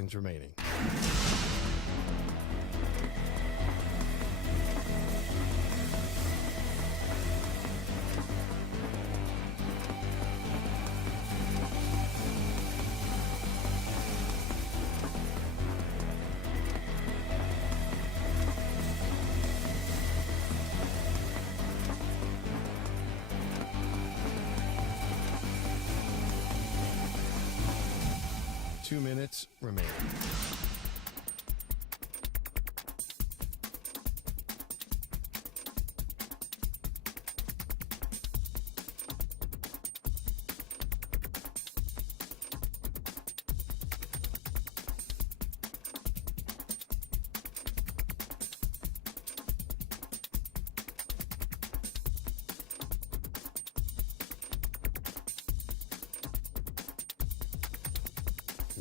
seconds remaining. Two minutes remaining.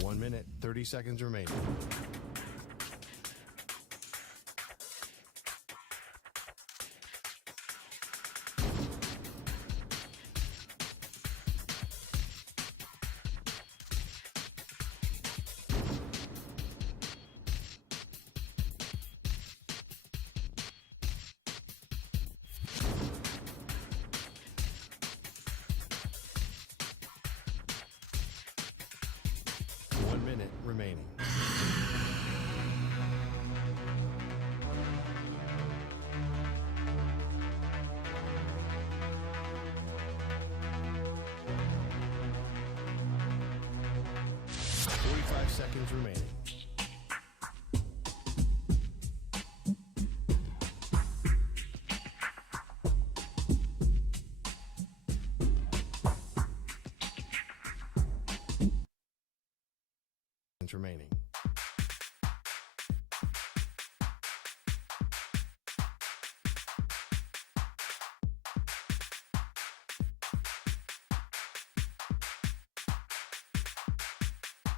One minute, 30 seconds remaining. One minute remaining. Seconds remaining. Remaining.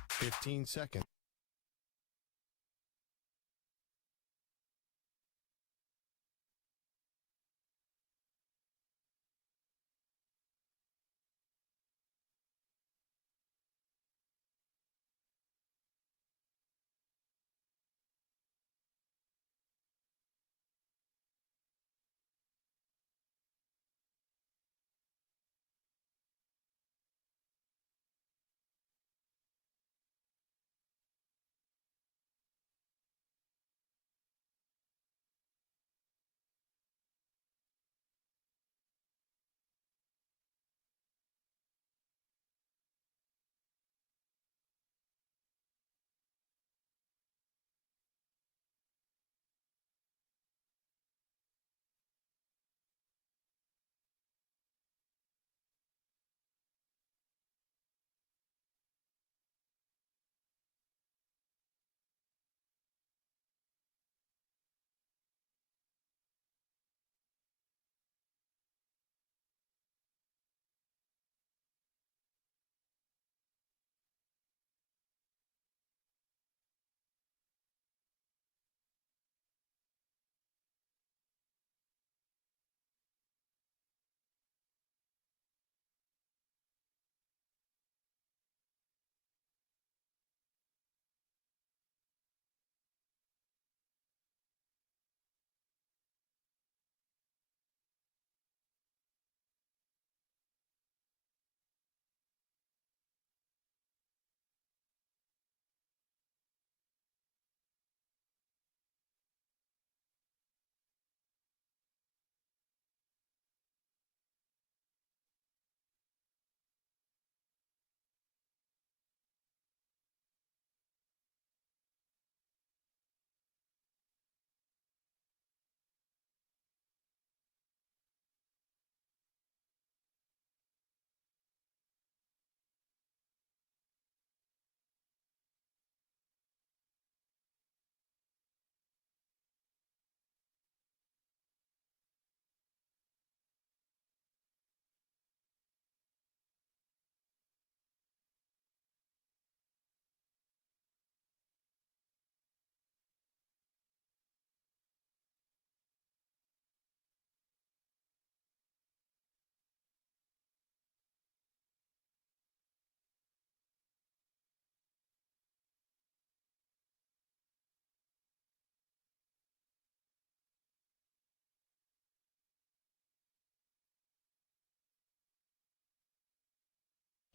Fifteen seconds.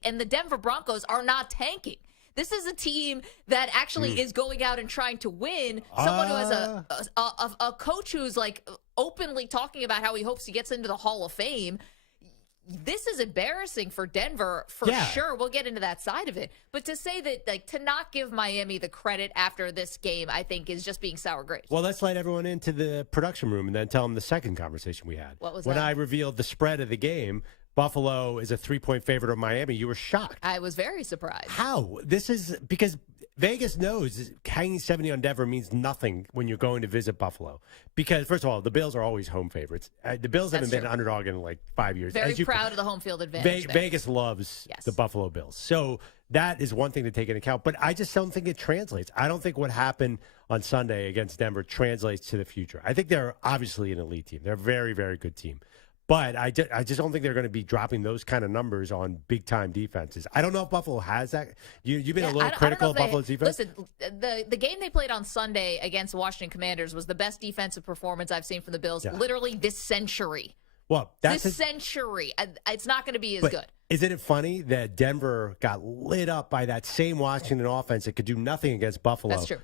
And the Denver Broncos are not tanking. This is a team that actually is going out and trying to win. Someone who has a coach who's like openly talking about how he hopes he gets into the Hall of Fame. This is embarrassing for Denver for sure. We'll get into that side of it. But to say that, like, to not give Miami the credit after this game, I think is just being sour grapes. Well, let's let everyone into the production room and then tell them the second conversation we had. What was when that? I revealed the spread of the game, Buffalo is a 3-point favorite of Miami. You were shocked. I was very surprised. How? This is because Vegas knows hanging 70 on Denver means nothing when you're going to visit Buffalo. Because, first of all, the Bills are always home favorites. The Bills haven't been an underdog in like 5 years. Very proud of the home field advantage. Vegas loves the Buffalo Bills. So that is one thing to take into account. But I just don't think it translates. I don't think what happened on Sunday against Denver translates to the future. I think they're obviously an elite team. They're a very, very good team. But I just don't think they're going to be dropping those kind of numbers on big-time defenses. I don't know if Buffalo has that. You've been a little critical of Buffalo's defense? Listen, the game they played on Sunday against the Washington Commanders was the best defensive performance I've seen from the Bills literally this century. Well, century. It's not going to be as good. Isn't it funny that Denver got lit up by that same Washington offense that could do nothing against Buffalo? That's true.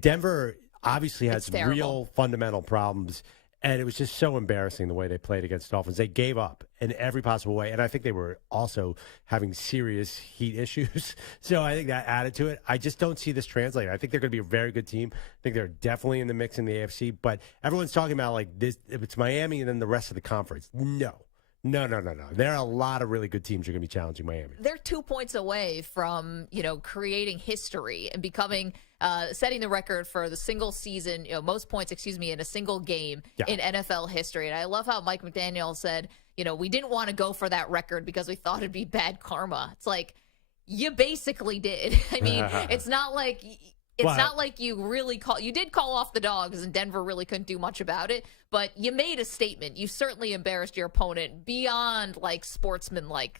Denver obviously has terrible. real fundamental problems. And it was just so embarrassing the way they played against the Dolphins. They gave up in every possible way. And I think they were also having serious heat issues. So I think that added to it. I just don't see this translating. I think they're going to be a very good team. I think they're definitely in the mix in the AFC. But everyone's talking about like this, if it's Miami and then the rest of the conference. No. There are a lot of really good teams who are going to be challenging Miami. They're 2 points away from, creating history and becoming, setting the record for the single season, most points, in a single game in NFL history. And I love how Mike McDaniel said, we didn't want to go for that record because we thought it'd be bad karma. It's like, you basically did. I mean, it's not like... not like you really you did call off the Dogs, and Denver really couldn't do much about it, but you made a statement. You certainly embarrassed your opponent beyond like sportsmanship.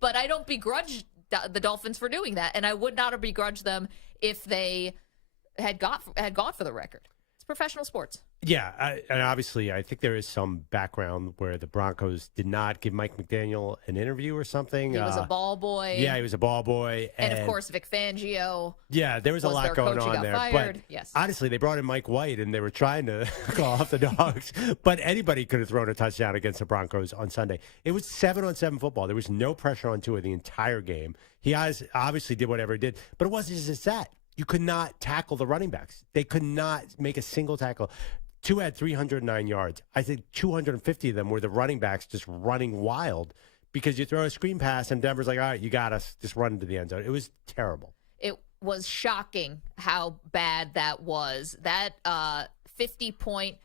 But I don't begrudge the Dolphins for doing that, and I would not have begrudged them if they had gone for the record. It's professional sports. Yeah, and obviously I think there is some background where the Broncos did not give Mike McDaniel an interview or something. He was a ball boy. Yeah, he was a ball boy. And of course, Vic Fangio. Yeah, there was a lot going on there. Fired. But honestly, they brought in Mike White, and they were trying to call off the Dogs. But anybody could have thrown a touchdown against the Broncos on Sunday. It was 7-on-7 football. There was no pressure on Tua the entire game. He obviously did whatever he did, but it wasn't just that. You could not tackle the running backs. They could not make a single tackle. Tua had 309 yards. I think 250 of them were the running backs just running wild because you throw a screen pass and Denver's like, all right, you got us. Just run into the end zone. It was terrible. It was shocking how bad that was. That 50-point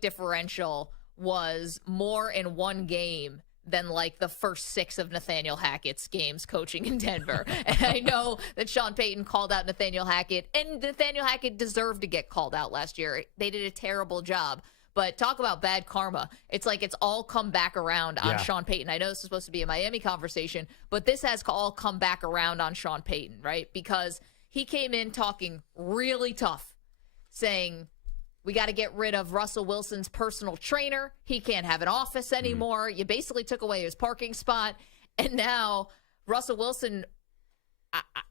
differential was more in one game than like the first 6 of Nathaniel Hackett's games coaching in Denver. And I know that Sean Payton called out Nathaniel Hackett, and Nathaniel Hackett deserved to get called out last year. They did a terrible job. But talk about bad karma. It's like it's all come back around on Sean Payton. I know this is supposed to be a Miami conversation, but this has all come back around on Sean Payton, right? Because he came in talking really tough, saying, we got to get rid of Russell Wilson's personal trainer. He can't have an office anymore. You basically took away his parking spot. And now Russell Wilson,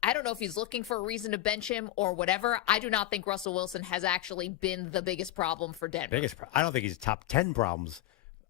I don't know if he's looking for a reason to bench him or whatever. I do not think Russell Wilson has actually been the biggest problem for Denver. I don't think he's top 10 problems.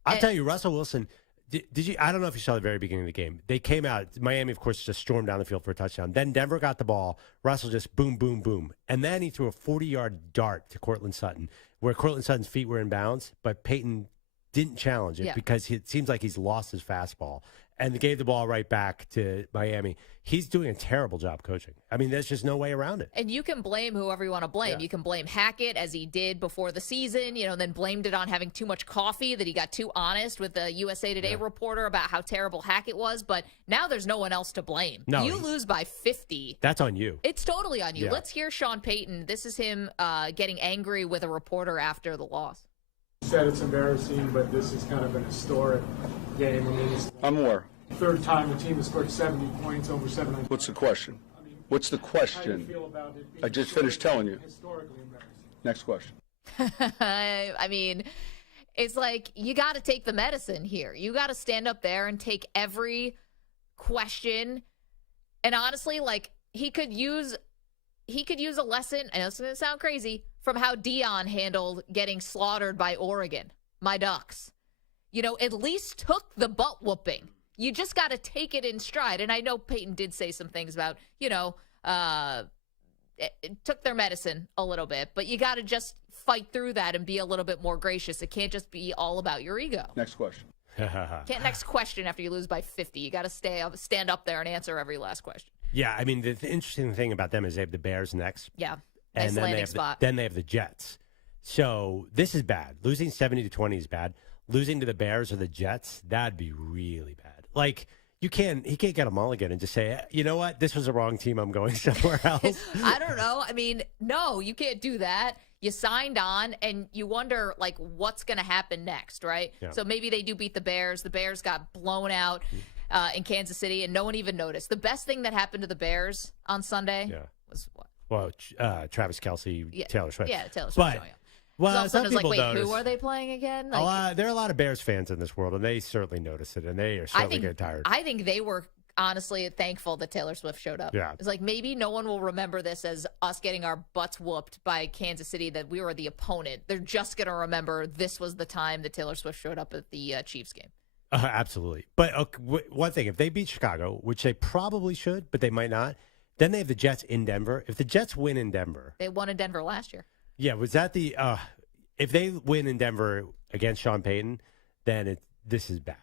I'll tell you, Russell Wilson, did you? I don't know if you saw the very beginning of the game. They came out. Miami, of course, just stormed down the field for a touchdown. Then Denver got the ball. Russell just boom, boom, boom. And then he threw a 40-yard dart to Cortland Sutton, where Cortland Sutton's feet were in bounds, but Peyton didn't challenge it because it seems like he's lost his fastball. And gave the ball right back to Miami. He's doing a terrible job coaching. I mean, there's just no way around it. And you can blame whoever you want to blame. Yeah. You can blame Hackett, as he did before the season, and then blamed it on having too much coffee, that he got too honest with the USA Today reporter about how terrible Hackett was. But now there's no one else to blame. No, you lose by 50. That's on you. It's totally on you. Yeah. Let's hear Sean Payton. This is him getting angry with a reporter after the loss. You said it's embarrassing, but this is kind of an historic game. I mean, I'm more. Third time the team has scored 70 points over 700. What's the question? What's the question? How do you feel about it? I just finished telling you. Historically embarrassing. Next question. I mean, it's like you got to take the medicine here. You got to stand up there and take every question. And honestly, like, he could use a lesson, and it's going to sound crazy, from how Dion handled getting slaughtered by Oregon, my Ducks. At least took the butt whooping. You just got to take it in stride. And I know Peyton did say some things about, it took their medicine a little bit, but you got to just fight through that and be a little bit more gracious. It can't just be all about your ego. Next question. Next question after you lose by 50. You got to stand up there and answer every last question. Yeah, I mean, the interesting thing about them is they have the Bears next. Yeah, and nice landing spot. Then they have the Jets. So this is bad. Losing 70-20 is bad. Losing to the Bears or the Jets, that'd be really bad. Like, he can't get a mulligan and just say, you know what, this was the wrong team, I'm going somewhere else. I don't know. I mean, no, you can't do that. You signed on, and you wonder, like, what's going to happen next, right? Yeah. So maybe they do beat the Bears. The Bears got blown out in Kansas City, and no one even noticed. The best thing that happened to the Bears on Sunday was what? Well, Travis Kelce, Taylor Swift. Yeah, Taylor Swift showing up. Well, some people wait, notice. Who are they playing again? There are a lot of Bears fans in this world, and they certainly notice it, and they are certainly getting tired. I think they were honestly thankful that Taylor Swift showed up. Yeah. It's like, maybe no one will remember this as us getting our butts whooped by Kansas City, that we were the opponent. They're just going to remember this was the time that Taylor Swift showed up at the Chiefs game. Absolutely. But one thing, if they beat Chicago, which they probably should, but they might not, then they have the Jets in Denver. If the Jets win in Denver. They won in Denver last year. Yeah, was that the if they win in Denver against Sean Payton, then this is bad.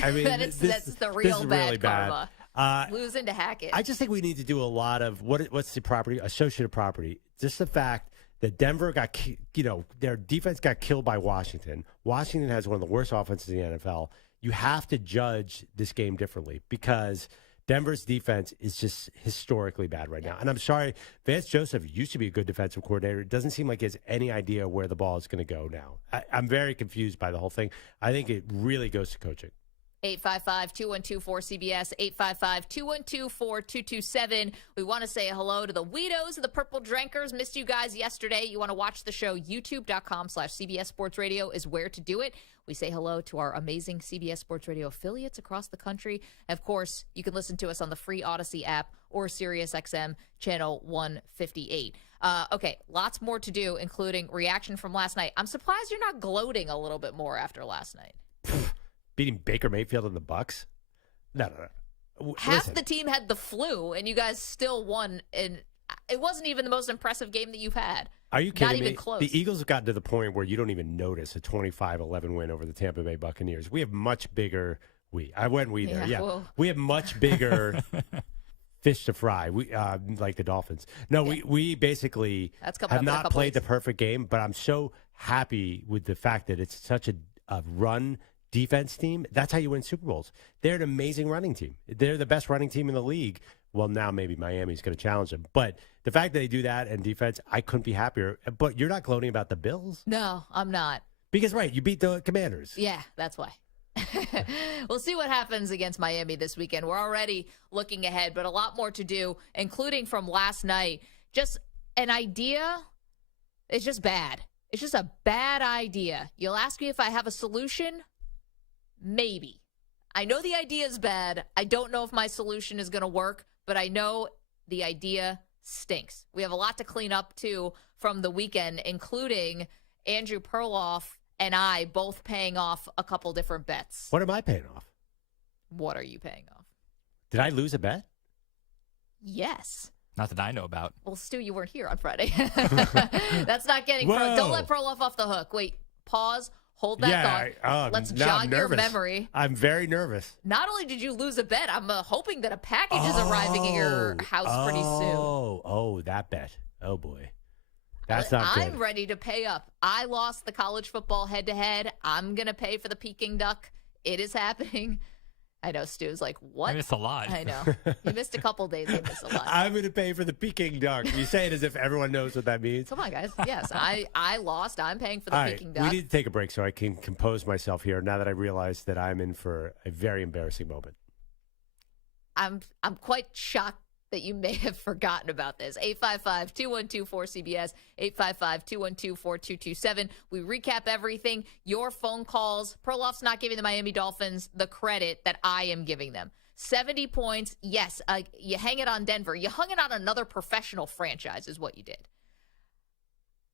I mean, that's the real bad really karma. Bad. Losing to Hackett. I just think we need to do a lot of what's the property? Associative property. Just the fact that Denver got, their defense got killed by Washington. Washington has one of the worst offenses in the NFL. You have to judge this game differently because Denver's defense is just historically bad right now. And I'm sorry, Vance Joseph used to be a good defensive coordinator. It doesn't seem like he has any idea where the ball is going to go now. I'm very confused by the whole thing. I think it really goes to coaching. 855-212-4CBS, 855-212-4227. We want to say hello to the Weedos and the Purple Drinkers. Missed you guys yesterday. You want to watch the show, youtube.com/CBS Sports Radio is where to do it. We say hello to our amazing CBS Sports Radio affiliates across the country. Of course, you can listen to us on the free Odyssey app or SiriusXM channel 158. Okay, lots more to do, including reaction from last night. I'm surprised you're not gloating a little bit more after last night. Beating Baker Mayfield and the Bucks? No. Half the team had the flu, and you guys still won. And it wasn't even the most impressive game that you've had. Are you kidding me? Not even close. The Eagles have gotten to the point where you don't even notice a 25-11 win over the Tampa Bay Buccaneers. We have much bigger. I went there. Yeah, well. We have much bigger fish to fry. We like the Dolphins. No, we basically have not played the perfect game. But I'm so happy with the fact that it's such a run defense team. That's how you win Super Bowls. They're an amazing running team. They're the best running team in the league. Well, now maybe Miami's going to challenge them. But the fact that they do that and defense, I couldn't be happier. But you're not gloating about the Bills? No, I'm not. Because, right, you beat the Commanders. Yeah, that's why. We'll see what happens against Miami this weekend. We're already looking ahead, but a lot more to do, including from last night. Just an idea is just bad. It's just a bad idea. You'll ask me if I have a solution? Maybe. I know the idea is bad. I don't know if my solution is going to work, but I know the idea stinks. We have a lot to clean up, too, from the weekend, including Andrew Perloff and I both paying off a couple different bets. What am I paying off? What are you paying off? Did I lose a bet? Yes. Not that I know about. Well, Stu, you weren't here on Friday. That's not getting... Don't let Perloff off the hook. Wait, pause. Hold that thought. Let's jog your memory. I'm very nervous. Not only did you lose a bet, I'm hoping that a package is arriving at your house pretty soon. Oh, that bet. Oh, boy. That's not good. I'm ready to pay up. I lost the college football head-to-head. I'm going to pay for the Peking duck. It is happening. I know Stu's like, what? I missed a lot. I know. You missed a couple days. I missed a lot. I'm going to pay for the Peking duck. You say it as if everyone knows what that means. Come on, guys. Yes, I lost. I'm paying for the Peking duck. We need to take a break so I can compose myself here now that I realize that I'm in for a very embarrassing moment. I'm quite shocked that you may have forgotten about this. 855-212-4CBS, 855-212-4227. We recap everything, your phone calls. Perloff's not giving the Miami Dolphins the credit that I am giving them. 70 points. Yes, you hang it on Denver. You hung it on another professional franchise is what you did.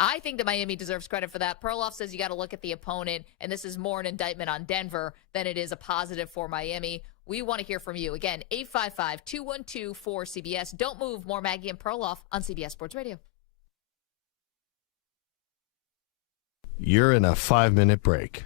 I think that Miami deserves credit for that. Perloff says you got to look at the opponent, and this is more an indictment on Denver than it is a positive for Miami. We want to hear from you. Again, 855-212-4CBS. Don't move. More Maggie and Perloff on CBS Sports Radio. You're in a 5-minute break.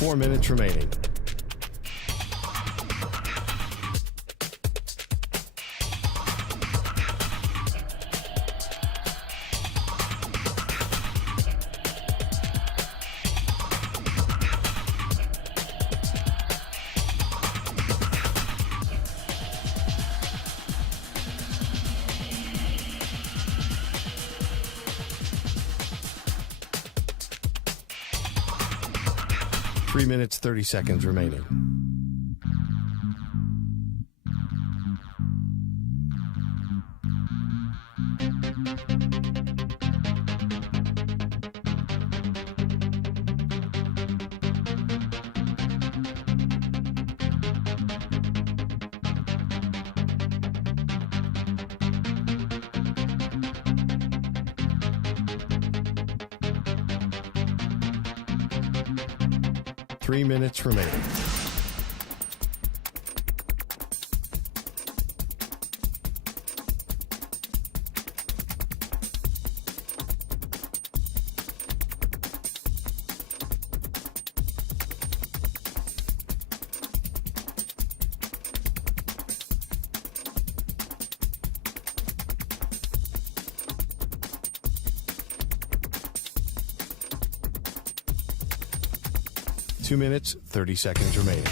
Four minutes remaining. Three minutes, 30 seconds remaining. Three minutes remaining. Two minutes, 30 seconds remaining.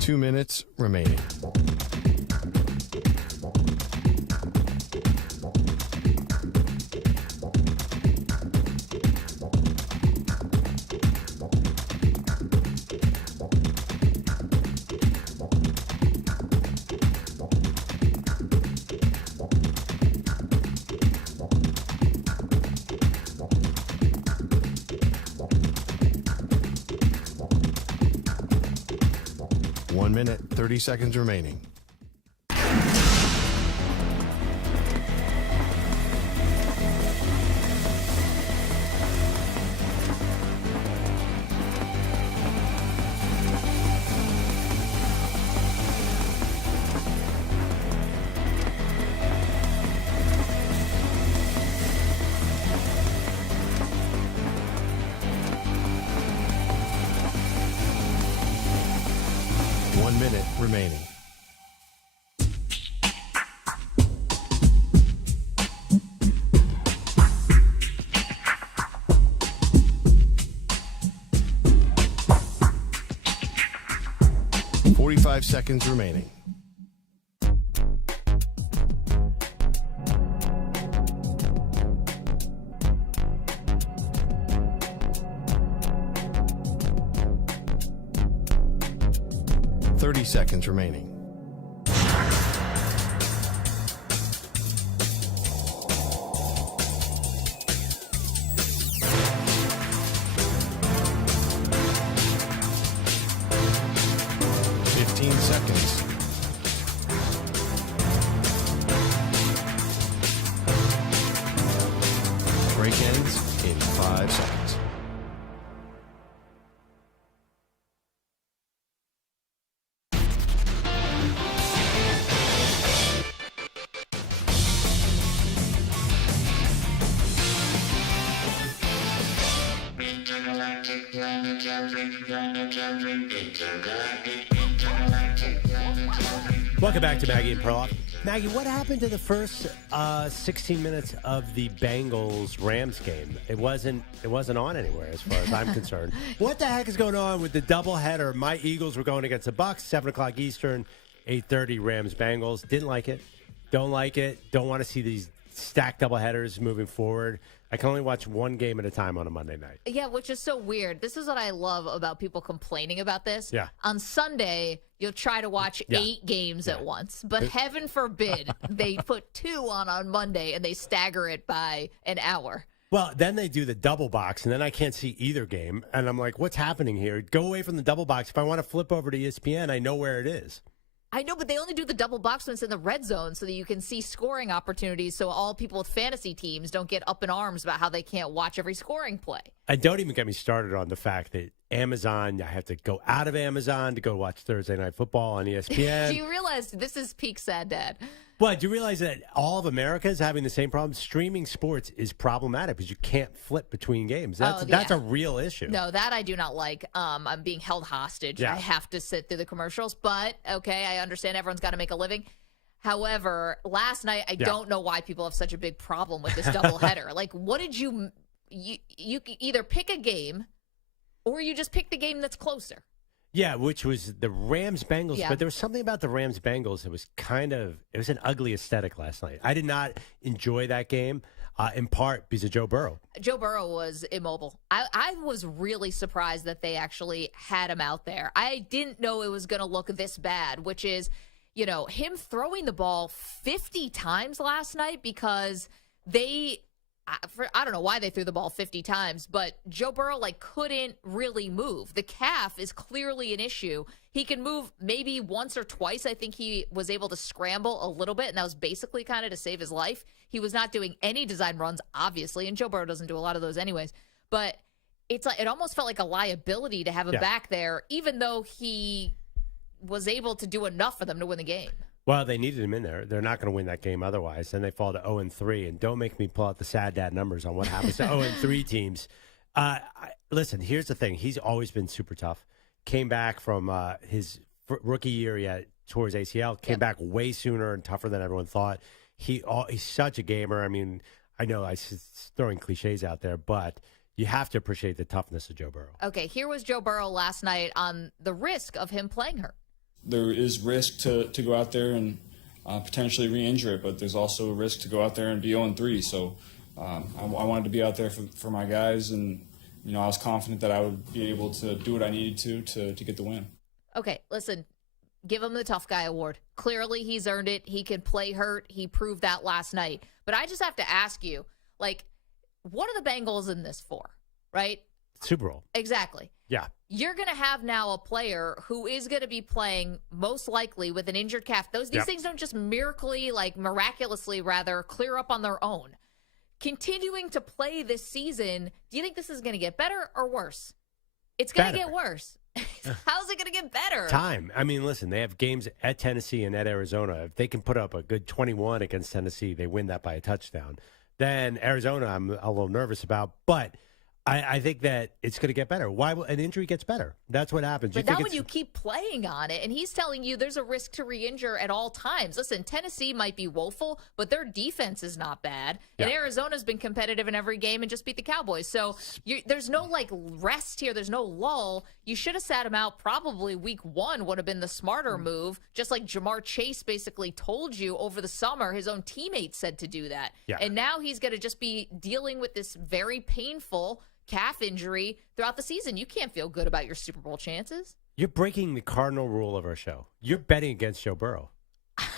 Two minutes remaining. One minute, 30 seconds remaining. One minute remaining. Five seconds remaining. Seconds remaining. break ends in 5 seconds. Welcome back to Maggie and Perloff. Maggie, what happened to the first 16 minutes of the Bengals-Rams game? It wasn't on anywhere as far as I'm concerned. What the heck is going on with the doubleheader? My Eagles were going against the Bucs, 7 o'clock Eastern, 8:30 Rams-Bengals. Didn't like it. Don't like it. Don't want to see these stacked doubleheaders moving forward. I can only watch one game at a time on a Monday night. Yeah, which is so weird. This is what I love about people complaining about this. Yeah. On Sunday, you'll try to watch 8 games at once, but heaven forbid they put 2 on Monday and they stagger it by an hour. Well, then they do the double box, and then I can't see either game. And I'm like, what's happening here? Go away from the double box. If I want to flip over to ESPN, I know where it is. I know, but they only do the double box when it's in the red zone so that you can see scoring opportunities so all people with fantasy teams don't get up in arms about how they can't watch every scoring play. And don't even get me started on the fact that Amazon, I have to go out of Amazon to go watch Thursday Night Football on ESPN. Do you realize this is peak sad dad? Well, do you realize that all of America is having the same problem? Streaming sports is problematic because you can't flip between games. That's a real issue. No, that I do not like. I'm being held hostage. Yeah. I have to sit through the commercials. But, okay, I understand everyone's got to make a living. However, last night, I don't know why people have such a big problem with this doubleheader. Like, what did you either pick a game or you just pick the game that's closer. Yeah, which was the Rams-Bengals. Yeah. But there was something about the Rams-Bengals that was it was an ugly aesthetic last night. I did not enjoy that game, in part because of Joe Burrow. Joe Burrow was immobile. I was really surprised that they actually had him out there. I didn't know it was going to look this bad, which is, him throwing the ball 50 times last night because I don't know why they threw the ball 50 times, but Joe Burrow couldn't really move. The calf is clearly an issue. He can move maybe once or twice. I think he was able to scramble a little bit, and that was basically kind of to save his life. He was not doing any design runs, obviously, and Joe Burrow doesn't do a lot of those anyways. But it almost felt like a liability to have him back there, even though he was able to do enough for them to win the game. Well, they needed him in there. They're not going to win that game otherwise. Then they fall to 0-3. And don't make me pull out the sad dad numbers on what happens to 0-3 teams. Listen, here's the thing. He's always been super tough. Came back from his rookie year. He had towards ACL. Came back way sooner and tougher than everyone thought. He's such a gamer. I mean, I know I'm throwing cliches out there, but you have to appreciate the toughness of Joe Burrow. Okay, here was Joe Burrow last night on the risk of him playing hurt. There is risk to go out there and potentially re-injure it, but there's also a risk to go out there and be 0-3. So I wanted to be out there for my guys, and I was confident that I would be able to do what I needed to get the win. Okay, listen, give him the tough guy award. Clearly he's earned it. He can play hurt. He proved that last night. But I just have to ask you, what are the Bengals in this for, right? Super Bowl. Exactly. Yeah. You're going to have now a player who is going to be playing most likely with an injured calf. These things don't just miraculously clear up on their own. Continuing to play this season, do you think this is going to get better or worse? It's going to get worse. How's it going to get better? Time. I mean, listen, they have games at Tennessee and at Arizona. If they can put up a good 21 against Tennessee, they win that by a touchdown. Then Arizona, I'm a little nervous about, but I think that it's going to get better. Why? An injury gets better. That's what happens. But not when you keep playing on it. And he's telling you there's a risk to re-injure at all times. Listen, Tennessee might be woeful, but their defense is not bad. And Arizona's been competitive in every game and just beat the Cowboys. So there's no rest here. There's no lull. You should have sat him out. Probably week 1 would have been the smarter move. Just like Jamar Chase basically told you over the summer, his own teammates said to do that. Yeah. And now he's going to just be dealing with this very painful calf injury throughout the season. You can't feel good about your Super Bowl chances. You're breaking the cardinal rule of our show. You're betting against Joe Burrow.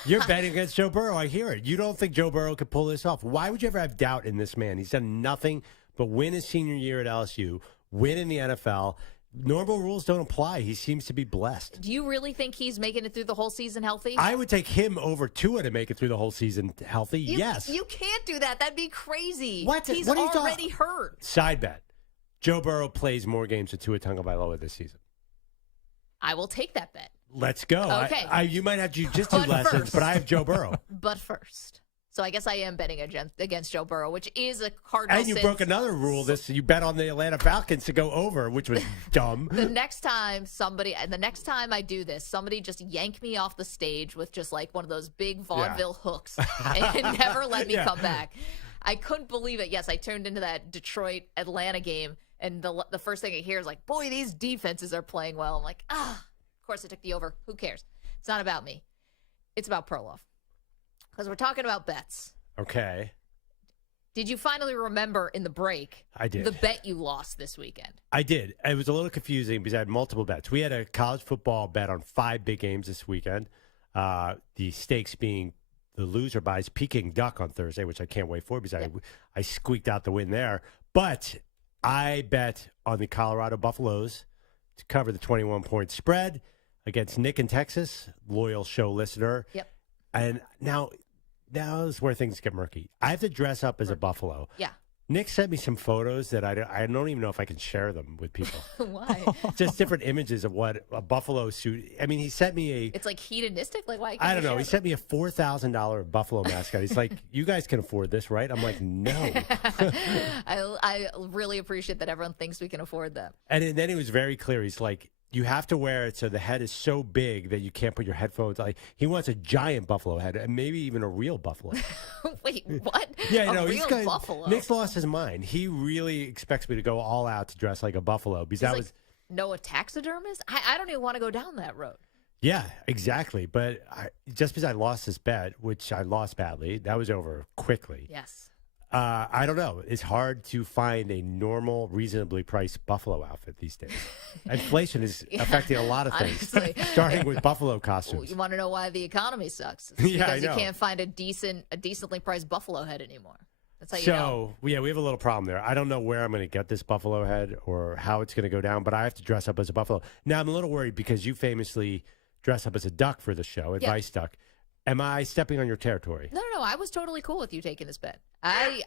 You're betting against Joe Burrow. I hear it. You don't think Joe Burrow could pull this off. Why would you ever have doubt in this man? He's done nothing but win his senior year at LSU, win in the NFL. normal rules don't apply. He seems to be blessed. Do you really think he's making it through the whole season healthy? I would take him over Tua to make it through the whole season healthy. Yes. You can't do that. That'd be crazy. What? He's What are you already hurt. Side bet. Joe Burrow plays more games with Tua Tagovailoa this season. I will take that bet. Let's go. Okay. You might have jiu-jitsu But lessons, first. but I have Joe Burrow. But first. So I guess I am betting against Joe Burrow, which is a Cardinals. And you broke another rule. You bet on the Atlanta Falcons to go over, which was dumb. The next time I do this, somebody just yank me off the stage with just like one of those big vaudeville hooks and never let me come back. I couldn't believe it. Yes, I turned into that Detroit-Atlanta game, and the first thing I hear is like, boy, these defenses are playing well. I'm like, of course I took the over. Who cares? It's not about me. It's about Perloff. Because we're talking about bets. Okay. Did you finally remember in the break I did. the bet you lost this weekend? I did. It was a little confusing because I had multiple bets. We had a college football bet on 5 big games this weekend. The stakes being the loser buys Peking Duck on Thursday, which I can't wait for because I squeaked out the win there. But I bet on the Colorado Buffaloes to cover the 21-point spread against Nick in Texas, loyal show listener. Yep. And now is where things get murky. I have to dress up as a buffalo. Yeah. Nick sent me some photos that I don't even know if I can share them with people. Why? Just different images of what a buffalo suit. I mean, he sent me It's like hedonistic. Like why? I don't know. He sent me a $4,000 buffalo mascot. He's like, "You guys can afford this, right?" I'm like, "No." I really appreciate that everyone thinks we can afford that. And then he was very clear. He's like, you have to wear it so the head is so big that you can't put your headphones. Like he wants a giant buffalo head and maybe even a real buffalo. Wait, what? Yeah, a he's real buffalo. Nick's lost his mind. He really expects me to go all out to dress like a buffalo because that He's was. like, no, a taxidermist? I don't even want to go down that road. Yeah, exactly. But just because I lost this bet, which I lost badly, that was over quickly. Yes. I don't know. It's hard to find a normal, reasonably priced buffalo outfit these days. Inflation is affecting a lot of things, honestly. starting with buffalo Well, costumes. you want to know why the economy sucks? It's Yeah, I because you know. can't find a decently priced buffalo head anymore. That's how you know. So, yeah, we have a little problem there. I don't know where I'm going to get this buffalo head or how it's going to go down, but I have to dress up as a buffalo. Now, I'm a little worried because you famously dress up as a duck for the show, Advice Duck. Am I stepping on your territory? No. I was totally cool with you taking this bet. I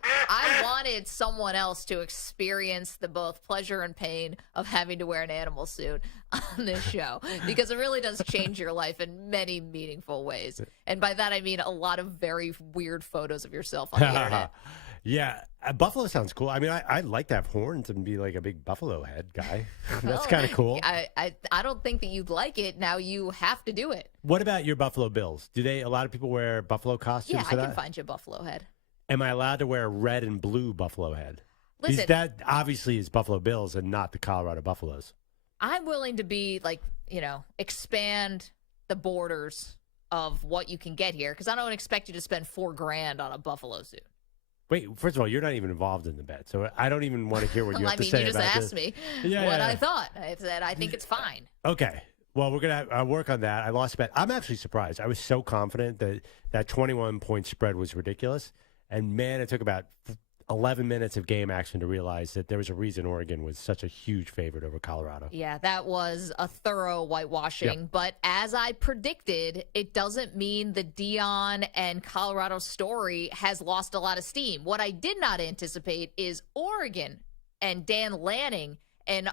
wanted someone else to experience the both pleasure and pain of having to wear an animal suit on this show because it really does change your life in many meaningful ways. And by that I mean a lot of very weird photos of yourself on the internet. Yeah, buffalo sounds cool. I mean, I'd like to have horns and be like a big buffalo head guy. That's kind of cool. I don't think that you'd like it. Now you have to do it. What about your Buffalo Bills? Do a lot of people wear buffalo costumes Yeah, for I that? can find you a buffalo head. Am I allowed to wear a red and blue buffalo head? Listen, Because that obviously is Buffalo Bills and not the Colorado Buffaloes. I'm willing to be expand the borders of what you can get here because I don't expect you to spend $4,000 on a buffalo suit. Wait, first of all, you're not even involved in the bet, so I don't even want to hear what you have to say you just about asked this. me Yeah, what yeah. I thought. I said I think it's fine. Okay. Well, we're going to work on that. I lost a bet. I'm actually surprised. I was so confident that 21-point spread was ridiculous. And, man, it took about 11 minutes of game action to realize that there was a reason Oregon was such a huge favorite over Colorado. Yeah, that was a thorough whitewashing. Yep. But as I predicted, it doesn't mean the Dion and Colorado story has lost a lot of steam. What I did not anticipate is Oregon and Dan Lanning and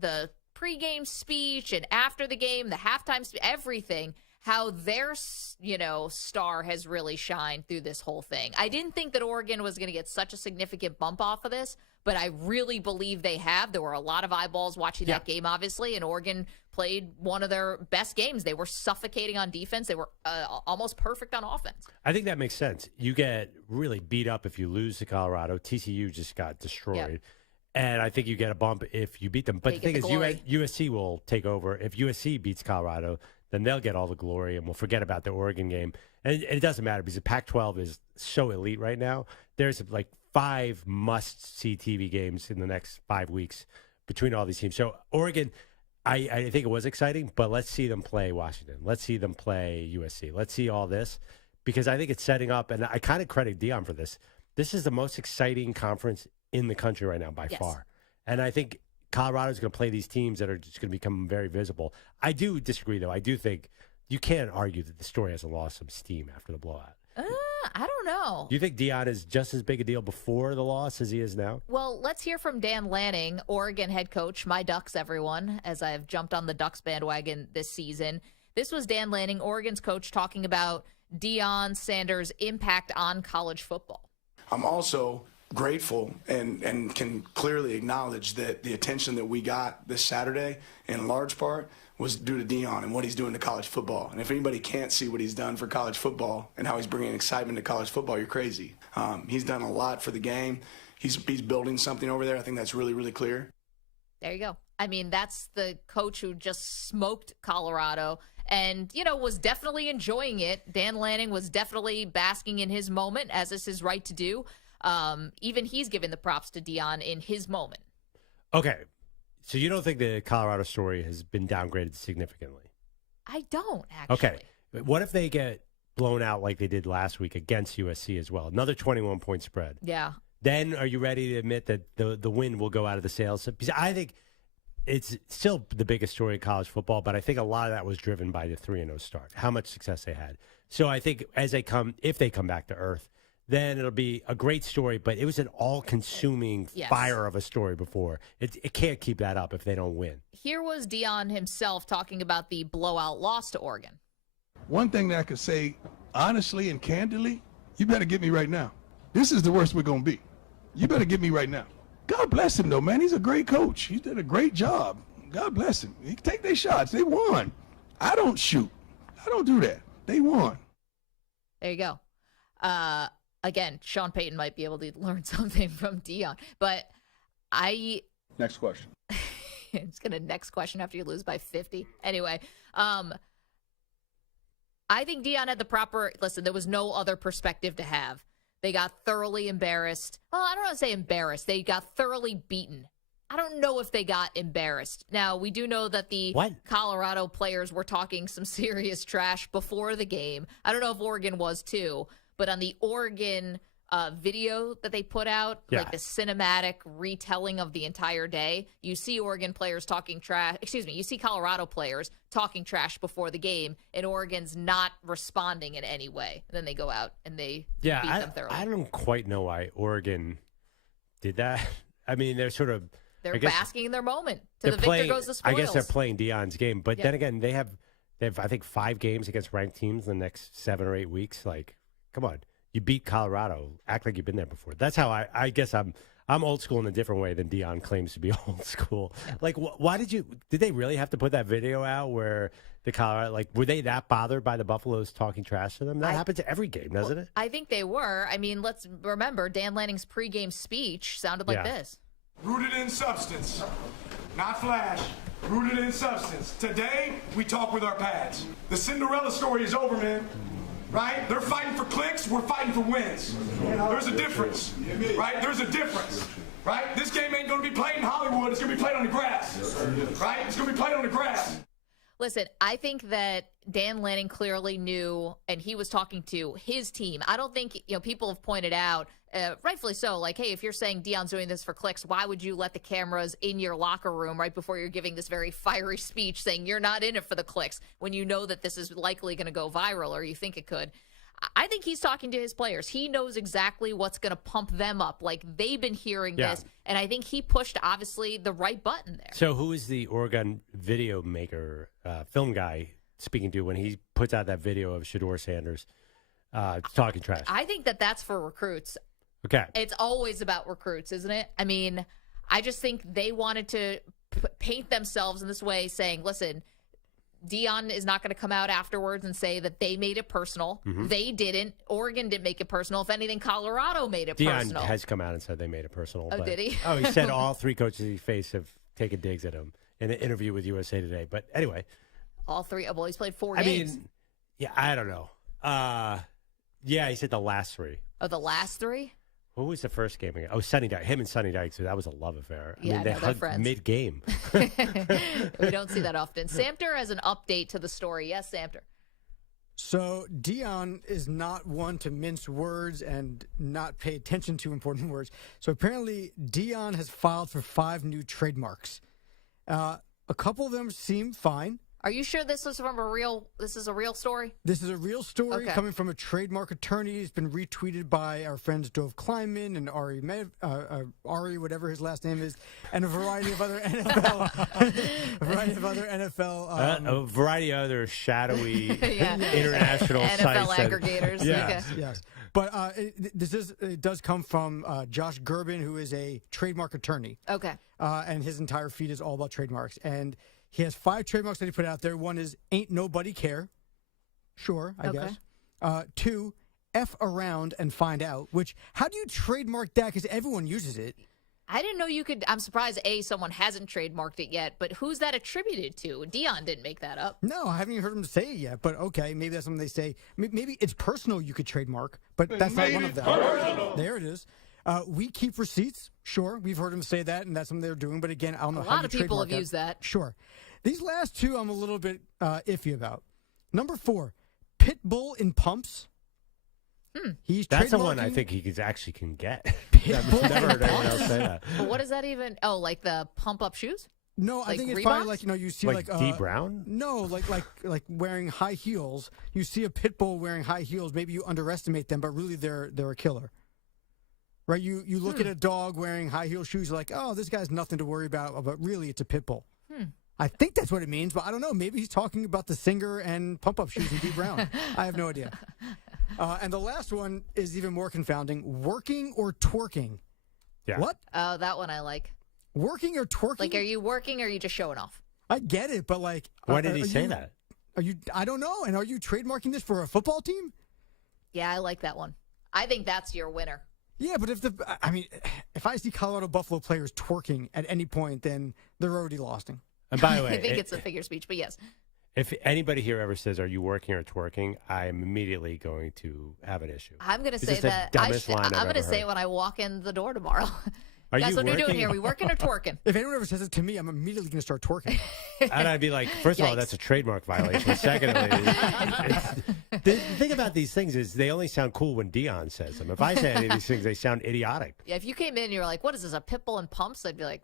the pregame speech and after the game, the halftime speech, everything, how their, star has really shined through this whole thing. I didn't think that Oregon was going to get such a significant bump off of this, but I really believe they have. There were a lot of eyeballs watching that game, obviously, and Oregon played one of their best games. They were suffocating on defense. They were almost perfect on offense. I think that makes sense. You get really beat up if you lose to Colorado. TCU just got destroyed. Yep. And I think you get a bump if you beat them. But They the thing get is, the glory. USC will take over. If USC beats Colorado, then they'll get all the glory, and we'll forget about the Oregon game. And it doesn't matter because the Pac-12 is so elite right now. There's like 5 must-see TV games in the next 5 weeks between all these teams. So Oregon, I think it was exciting, but let's see them play Washington. Let's see them play USC. Let's see all this because I think it's setting up, and I kind of credit Dion for this. This is the most exciting conference in the country right now by far. And I think Colorado's going to play these teams that are just going to become very visible. I do disagree, though. I do think you can't argue that the story hasn't lost some steam after the blowout. I don't know. Do you think Deion is just as big a deal before the loss as he is now? Well, let's hear from Dan Lanning, Oregon head coach. My Ducks, everyone, as I've jumped on the Ducks bandwagon this season. This was Dan Lanning, Oregon's coach, talking about Deion Sanders' impact on college football. I'm also grateful and can clearly acknowledge that the attention that we got this Saturday, in large part, was due to Deion and what he's doing to college football. And if anybody can't see what he's done for college football and how he's bringing excitement to college football, you're crazy. He's done a lot for the game. He's building something over there. I think that's really, really clear. There you go. I mean, that's the coach who just smoked Colorado and, was definitely enjoying it. Dan Lanning was definitely basking in his moment, as is his right to do. Even he's giving the props to Deion in his moment. Okay. So you don't think the Colorado story has been downgraded significantly? I don't, actually. Okay. What if they get blown out like they did last week against USC as well? Another 21-point spread. Yeah. Then are you ready to admit that the win will go out of the sails? Because I think it's still the biggest story in college football, but I think a lot of that was driven by the 3-0 start, how much success they had. So I think if they come back to earth, then it'll be a great story, but it was an all-consuming fire of a story before. It can't keep that up if they don't win. Here was Deion himself talking about the blowout loss to Oregon. One thing that I could say honestly and candidly, you better get me right now. This is the worst we're going to be. You better get me right now. God bless him, though, man. He's a great coach. He did a great job. God bless him. He can take their shots. They won. I don't shoot. I don't do that. They won. There you go. Again, Sean Payton might be able to learn something from Deion, but Next question. It's going to next question after you lose by 50. Anyway, I think Deion had the proper, listen, there was no other perspective to have. They got thoroughly embarrassed. Well, I don't want to say embarrassed. They got thoroughly beaten. I don't know if they got embarrassed. Now, we do know that the Colorado players were talking some serious trash before the game. I don't know if Oregon was too. But on the Oregon video that they put out, like the cinematic retelling of the entire day, you see Oregon players talking trash. You see Colorado players talking trash before the game, and Oregon's not responding in any way. And then they go out and they beat them thoroughly. I don't quite know why Oregon did that. I mean, they're basking in their moment. To the victor goes the spoils. I guess they're playing Deion's game. But then again, they have, I think, 5 games against ranked teams in the next 7 or 8 weeks. Like, come on, you beat Colorado. Act like you've been there before. That's how I guess I'm old school in a different way than Deion claims to be old school. Yeah. Like, why did they really have to put that video out where the Colorado, were they that bothered by the Buffaloes talking trash to them? That happens every game, doesn't it? I think they were. I mean, let's remember Dan Lanning's pregame speech sounded like this. Rooted in substance, not flash. Rooted in substance. Today, we talk with our pads. The Cinderella story is over, man. Right? They're fighting for clicks. We're fighting for wins. There's a difference. Right? There's a difference. Right? This game ain't going to be played in Hollywood. It's going to be played on the grass. Right? It's going to be played on the grass. Listen, I think that Dan Lanning clearly knew, and he was talking to his team. I don't think, people have pointed out, rightfully so, like, hey, if you're saying Deion's doing this for clicks, why would you let the cameras in your locker room right before you're giving this very fiery speech saying you're not in it for the clicks when you know that this is likely going to go viral or you think it could? I think he's talking to his players. He knows exactly what's going to pump them up. Like, they've been hearing this, and I think he pushed, obviously, the right button there. So who is the Oregon video maker, film guy, speaking to when he puts out that video of Shedeur Sanders talking trash? I think that's for recruits. Okay. It's always about recruits, isn't it? I mean, I just think they wanted to paint themselves in this way, saying, listen, Deion is not going to come out afterwards and say that they made it personal. Mm-hmm. They didn't. Oregon didn't make it personal. If anything, Colorado made it personal. Deion has come out and said they made it personal. Oh, did he? He said all 3 coaches he faced have taken digs at him in an interview with USA Today. But anyway. All 3? Well, he's played 4 games. I mean, I don't know. He said the last 3. Oh, the last 3? What was the first game again? Oh, Sonny Dykes. Him and Sonny Dykes. So that was a love affair. They're hugged friends. mid-game. We don't see that often. Samter has an update to the story. Yes, Samter. So Dion is not one to mince words and not pay attention to important words. So apparently Dion has filed for 5 new trademarks. A couple of them seem fine. Are you sure this is from a real story? This is a real story coming from a trademark attorney. It's been retweeted by our friends Dove Kleinman and Ari, whatever his last name is, and a variety of other NFL, a variety of other shadowy international NFL sites. aggregators. Yes. But it does come from Josh Gerben, who is a trademark attorney. Okay. And his entire feed is all about trademarks. And he has 5 trademarks that he put out there. One is "Ain't Nobody Care." Sure, I guess. 2, "F around and find out." Which, how do you trademark that? Because everyone uses it. I didn't know you could. I'm surprised someone hasn't trademarked it yet. But who's that attributed to? Dion didn't make that up. No, I haven't even heard him say it yet. But okay, maybe that's something they say. Maybe it's personal. You could trademark, but that's not one of them. Personal. There it is. "We keep receipts." Sure, we've heard him say that, and that's something they're doing. But again, I don't know how you trademark that. A lot of people have used that. Sure. These last 2 I'm a little bit iffy about. Number 4, "Pit bull in pumps." That's the one I think he actually can get. Pit bull Never in heard anyone pumps. else say that. But what is that even? Oh, like the pump-up shoes? No, I think it's Reeboks? probably like, you see Like D. Brown? No, like wearing high heels. You see a pit bull wearing high heels. Maybe you underestimate them, but really they're a killer. Right? You look at a dog wearing high heel shoes, you're like, oh, this guy's nothing to worry about, but really it's a pit bull. I think that's what it means, but I don't know. Maybe he's talking about the singer and pump-up shoes in D. Brown. I have no idea. And the last one is even more confounding: "Working or twerking." Yeah. What? Oh, that one I like. Working or twerking? Like, are you working or are you just showing off? I get it, but like, Why did he say that? Are you? I don't know. And are you trademarking this for a football team? Yeah, I like that one. I think that's your winner. Yeah, but if I see Colorado Buffalo players twerking at any point, then they're already losing. And by the way, I think it's a figure speech, but yes. If anybody here ever says, "Are you working or twerking?" I am immediately going to have an issue. I'm going to say It's the that. dumbest line I've I'm going to ever say heard. when I walk in the door tomorrow. Are That's you what we're doing working? here. Are we working or twerking? If anyone ever says it to me, I'm immediately going to start twerking. And I'd be like, first of all, Yikes. that's a trademark violation. Secondly, the thing about these things is they only sound cool when Dion says them. If I say any of these things, they sound idiotic. Yeah, if you came in and you were like, what is this, a pit bull and pumps? I'd be like,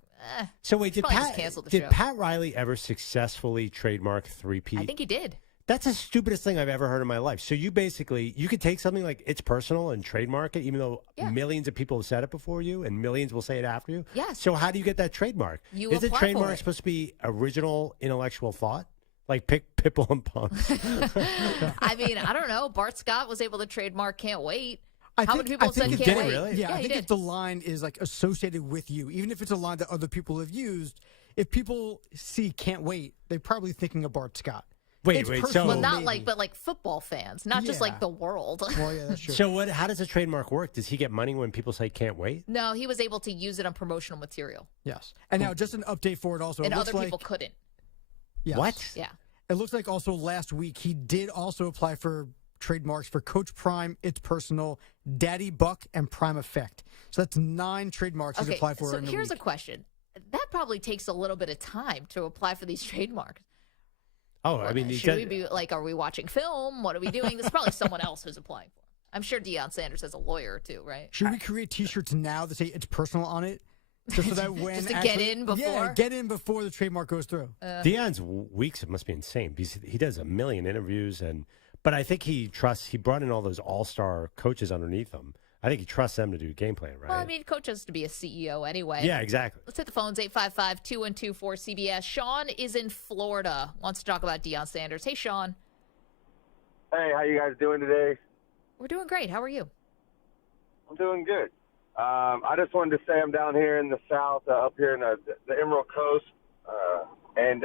So wait, did probably just cancel the show. Pat Riley ever successfully trademark 3P? I think he did. That's the stupidest thing I've ever heard in my life. So you could take something like "It's Personal" and trademark it, even though millions of people have said it before you and millions will say it after you. Yes. So how do you get that trademark? You Is the apply for trademark it. supposed to be original intellectual thought? Like Pitbull and Pumps? I mean, I don't know. Bart Scott was able to trademark "Can't Wait." How many people said he "Can't did Wait"? Really? Yeah, I he think did. if the line is like associated with you, even if it's a line that other people have used, if people see "Can't Wait," they're probably thinking of Bart Scott. Wait, It's so- personal, Well, not maybe. like, but like football fans, not just Yeah. like the world. Well, yeah, that's true. So how does a trademark work? Does he get money when people say "Can't Wait"? No, he was able to use it on promotional material, Yes. And now just an update for it also. and it looks other like, people couldn't. Yes. What? Yeah. It looks like also last week he did also apply for trademarks for Coach Prime, It's Personal, Daddy Buck, and Prime Effect. So that's 9 trademarks he's Okay, applied for so in a here's week. a question. That probably takes a little bit of time to apply for these trademarks. Oh, I mean, he Should does- we be like, are we watching film? What are we doing? There's probably someone else who's applying for it. I'm sure Deion Sanders has a lawyer or two, right? Should we create T-shirts now that say It's Personal on it? Just so that when Just to get in before? Yeah, get in before the trademark goes through. Deion's weeks must be insane because he does a million interviews, but I think he brought in all those all-star coaches underneath him. I think he trusts them to do game plan, right? Well, I mean, coach has to be a CEO anyway. Yeah, exactly. Let's hit the phones, 855-212-4CBS. Sean is in Florida, wants to talk about Deion Sanders. Hey, Sean. Hey, how you guys doing today? We're doing great. How are you? I'm doing good. I just wanted to say I'm down here in the South, up here in the Emerald Coast, and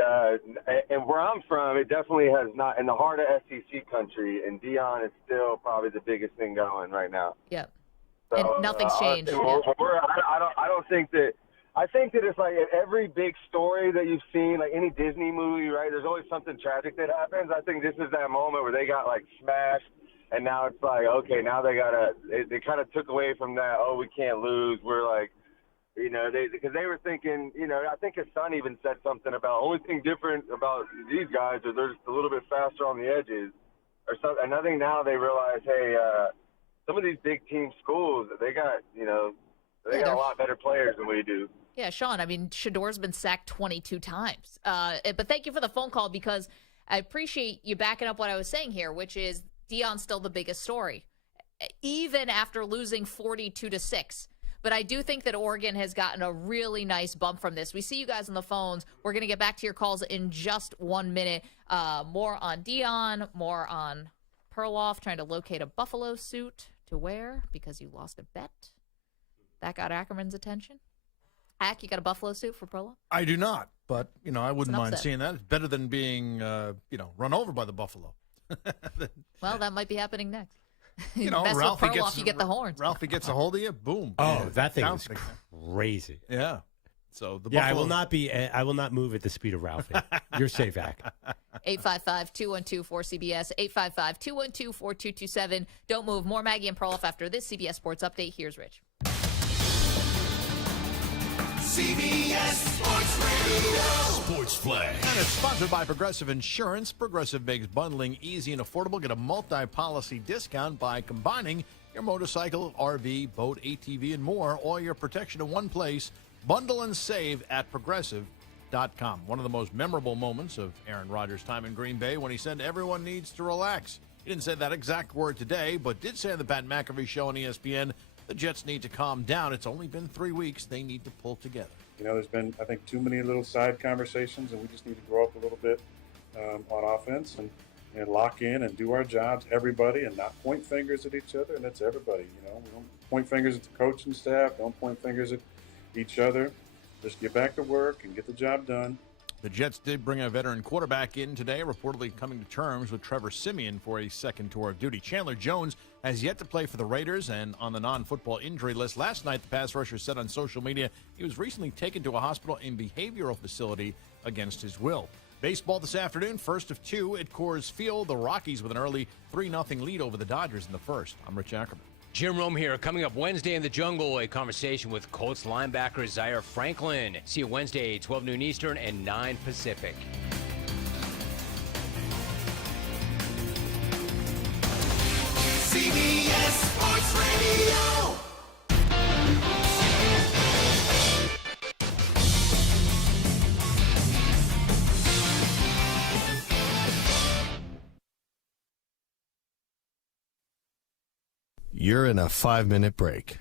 where I'm from, it definitely has not, in the heart of SEC country, and Deion is still probably the biggest thing going right now. Yep. So, And nothing's changed. I don't think that. I think that it's like in every big story that you've seen, like any Disney movie, right? There's always something tragic that happens. I think this is that moment where they got like smashed, and now it's like, okay, now they kind of took away from that. Oh, we can't lose. We're like, because they were thinking, I think his son even said something about only thing different about these guys is they're just a little bit faster on the edges. or something. And I think now they realize, hey, some of these big team schools, they got a lot better players than we do. Yeah, Sean, I mean, Shador's been sacked 22 times. But thank you for the phone call, because I appreciate you backing up what I was saying here, which is Deion's still the biggest story, even after losing 42-6. But I do think that Oregon has gotten a really nice bump from this. We see you guys on the phones. We're going to get back to your calls in just 1 minute. More on Deion, more on Perloff trying to locate a Buffalo suit to wear because you lost a bet. That got Ackerman's attention. Ack, you got a Buffalo suit for Perloff? I do not, but, I wouldn't mind upset. seeing that. It's better than being, run over by the Buffalo. Well, that might be happening next. Ralphie Perloff, you get the horns. Ralphie gets a hold of you, boom. Oh, that thing is crazy. Yeah. So the Buffalo... I will not move at the speed of Ralphie. You're safe, Ack. 855-212-4CBS, 855-212-4227. Don't move. More Maggie and Perloff after this CBS Sports Update. Here's Rich. CBS Sports Radio. Sports Flag. And it's sponsored by Progressive Insurance. Progressive makes bundling easy and affordable. Get a multi-policy discount by combining your motorcycle, RV, boat, ATV, and more. All your protection in one place. Bundle and save at Progressive.com. One of the most memorable moments of Aaron Rodgers' time in Green Bay when he said everyone needs to relax. He didn't say that exact word today, but did say on the Pat McAfee show on ESPN, the Jets need to calm down. It's only been 3 weeks. They need to pull together. There's been, I think, too many little side conversations, and we just need to grow up a little bit on offense and lock in and do our jobs, everybody, and not point fingers at each other, and that's everybody. We don't point fingers at the coaching staff, don't point fingers at each other. Just get back to work and get the job done. The Jets did bring a veteran quarterback in today, reportedly coming to terms with Trevor Siemian for a second tour of duty. Chandler Jones has yet to play for the Raiders and on the non-football injury list. Last night, the pass rusher said on social media he was recently taken to a hospital and behavioral facility against his will. Baseball this afternoon, first of two at Coors Field. The Rockies with an early 3-0 lead over the Dodgers in the first. I'm Rich Ackerman. Jim Rome here. Coming up Wednesday in the Jungle, a conversation with Colts linebacker Zaire Franklin. See you Wednesday, 12 noon Eastern and 9 Pacific. CBS Sports Radio. You're in a 5-minute break.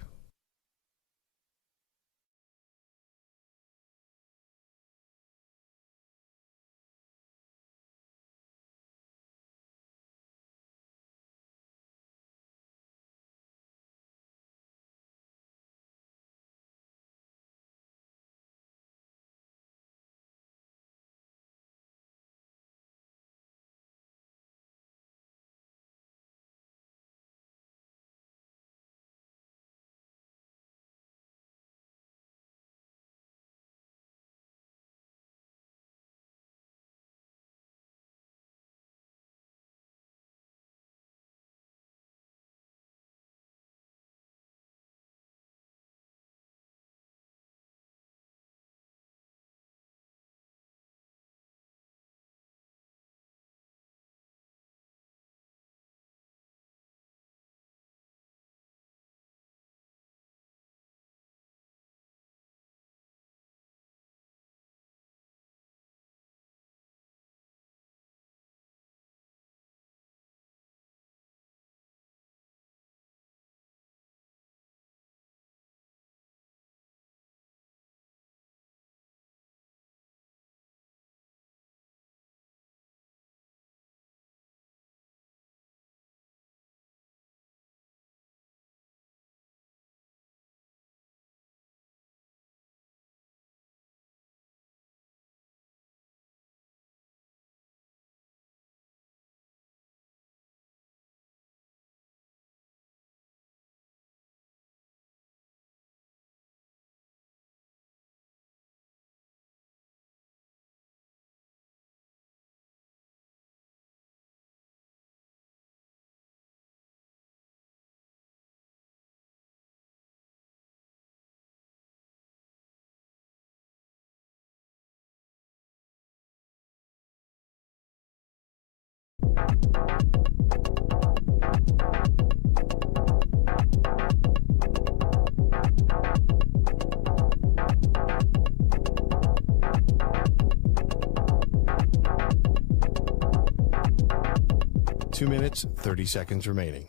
2 minutes, 30 seconds remaining.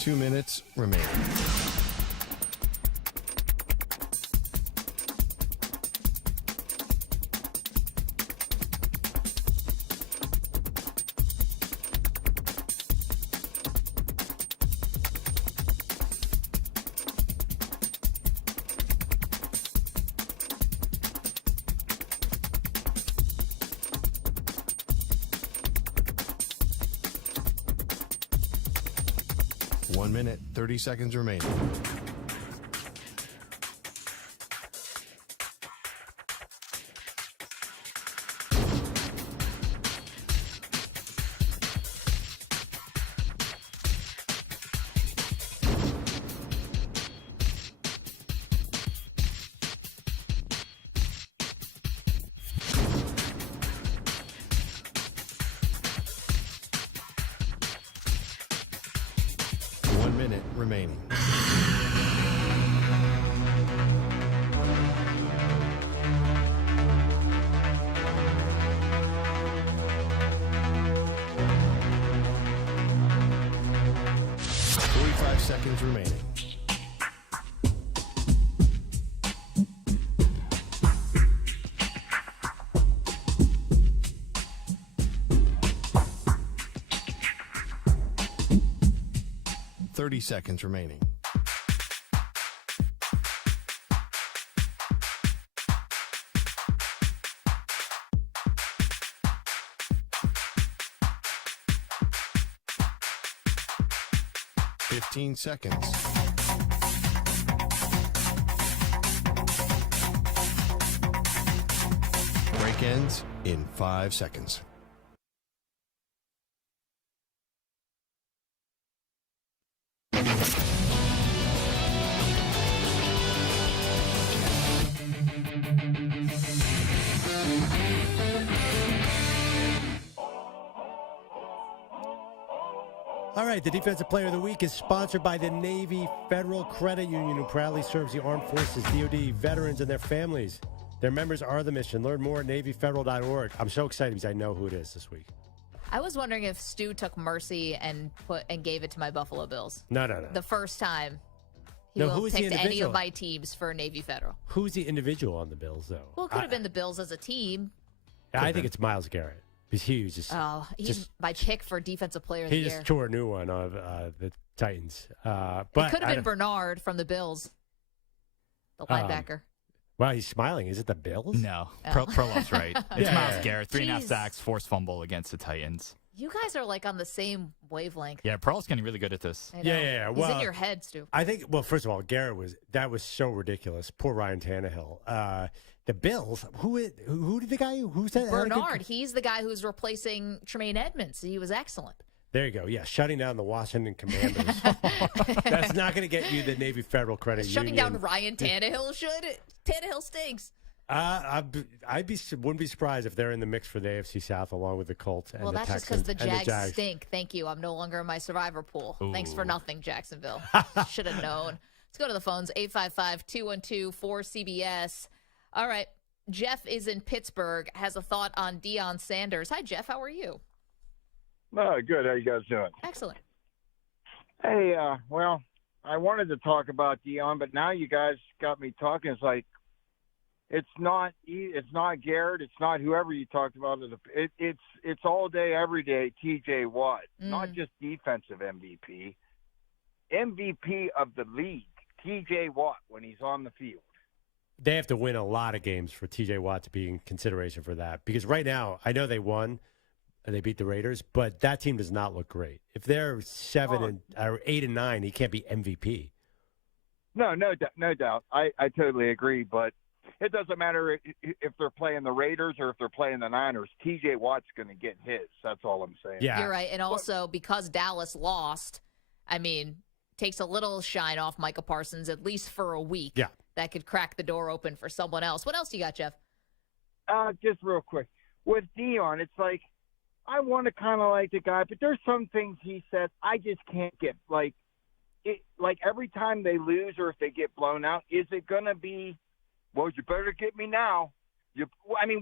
Two minutes remaining. One minute, 30 seconds remaining. Remaining. Seconds remaining. Thirty seconds remaining. Fifteen seconds. Break ends in 5 seconds. All right, the Defensive Player of the Week is sponsored by the Navy Federal Credit Union, who proudly serves the Armed Forces, DoD, veterans, and their families. Their members are the mission. Learn more at NavyFederal.org. I'm so excited because I know who it is this week. I was wondering if Stu took mercy and gave it to my Buffalo Bills. No. The first time he No, will who is the pick any individual? of my teams for Navy Federal. Who's the individual on the Bills, though? Well, it could have been the Bills as a team. I think it's Myles Garrett. Because he was just... Oh, he's my pick for Defensive Player of He the Year. just tore a new one of the Titans. But It could have been Bernard from the Bills, the linebacker. Wow, he's smiling. Is it the Bills? No. Perloff's right. It's Yeah. Myles Garrett. 3.5 Jeez. sacks, forced fumble against the Titans. You guys are like on the same wavelength. Yeah, Perloff's getting really good at this. I know. Yeah. He's Well, in your head, Stu. I think, well, first of all, Garrett was so ridiculous. Poor Ryan Tannehill. The Bills, who's the guy who's that? Bernard, he's the guy who's replacing Tremaine Edmonds. He was excellent. There you go. Yeah, shutting down the Washington Commanders. That's not going to get you the Navy Federal Credit Shutting Union. down Ryan Tannehill should. Tannehill stinks. Wouldn't be surprised if they're in the mix for the AFC South along with the Colts and Well, the that's just Texans. because the and Jags stink. Thank you. I'm no longer in my survivor pool. Thanks for Ooh. nothing, Jacksonville. Should have known. Let's go to the phones. 855-212-4CBS. All right. Jeff is in Pittsburgh, has a thought on Deion Sanders. Hi, Jeff. How are you? Good. How you guys doing? Excellent. Hey, well, I wanted to talk about Deion, but now you guys got me talking. It's like it's not Garrett, it's not whoever you talked about. It's all day, every day. T.J. Watt, not just defensive MVP, MVP of the league. T.J. Watt when he's on the field. They have to win a lot of games for T.J. Watt to be in consideration for that. Because right now, I know they won and they beat the Raiders, but that team does not look great. If they're 8 and 9, he can't be MVP. No doubt. I totally agree, but it doesn't matter if they're playing the Raiders or if they're playing the Niners. T.J. Watt's going to get his. That's all I'm saying. You're right. And also, because Dallas lost, I mean, takes a little shine off Micah Parsons, at least for a week. Yeah. That could crack the door open for someone else. What else you got, Jeff? Just real quick. With Dion, it's like, I want to kind of like the guy, but there's some things he said I just can't get. Like every time they lose or if they get blown out, is it going to be, well, you better get me now?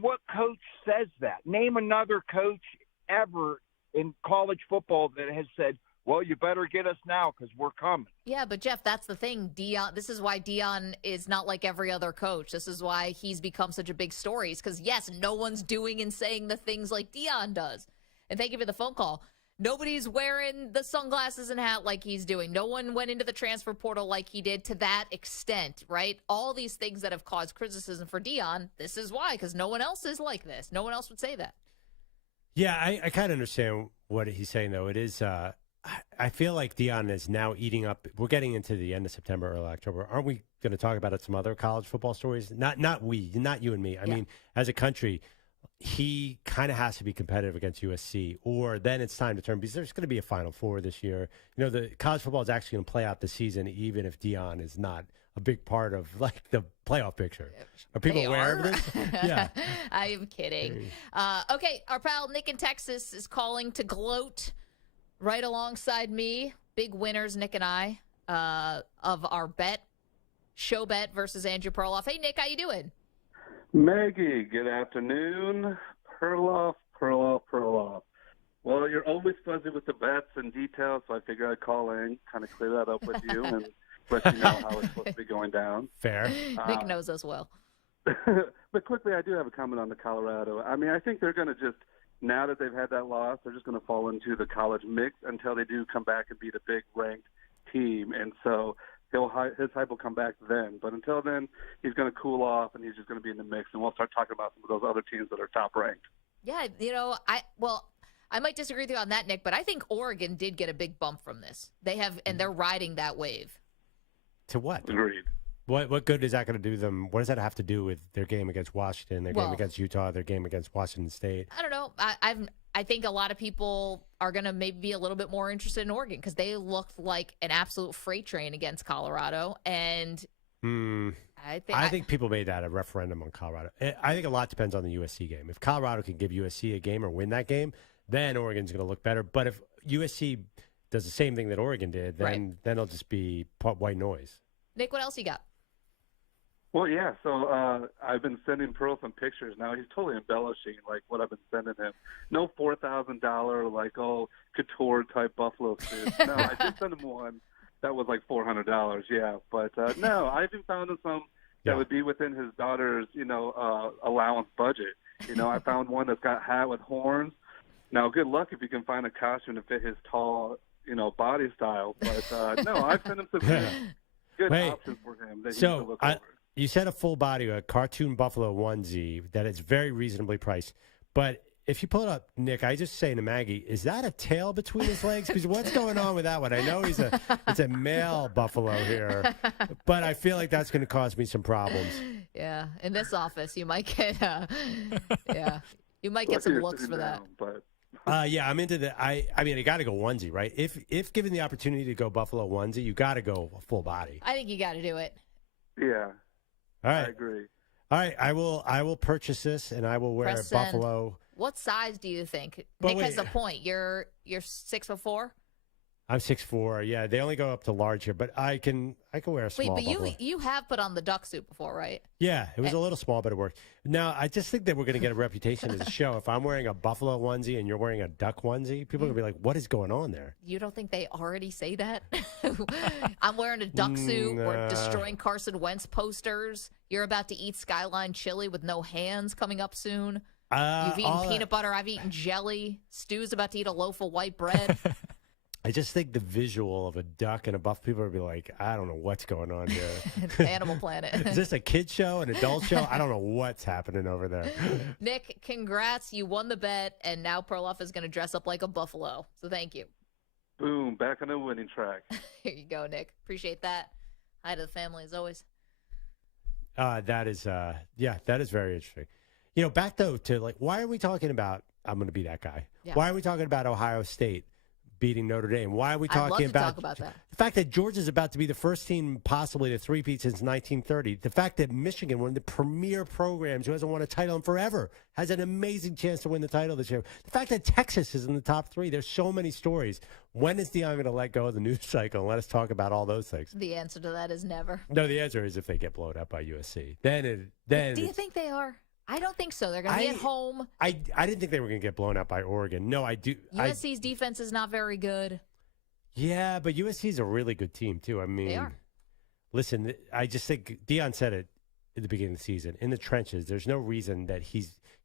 What coach says that? Name another coach ever in college football that has said, well, you better get us now because we're coming. Yeah, but Jeff, that's the thing. Dion. This is why Dion is not like every other coach. This is why he's become such a big story. Because, yes, no one's doing and saying the things like Dion does. And thank you for the phone call. Nobody's wearing the sunglasses and hat like he's doing. No one went into the transfer portal like he did to that extent, right? All these things that have caused criticism for Dion, this is why, because no one else is like this. No one else would say that. Yeah, I kind of understand what he's saying, though. It is, I feel like Dion is now eating up. We're getting into the end of September, early October. Aren't we going to talk about some other college football stories? Not you and me. I mean, as a country, he kind of has to be competitive against USC, or then it's time to turn, because there's going to be a Final Four this year. You know, the college football is actually going to play out the season, even if Dion is not a big part of like the playoff picture. Are people aware of this? Yeah. I am kidding. Okay, our pal Nick in Texas is calling to gloat right alongside me. Big winners, Nick and I, of our show bet versus Andrew Perloff. Hey, Nick, how you doing? Maggie, good afternoon. Perloff. Well, you're always fuzzy with the bets and details, so I figured I'd call in, kind of clear that up with you and let you know how it's supposed to be going down. Fair. Nick knows us well. But quickly, I do have a comment on the Colorado. I mean, I think they're going to just, now that they've had that loss, they're just going to fall into the college mix until they do come back and beat a big ranked team. And so his hype will come back then. But until then, he's going to cool off, and he's just going to be in the mix, and we'll start talking about some of those other teams that are top ranked. Yeah, I might disagree with you on that, Nick, but I think Oregon did get a big bump from this. They have, and they're riding that wave. To what? Agreed. What good is that going to do them? What does that have to do with their game against Washington, their game against Utah, their game against Washington State? I don't know. I think a lot of people are going to maybe be a little bit more interested in Oregon because they looked like an absolute freight train against Colorado. And I think people made that a referendum on Colorado. I think a lot depends on the USC game. If Colorado can give USC a game or win that game, then Oregon's going to look better. But if USC does the same thing that Oregon did, then it'll just be white noise. Nick, what else you got? Well, yeah, so I've been sending Pearl some pictures now. He's totally embellishing, like, what I've been sending him. No $4,000, like, couture-type buffalo suits. No, I did send him one that was like $400, yeah. But, no, I even found him some that would be within his daughter's, allowance budget. I found one that's got hat with horns. Now, good luck if you can find a costume to fit his tall, body style. But, no, I've sent him some good options for him that he can look over. You said a full body, a cartoon buffalo onesie that is very reasonably priced. But if you pull it up, Nick, I just say to Maggie, is that a tail between his legs? Because what's going on with that one? I know it's a male buffalo here, but I feel like that's going to cause me some problems. Yeah, in this office, you might get you might get some looks for that. Yeah, I'm into the. I mean, you got to go onesie, right? If given the opportunity to go buffalo onesie, you got to go full body. I think you got to do it. Yeah. All right. I agree. All right, I will purchase this, and I will wear a buffalo. What size do you think? But Nick has a point. You're 6'4"? I'm 6'4". Yeah, they only go up to large here, but I can wear a small. Wait, but buffalo. you have put on the duck suit before, right? Yeah, it was a little small, but it worked. Now, I just think that we're going to get a reputation as a show. If I'm wearing a buffalo onesie and you're wearing a duck onesie, people are going to be like, what is going on there? You don't think they already say that? I'm wearing a duck suit. We're destroying Carson Wentz posters. You're about to eat Skyline chili with no hands coming up soon. You've eaten peanut butter. I've eaten jelly. Stu's about to eat a loaf of white bread. I just think the visual of a duck and a buff, people will be like, I don't know what's going on here. Animal Planet. Is this a kid show, an adult show? I don't know what's happening over there. Nick, congrats. You won the bet, and now Perloff is going to dress up like a buffalo. So thank you. Boom, back on the winning track. Here you go, Nick. Appreciate that. Hi to the family, as always. That is very interesting. Back, though, to, like, why are we talking about, I'm going to be that guy. Yeah. Why are we talking about Ohio State beating Notre Dame. Why are we I'd love talking to talk about that. the fact that Georgia's about to be the first team possibly to three-peat since 1930? The fact that Michigan, one of the premier programs who hasn't won a title in forever, has an amazing chance to win the title this year. The fact that Texas is in the top three. There's so many stories. When is Deion going to let go of the news cycle and let us talk about all those things? The answer to that is never. No, the answer is if they get blown up by USC. Then Do you think they are? I don't think so. They're going to be at home. I didn't think they were going to get blown up by Oregon. No, I do. USC's defense is not very good. Yeah, but USC is a really good team, too. I mean, They are. Listen, I just think Deion said it at the beginning of the season. In the trenches, there's no reason that he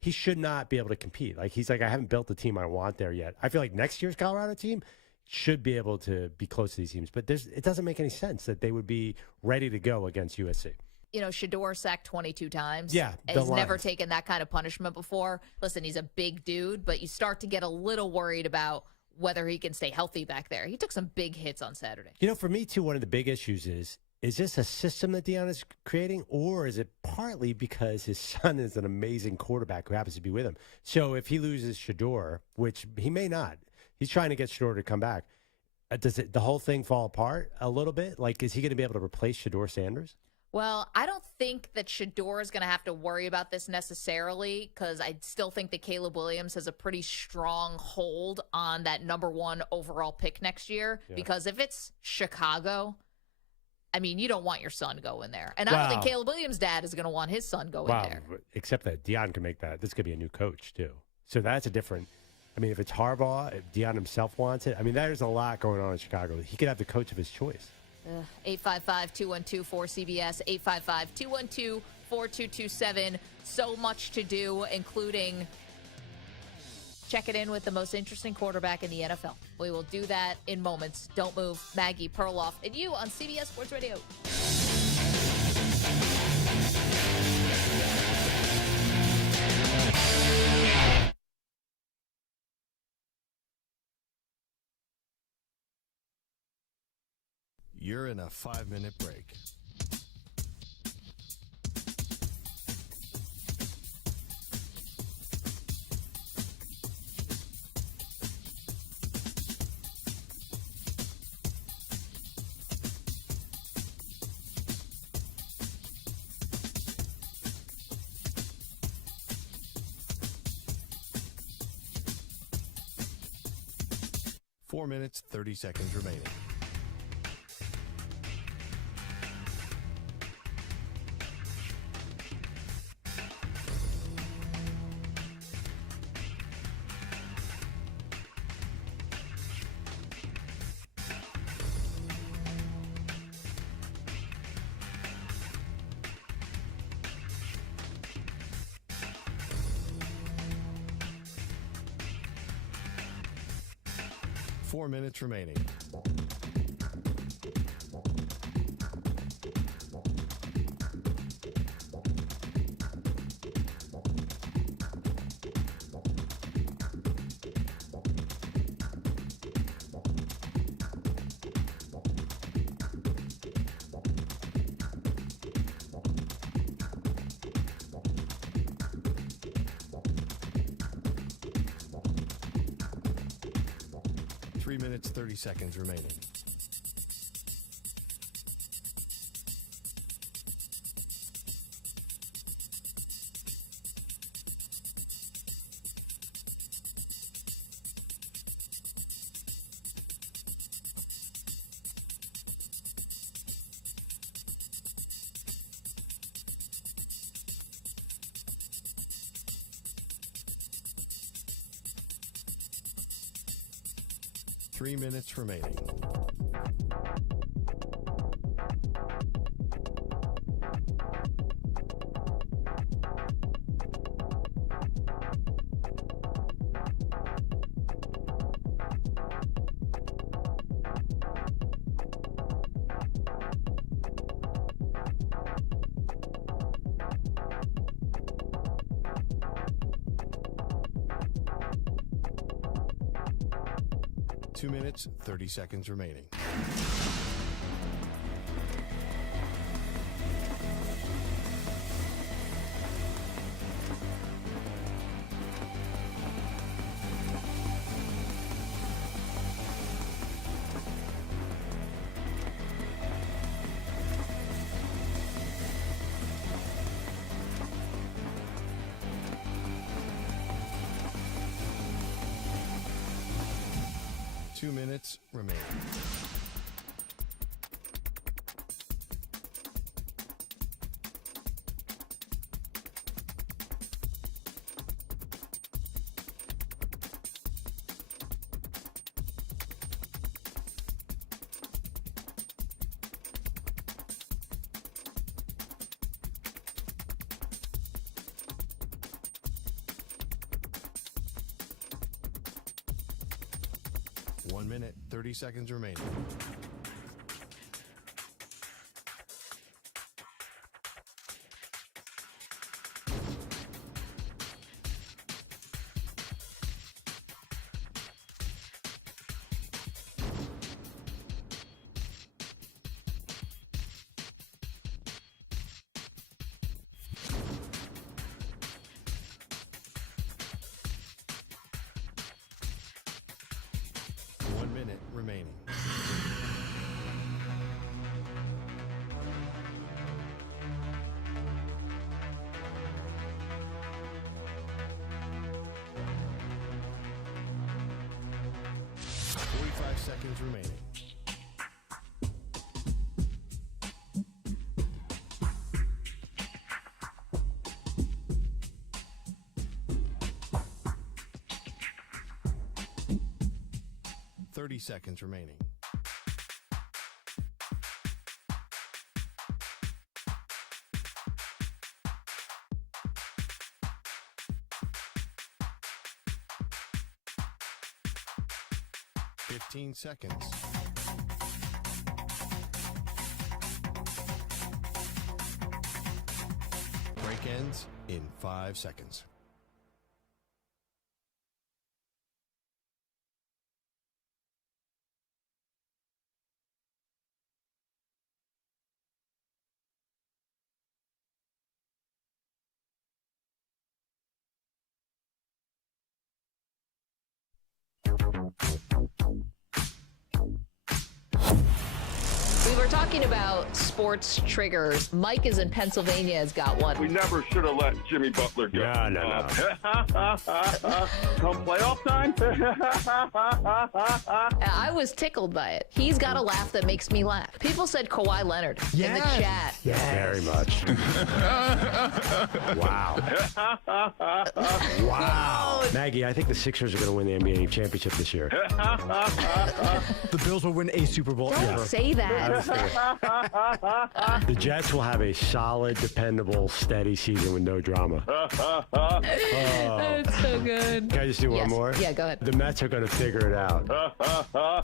should not be able to compete. Like, he's like, I haven't built the team I want there yet. I feel like next year's Colorado team should be able to be close to these teams. But it doesn't make any sense that they would be ready to go against USC. You know, Shador sacked 22 times. Yeah, He's never taken that kind of punishment before. Listen, he's a big dude, but you start to get a little worried about whether he can stay healthy back there. He took some big hits on Saturday. You know, for me, too, one of the big issues is this a system that Deion is creating, or is it partly because his son is an amazing quarterback who happens to be with him? So if he loses Shador, which he may not, he's trying to get Shador to come back. Does the whole thing fall apart a little bit? Like, is he going to be able to replace Shador Sanders? Well, I don't think that Shador is going to have to worry about this necessarily because I still think that Caleb Williams has a pretty strong hold on that number 1 overall pick next year. Yeah. Because if it's Chicago, I mean, you don't want your son going there. And I don't think Caleb Williams' dad is going to want his son going there. Except that Deion can make that. This could be a new coach, too. So that's a different. I mean, if it's Harbaugh, if Deion himself wants it, I mean, there's a lot going on in Chicago. He could have the coach of his choice. 855-212-4CBS, 855-212-4227. So much to do, including checking in with the most interesting quarterback in the NFL. We will do that in moments. Don't move. Maggie, Perloff, and you on CBS Sports Radio. You're in a 5-minute break. Four minutes, 30 seconds remaining. Four minutes remaining. Three minutes, 30 seconds remaining. Three minutes remaining. Two minutes, 30 seconds remaining. 2 minutes remaining. One minute, 30 seconds remaining. Remaining. Seconds remaining. Seconds remaining. Seconds. Break ends in 5 seconds. We were talking about sports triggers. Mike is in Pennsylvania, has got one. We never should have let Jimmy Butler go. No. Come playoff time? I was tickled by it. He's got a laugh that makes me laugh. People said Kawhi Leonard in the chat. Yes. Very much. Wow. Maggie, I think the Sixers are going to win the NBA championship this year. The Bills will win a Super Bowl. Don't say that. The Jets will have a solid, dependable, steady season with no drama. That's so good. Can I just do one more? Yeah, go ahead. The Mets are going to figure it out.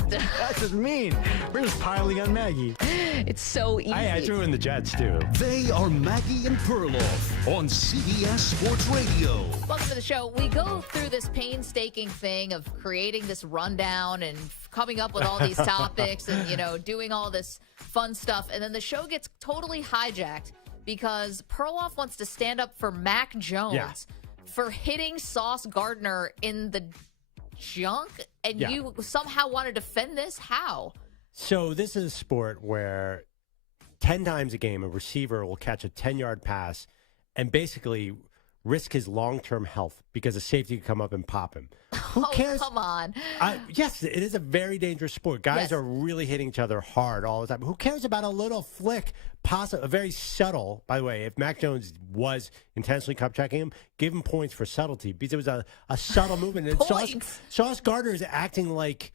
That's just mean. We're just piling on Maggie. It's so easy. I threw in the Jets, too. They are Maggie and Perloff on CBS Sports Radio. Welcome to the show. We go through this painstaking thing of creating this rundown and coming up with all these topics and, doing all this fun stuff. And then the show gets totally hijacked because Perloff wants to stand up for Mac Jones for hitting Sauce Gardner in the junk. And you somehow want to defend this? How? So this is a sport where 10 times a game, a receiver will catch a 10-yard pass and basically risk his long-term health because a safety could come up and pop him. Who cares? Come on. Yes, it is a very dangerous sport. Guys are really hitting each other hard all the time. Who cares about a little flick? A very subtle, by the way, if Mac Jones was intentionally cup checking him, give him points for subtlety because it was a subtle movement. And Sauce Gardner is acting like...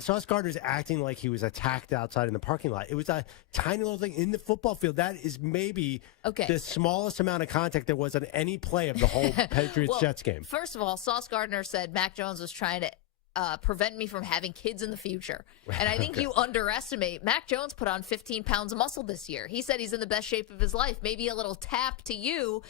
Sauce Gardner's acting like he was attacked outside in the parking lot. It was a tiny little thing in the football field. That is maybe the smallest amount of contact there was on any play of the whole Patriots-Jets game. First of all, Sauce Gardner said Mac Jones was trying to prevent me from having kids in the future. And I think you underestimate. Mac Jones put on 15 pounds of muscle this year. He said he's in the best shape of his life. Maybe a little tap to you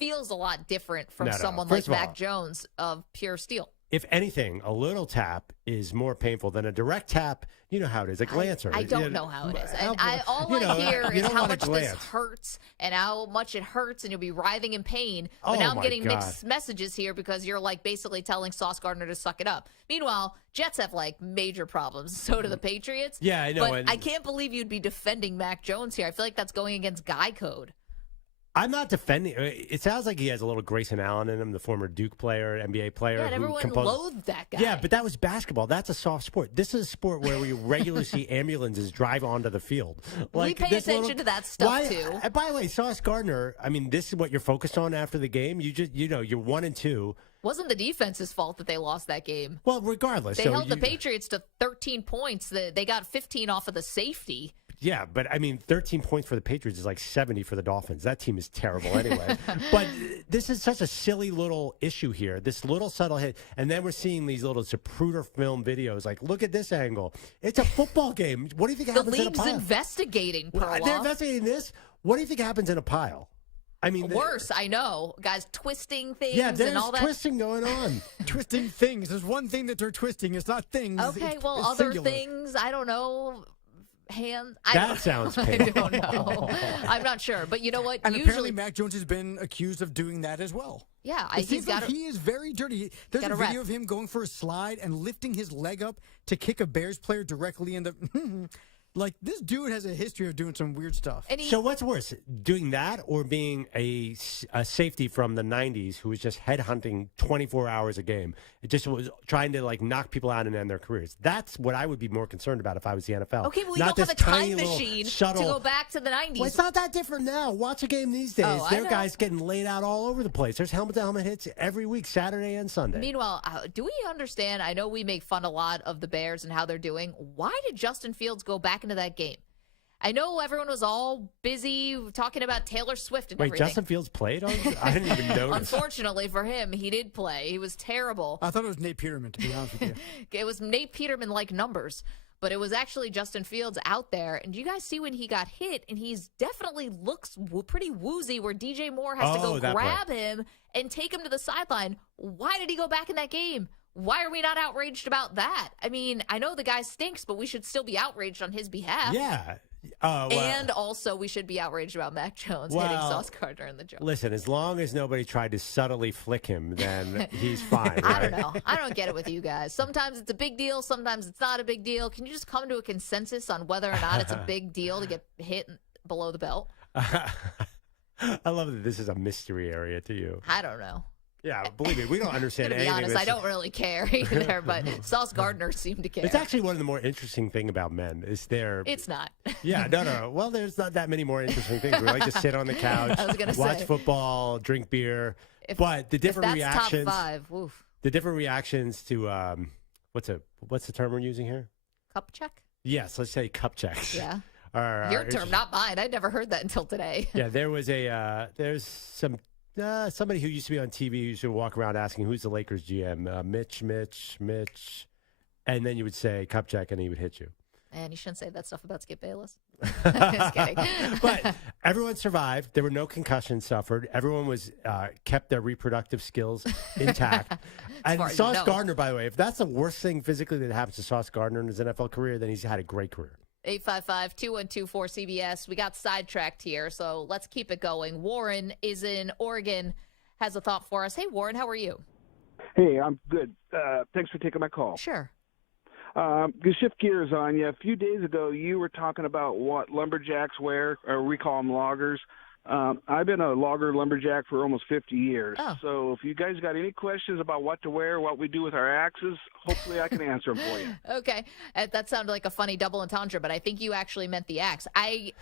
feels a lot different from someone like Mac Jones of pure steel. If anything, a little tap is more painful than a direct tap. You know how it is, a glancer. I don't know how it is. And I hear is how much this hurts and how much it hurts, and you'll be writhing in pain. But now I'm getting mixed messages here because you're basically telling Sauce Gardner to suck it up. Meanwhile, Jets have major problems. So do the Patriots. Yeah, I know. But I can't believe you'd be defending Mac Jones here. I feel like that's going against guy code. I'm not defending. It sounds like he has a little Grayson Allen in him, the former Duke player, NBA player. Yeah, and who everyone composed- loathed that guy. Yeah, but that was basketball. That's a soft sport. This is a sport where we regularly see ambulances drive onto the field. We pay this attention to that stuff, too. By the way, Sauce Gardner, I mean, this is what you're focused on after the game. You're 1-2. Wasn't the defense's fault that they lost that game. Well, regardless. They held the Patriots to 13 points. They got 15 off of the safety. Yeah, but I mean, 13 points for the Patriots is like 70 for the Dolphins. That team is terrible anyway. But this is such a silly little issue here, this little subtle hit. And then we're seeing these little Zapruder film videos. Like, look at this angle. It's a football game. What do you think happens in a league's pile? investigating, Perloff. They're investigating this? What do you think happens in a pile? I mean, worse, I know. Guys twisting things yeah, there's and all that. twisting going on. Twisting things. There's one thing that they're twisting. It's not things. Okay, well, it's other singular. things, I don't know. Hands. That sounds I painful. don't know. I'm not sure. But you know what? And Usually, apparently Mac Jones has been accused of doing that as well. Yeah, It seems like he is very dirty. There's got a a video rep. of him going for a slide and lifting his leg up to kick a Bears player directly in the... Like, this dude has a history of doing some weird stuff. So what's worse, doing that or being a safety from the 90s who was just headhunting 24 hours a game? It just was trying to, like, knock people out and end their careers. That's what I would be more concerned about if I was the NFL. Okay, well, you Not don't have this a time tiny little machine shuttle. to go back to the 90s. Well, it's not that different now. Watch a game these days. Oh, I There are know. guys getting laid out all over the place. There's helmet-to-helmet hits every week, Saturday and Sunday. Meanwhile, do we understand? I know we make fun a lot of the Bears and how they're doing. Why did Justin Fields go back into that game? I know everyone was all busy talking about Taylor Swift and Wait, everything. Justin Fields played on? I didn't even notice. Unfortunately for him, he did play. He was terrible. I thought it was Nate Peterman, to be honest with you. It was Nate Peterman-like numbers, but it was actually Justin Fields out there. And do you guys see when he got hit? And he's definitely looks pretty woozy where DJ Moore has to go that grab him and take him to the sideline. Why did he go back in that game? Why are we not outraged about that? I mean, I know the guy stinks, but we should still be outraged on his behalf. Yeah. And also, we should be outraged about Mac Jones hitting Sauce Gardner in the jaw. Listen, as long as nobody tried to subtly flick him, then he's fine. I right? don't know. I don't get it with you guys. Sometimes it's a big deal. Sometimes it's not a big deal. Can you just come to a consensus on whether or not it's a big deal to get hit below the belt? I love that this is a mystery area to you. I don't know. Yeah, believe me, we don't understand To be anything. honest, I don't really care either, but Sauce Gardner seemed to care. It's actually one of the more interesting thing about men is their. It's not. Yeah, no. Well, there's not that many more interesting things. We like to sit on the couch, I was gonna watch say. football, drink beer. But the different if that's reactions. top five, oof. The different reactions to what's the term we're using here? Cup check? Yes, let's say cup checks. Yeah. Are Your term, not mine. I'd never heard that until today. Yeah, there was there's somebody who used to be on TV who used to walk around asking who's the Lakers GM, Mitch, and then you would say cup check and he would hit you. And you shouldn't say that stuff about Skip Bayless. Just kidding. But everyone survived. There were no concussions suffered. Everyone was kept their reproductive skills intact. And far as you Sauce know. Gardner, by the way, if that's the worst thing physically that happens to Sauce Gardner in his NFL career, then he's had a great career. 855-2124-CBS. We got sidetracked here, so let's keep it going. Warren is in Oregon, has a thought for us. Hey, Warren, how are you? Hey, I'm good. Thanks for taking my call. Sure. To shift gears on you, a few days ago you were talking about what lumberjacks wear, or we call them loggers. I've been a logger lumberjack for almost 50 years. Oh. So if you guys got any questions about what to wear, what we do with our axes, hopefully I can answer them for you. Okay. That sounded like a funny double entendre, but I think you actually meant the axe. I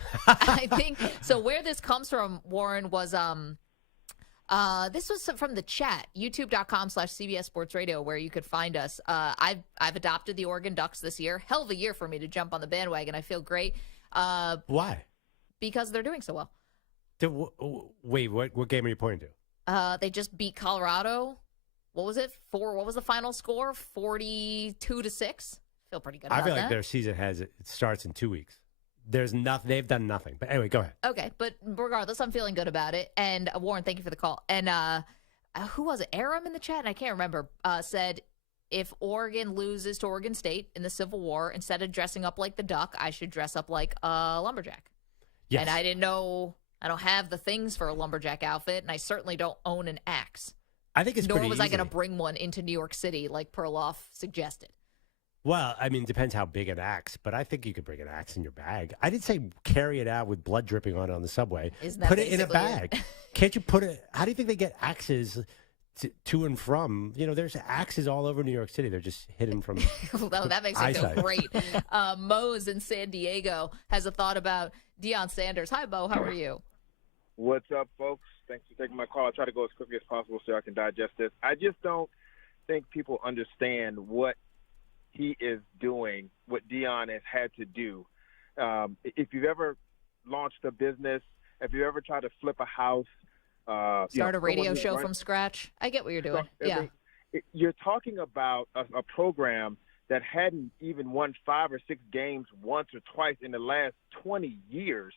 think so. Where this comes from, Warren, was this was from the chat, youtube.com/CBS Sports Radio, where you could find us. I've adopted the Oregon Ducks this year. Hell of a year for me to jump on the bandwagon. I feel great. Why? Because they're doing so well. Wait, what game are you pointing to? They just beat Colorado. What was it? What was the final score? 42-6. Feel pretty good about I feel like that. their season it starts in 2 weeks. There's nothing. They've done nothing. But anyway, go ahead. Okay, but regardless, I'm feeling good about it. And Warren, thank you for the call. And who was it? Aram in the chat? I can't remember. Said if Oregon loses to Oregon State in the Civil War, instead of dressing up like the Duck, I should dress up like a lumberjack. Yes. And I didn't know. I don't have the things for a lumberjack outfit, and I certainly don't own an axe. I think it's Nor pretty was I easy. going to bring one into New York City like Perloff suggested. Well, I mean, depends how big an axe, but I think you could bring an axe in your bag. I didn't say carry it out with blood dripping on it on the subway. Isn't that put it in a basically bag. Can't you put it? How do you think they get axes to and from? There's axes all over New York City. They're just hidden from. Well, that makes me feel eyesight. great. Mo's in San Diego has a thought about Deion Sanders. Hi, Mo. How are you? What's up, folks? Thanks for taking my call. I'll try to go as quickly as possible so I can digest this. I just don't think people understand what he is doing, what Deion has had to do. If you've ever launched a business, if you ever tried to flip a house, Start a radio show from scratch. I get what you're doing. Yeah. You're talking about a program that hadn't even won 5 or 6 games once or twice in the last 20 years.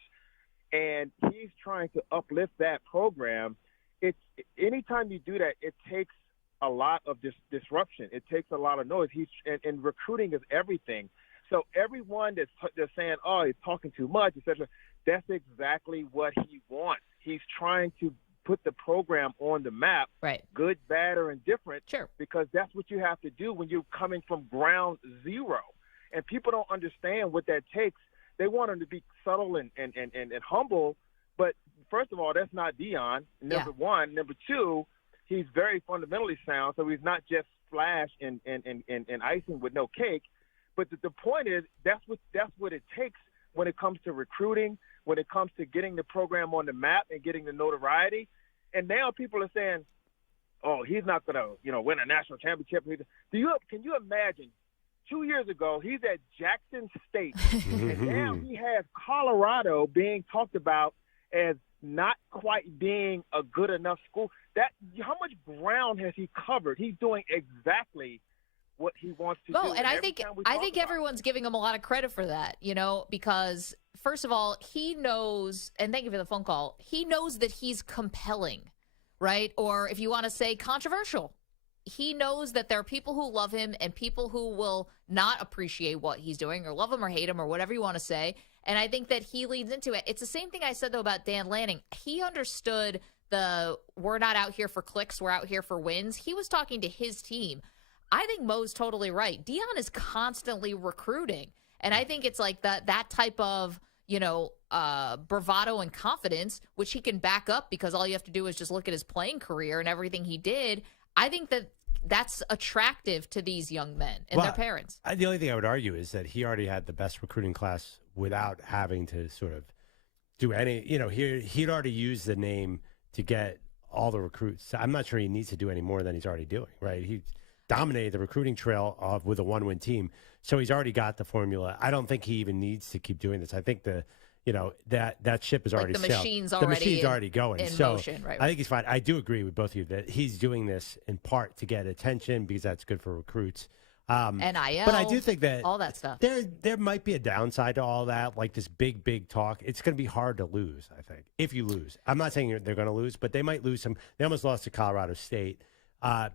And he's trying to uplift that program. It's anytime you do that, it takes a lot of disruption. It takes a lot of noise. And recruiting is everything. So everyone that's saying, oh, he's talking too much, etc., that's exactly what he wants. He's trying to put the program on the map, right? Good, bad, or indifferent. Sure. Because that's what you have to do when you're coming from ground zero. And people don't understand what that takes. They want him to be subtle and humble, but first of all, that's not Deion, number one. Number two, he's very fundamentally sound, so he's not just flash and icing with no cake. But the point is, that's what it takes when it comes to recruiting, when it comes to getting the program on the map and getting the notoriety. And now people are saying, oh, he's not going to, win a national championship. Can you imagine? 2 years ago, he's at Jackson State, and now he has Colorado being talked about as not quite being a good enough school. How much ground has he covered? He's doing exactly what he wants to do. Well, and I think everyone's giving him a lot of credit for that, because first of all, he knows, and thank you for the phone call, he knows that he's compelling, right? Or if you want to say controversial. He knows that there are people who love him and people who will not appreciate what he's doing or love him or hate him or whatever you want to say. And I think that he leads into it. It's the same thing I said, though, about Dan Lanning. He understood we're not out here for clicks, we're out here for wins. He was talking to his team. I think Mo's totally right. Deion is constantly recruiting. And I think it's like that type of, bravado and confidence, which he can back up because all you have to do is just look at his playing career and everything he did. I think that's attractive to these young men and their parents. The only thing I would argue is that he already had the best recruiting class without having to sort of do any, he'd already used the name to get all the recruits. I'm not sure he needs to do any more than he's already doing, right? He dominated the recruiting trail with a one-win team. So he's already got the formula. I don't think he even needs to keep doing this. I think that ship is already sailed. The machine's already going. In so motion, right. I think he's fine. I do agree with both of you that he's doing this in part to get attention because that's good for recruits. NIL, but I do think that all that stuff. There might be a downside to all that, like this big talk. It's going to be hard to lose, I think, if you lose. I'm not saying they're going to lose, but they might lose some. They almost lost to Colorado State.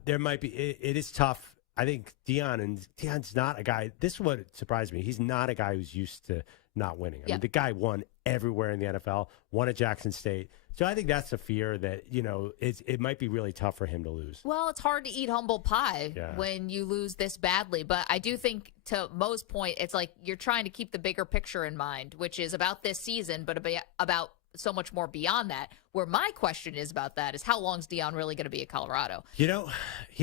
There might be. It is tough. I think Deion's not a guy. This is what surprised me. He's not a guy who's used to not winning. I mean, the guy won everywhere in the NFL, won at Jackson State. So I think that's a fear that, it might be really tough for him to lose. Well, it's hard to eat humble pie when you lose this badly. But I do think, to Mo's point, it's like you're trying to keep the bigger picture in mind, which is about this season, but about so much more beyond that. Where my question is about that is how long is Deion really going to be at Colorado? He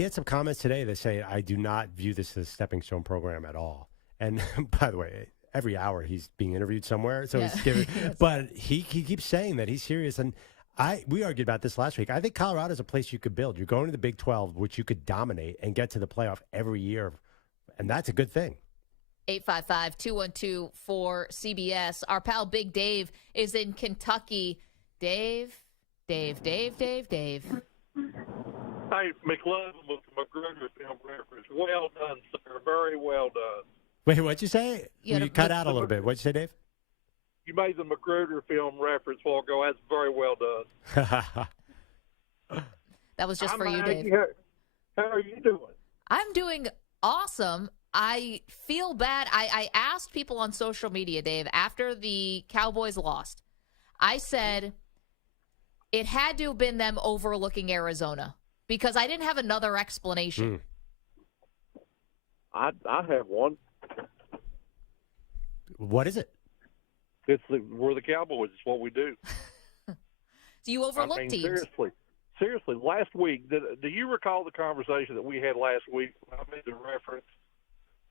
had some comments today that say, I do not view this as a stepping stone program at all. And by the way, every hour he's being interviewed somewhere. So he's giving, but he keeps saying that he's serious. And we argued about this last week. I think Colorado is a place you could build. You're going to the Big 12, which you could dominate and get to the playoff every year. And that's a good thing. 855-212-4CBS. Our pal Big Dave is in Kentucky. Dave. Hi, McLovin with the McGruder film reference. Well done, sir. Very well done. Wait, what'd you say? You cut out a little bit. What'd you say, Dave? You made the McGruder film reference a while ago. That's very well done. That was just for you, Dave. How are you doing? I'm doing awesome. I feel bad. I asked people on social media, Dave, after the Cowboys lost. I said it had to have been them overlooking Arizona because I didn't have another explanation. I have one. What is it? We're the Cowboys. It's what we do. So you overlook teams. Seriously, last week, do you recall the conversation that we had last week when I made the reference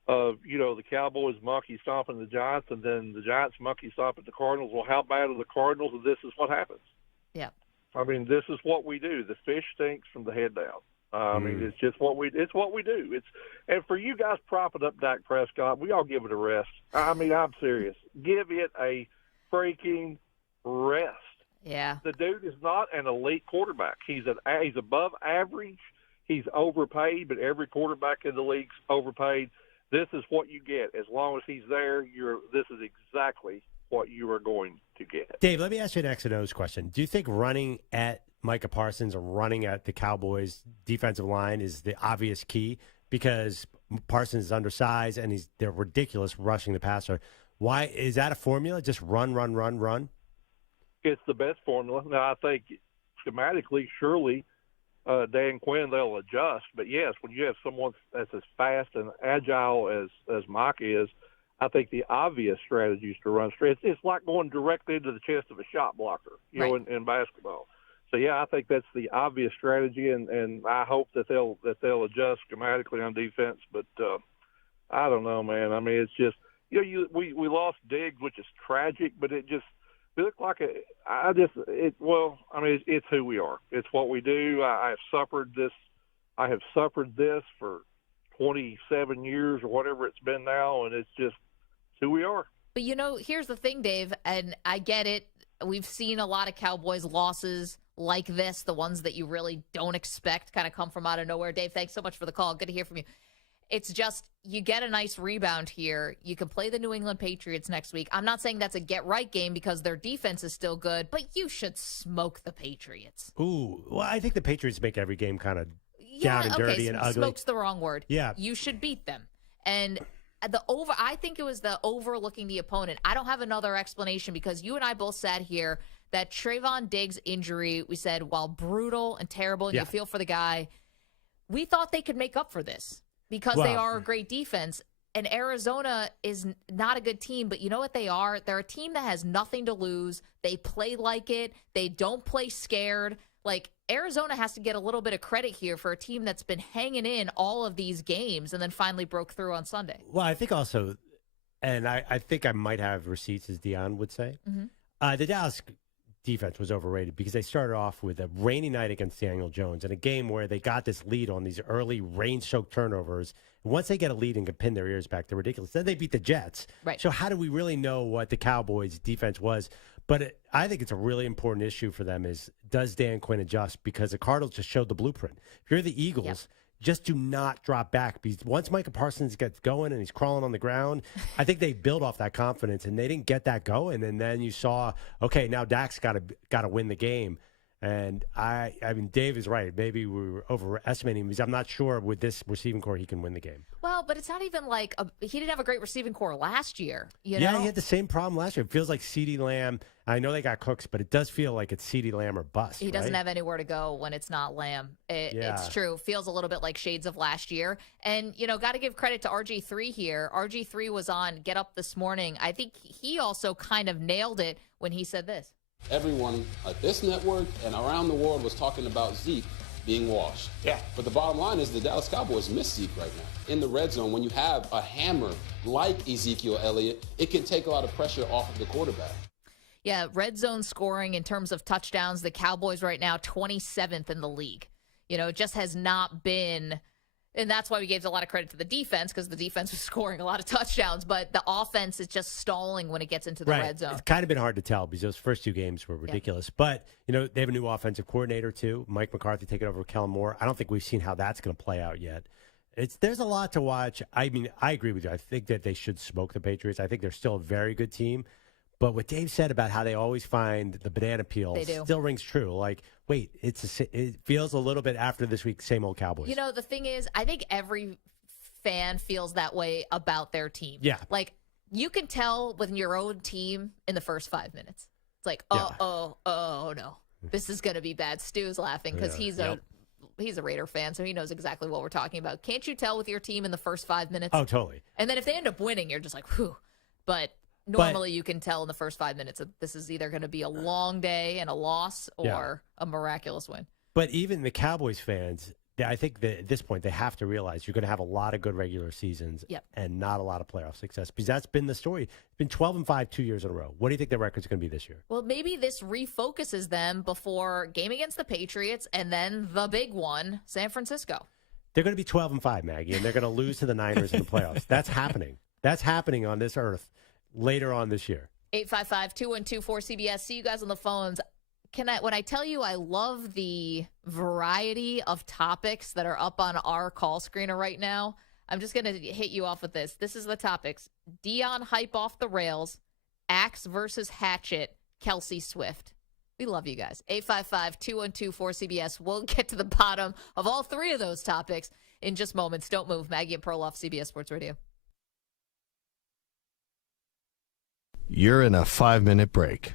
of, the Cowboys monkey stomping the Giants and then the Giants monkey stomping the Cardinals? Well, how bad are the Cardinals? And this is what happens. Yeah. I mean, this is what we do. The fish stinks from the head down. I mean, it's just what we do. And for you guys propping up Dak Prescott, we all give it a rest. I mean, I'm serious. Give it a freaking rest. Yeah. The dude is not an elite quarterback. He's above average. He's overpaid, but every quarterback in the league's overpaid. This is what you get. As long as he's there, this is exactly what you are going to get. Dave, let me ask you an X and O's question. Do you think running at Micah Parsons or running at the Cowboys defensive line is the obvious key? Because Parsons is undersized and they're ridiculous rushing the passer. Why is that a formula? Just run, run, run, run? It's the best formula. Now, I think schematically, surely Dan Quinn, they'll adjust. But, yes, when you have someone that's as fast and agile as Mike is, I think the obvious strategy is to run straight. It's like going directly into the chest of a shot blocker, in basketball. So, yeah, I think that's the obvious strategy, and I hope that they'll adjust schematically on defense. But I don't know, man. I mean, it's just we lost Diggs, which is tragic, but it looked like it's who we are. It's what we do. I have suffered this. I have suffered this for 27 years or whatever it's been now, and it's just who we are. But, here's the thing, Dave, and I get it. We've seen a lot of Cowboys losses like this, the ones that you really don't expect kind of come from out of nowhere. Dave, thanks so much for the call. Good to hear from you. It's just you get a nice rebound here. You can play the New England Patriots next week. I'm not saying that's a get-right game because their defense is still good, but you should smoke the Patriots. Ooh, well, I think the Patriots make every game kind of down and dirty and ugly. Smoke's the wrong word. Yeah. You should beat them. And I think it was the overlooking the opponent. I don't have another explanation because you and I both sat here that Trayvon Diggs injury, we said, while brutal and terrible, and you feel for the guy, we thought they could make up for this because they are a great defense. And Arizona is not a good team, but you know what they are? They're a team that has nothing to lose. They play like it. They don't play scared. Like, Arizona has to get a little bit of credit here for a team that's been hanging in all of these games and then finally broke through on Sunday. Well, I think also, and I think I might have receipts, as Dion would say, the Dallas defense was overrated because they started off with a rainy night against Daniel Jones in a game where they got this lead on these early rain-soaked turnovers. Once they get a lead and can pin their ears back, they're ridiculous. Then they beat the Jets. Right. So how do we really know what the Cowboys' defense was? But I think it's a really important issue for them is, does Dan Quinn adjust? Because the Cardinals just showed the blueprint. If you're the Eagles, just do not drop back. Because once Micah Parsons gets going and he's crawling on the ground, I think they build off that confidence, and they didn't get that going. And then you saw, okay, now Dak's got to win the game. And I mean, Dave is right. Maybe we were overestimating him because I'm not sure with this receiving core he can win the game. Well, but it's not even like he didn't have a great receiving core last year. You Yeah, know? he had the same problem last year. It feels like CeeDee Lamb. I know they got Cooks, but it does feel like it's CeeDee Lamb or bust. He doesn't have anywhere to go when it's not Lamb. It's true. Feels a little bit like shades of last year. And, got to give credit to RG3 here. RG3 was on Get Up this morning. I think he also kind of nailed it when he said this. Everyone at this network and around the world was talking about Zeke being washed. Yeah. But the bottom line is the Dallas Cowboys miss Zeke right now. In the red zone, when you have a hammer like Ezekiel Elliott, it can take a lot of pressure off of the quarterback. Yeah, red zone scoring in terms of touchdowns, the Cowboys right now 27th in the league. It just has not been, and that's why we gave a lot of credit to the defense because the defense was scoring a lot of touchdowns, but the offense is just stalling when it gets into the red zone. It's kind of been hard to tell because those first two games were ridiculous. But, they have a new offensive coordinator too, Mike McCarthy taking over Kellen Moore. I don't think we've seen how that's going to play out yet. There's a lot to watch. I mean, I agree with you. I think that they should smoke the Patriots. I think they're still a very good team. But what Dave said about how they always find the banana peel still rings true. Like, wait, it feels a little bit after this week, same old Cowboys. The thing is, I think every fan feels that way about their team. Yeah. Like, you can tell with your own team in the first 5 minutes. It's like, oh, no. This is going to be bad. Stu's laughing because he's a he's a Raider fan, so he knows exactly what we're talking about. Can't you tell with your team in the first 5 minutes? Oh, totally. And then if they end up winning, you're just like, whew. But normally you can tell in the first 5 minutes that this is either going to be a long day and a loss or a miraculous win. But even the Cowboys fans, I think that at this point they have to realize you're going to have a lot of good regular seasons and not a lot of playoff success, because that's been the story. It's been 12-5 2 years in a row. What do you think their record's going to be this year? Well, maybe this refocuses them before game against the Patriots and then the big one, San Francisco. They're going to be 12-5, Maggie, and they're going to lose to the Niners in the playoffs. That's happening. That's happening on this earth later on this year. 855-212-4CBS. See you guys on the phones. When I tell you I love the variety of topics that are up on our call screener right now, I'm just going to hit you off with this. This is the topics. Dion hype off the rails, Axe versus Hatchet, Kelsey Swift. We love you guys. 855-212-4CBS. We'll get to the bottom of all three of those topics in just moments. Don't move. Maggie and Perloff, CBS Sports Radio. You're in a 5-minute break.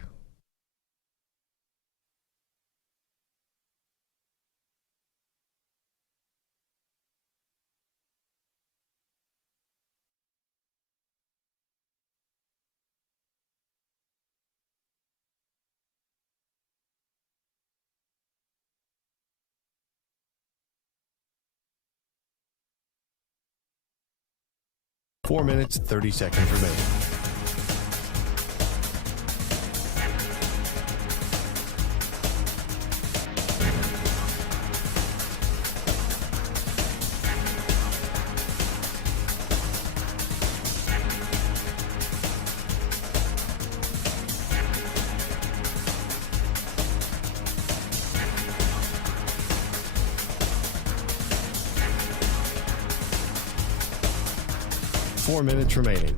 Four minutes, 30 seconds remaining. Four minutes remaining.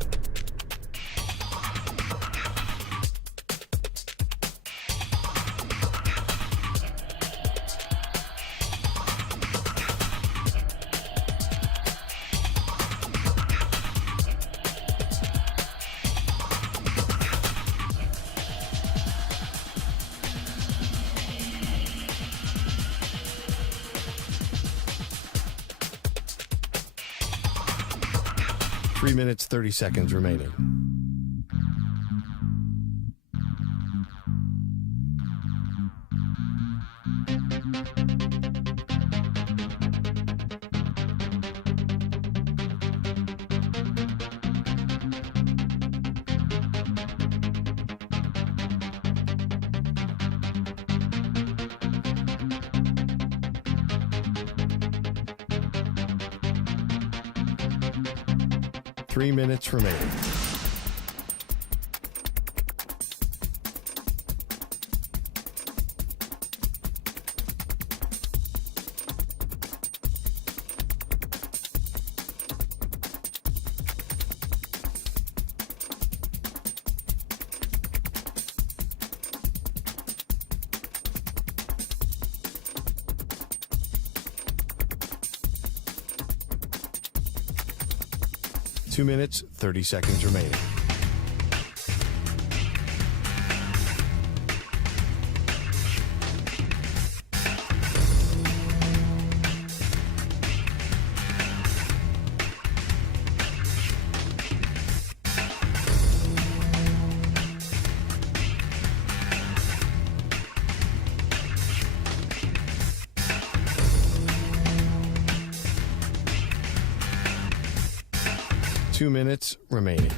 Three minutes, 30 seconds remaining. Three minutes remaining. Two minutes, 30 seconds remaining. Two minutes remaining.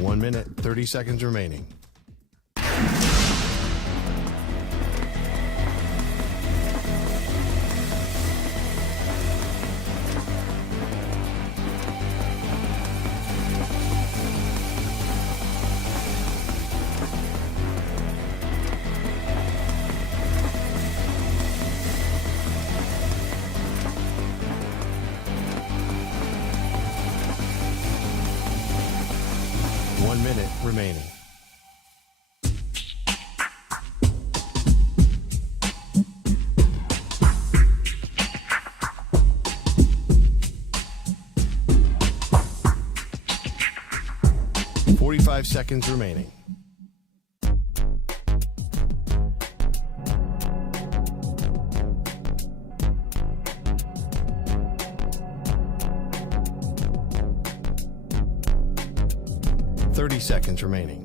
One minute, 30 seconds remaining. 1 minute remaining. Five seconds remaining. Seconds remaining.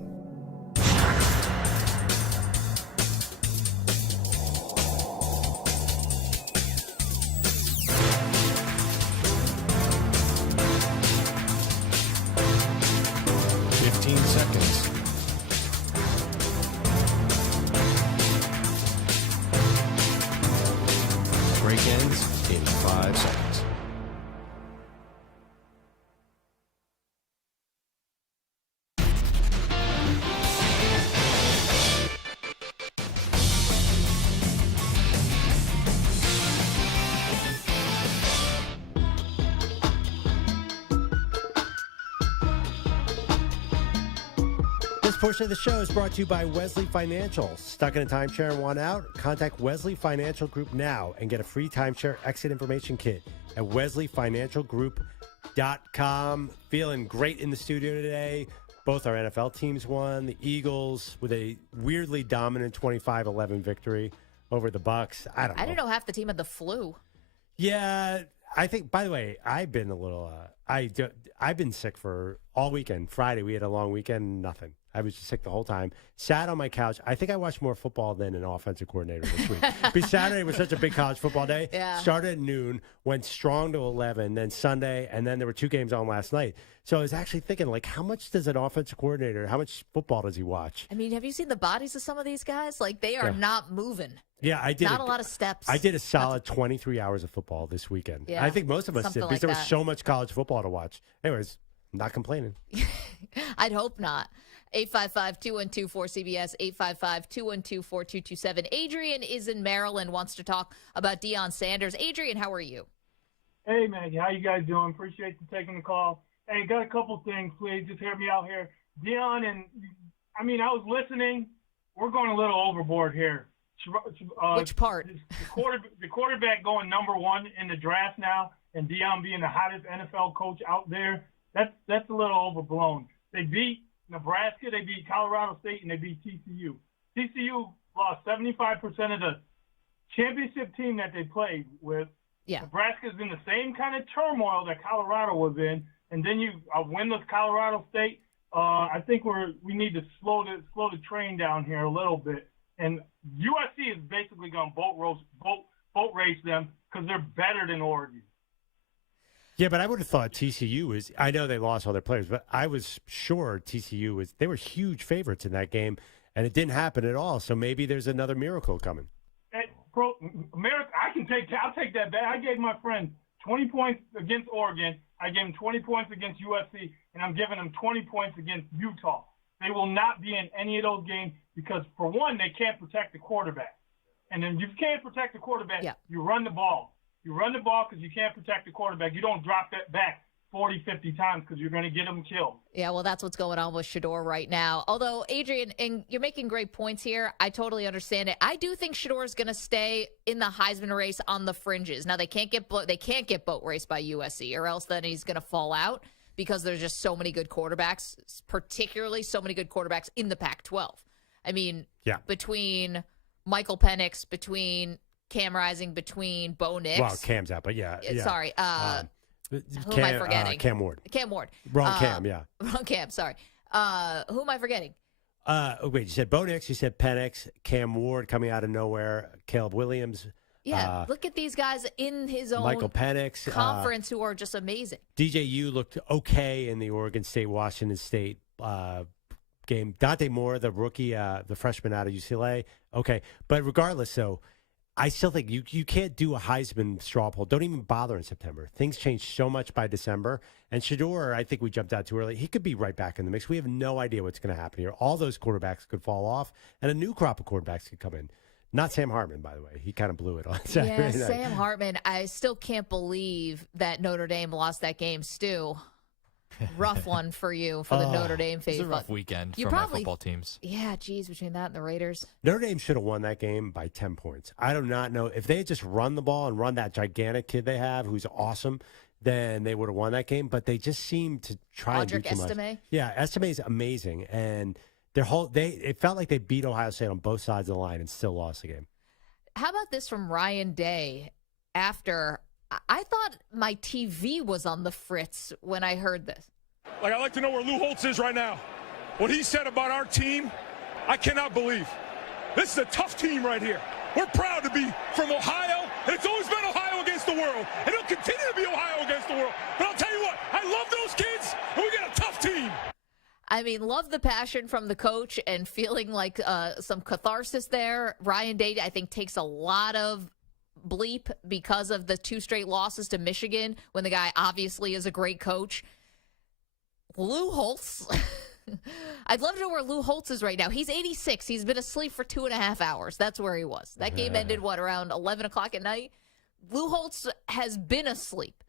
Break ends in 5 seconds. This portion of the show is brought to you by Wesley Financial. Stuck in a timeshare and want out? Contact Wesley Financial Group now and get a free timeshare exit information kit at wesleyfinancialgroup.com. Feeling great in the studio today. Both our NFL teams won. The Eagles with a weirdly dominant 25-11 victory over the Bucs. I don't know half the team had the flu. Yeah, I think, by the way, I've been a little, I've been sick for all weekend. Friday, we had a long weekend, nothing. I was just sick the whole time. Sat on my couch. I think I watched more football than an offensive coordinator this week. Because Saturday was such a big college football day. Yeah. Started at noon, went strong to 11, then Sunday, and then there were 2 games on last night. So I was actually thinking, like, how much does an offensive coordinator, how much football does he watch? I mean, have you seen the bodies of some of these guys? Like, they are not moving. Yeah, I did. Not a lot of steps. I did a solid 23 hours of football this weekend. Yeah, I think most of us something did like because there was that. so much college football to watch. Anyways, not complaining. I'd hope not. 855-212-4CBS, 855-212-4227. Adrian is in Maryland, wants to talk about Deion Sanders. Adrian, how are you? Hey, Maggie, how you guys doing? Appreciate you taking the call. Hey, got a couple things, please. Just hear me out here. Deion, and I mean, I was listening. We're going a little overboard here. Which part? The quarterback going number 1 in the draft now, and Deion being the hottest NFL coach out there. That's a little overblown. They beat Nebraska, they beat Colorado State, and they beat TCU. TCU lost 75% of the championship team that they played with. Yeah. Nebraska's in the same kind of turmoil that Colorado was in, and then you win with Colorado State. I think we need to slow the train down here a little bit. And USC is basically going to boat race them because they're better than Oregon. Yeah, but I would have thought TCU was, I know they lost all their players, but I was sure TCU was, they were huge favorites in that game, and it didn't happen at all. So maybe there's another miracle coming. Hey, America, I'll take that back. I gave my friend 20 points against Oregon. I gave him 20 points against USC, and I'm giving him 20 points against Utah. They will not be in any of those games because, for one, they can't protect the quarterback. And then if you can't protect the quarterback, you run the ball. You run the ball because you can't protect the quarterback. You don't drop that back 40, 50 times because you're going to get them killed. Yeah, well, that's what's going on with Shedeur right now. Although, Adrian, and you're making great points here. I totally understand it. I do think Shedeur is going to stay in the Heisman race on the fringes. Now, they can't get boat raced by USC, or else then he's going to fall out because there's just so many good quarterbacks, particularly so many good quarterbacks in the Pac-12. I mean, between Michael Penix, between Cam Rising, between Bo Nix. Well, Cam's out, but Sorry. Who am I forgetting? Cam Ward. Cam Ward. Wrong Cam, yeah. Wrong Cam, sorry. Who am I forgetting? Wait, you said Bo Nix, you said Penix, Cam Ward coming out of nowhere, Caleb Williams. Yeah, look at these guys in his own Michael Penix, conference who are just amazing. DJU looked okay in the Oregon State-Washington State game. Dante Moore, the rookie, the freshman out of UCLA, okay. But regardless, so I still think you can't do a Heisman straw poll. Don't even bother in September. Things change so much by December. And Shedeur, I think we jumped out too early. He could be right back in the mix. We have no idea what's going to happen here. All those quarterbacks could fall off, and a new crop of quarterbacks could come in. Not Sam Hartman, by the way. He kind of blew it on Saturday night. Sam Hartman. I still can't believe that Notre Dame lost that game, Stu. rough one for you for the Notre Dame It's faithful. a rough weekend You for probably- my football teams. Yeah, geez, between that and the Raiders. Notre Dame should have won that game by 10 points. I do not know. If they had just run the ball and run that gigantic kid they have who's awesome, then they would have won that game. But they just seem to try and do too much. Estime? Yeah, Estime is amazing. And it felt like they beat Ohio State on both sides of the line and still lost the game. How about this from Ryan Day after I thought my TV was on the fritz when I heard this. Like, I'd like to know where Lou Holtz is right now. What he said about our team, I cannot believe. This is a tough team right here. We're proud to be from Ohio, and it's always been Ohio against the world, and it'll continue to be Ohio against the world. But I'll tell you what, I love those kids, and we got a tough team. I mean, love the passion from the coach and feeling like some catharsis there. Ryan Day, I think, takes a lot of bleep because of the 2 straight losses to Michigan when the guy obviously is a great coach. Lou Holtz. I'd love to know where Lou Holtz is right now. He's 86. He's been asleep for 2.5 hours. That's where he was. That game ended, around 11 o'clock at night? Lou Holtz has been asleep.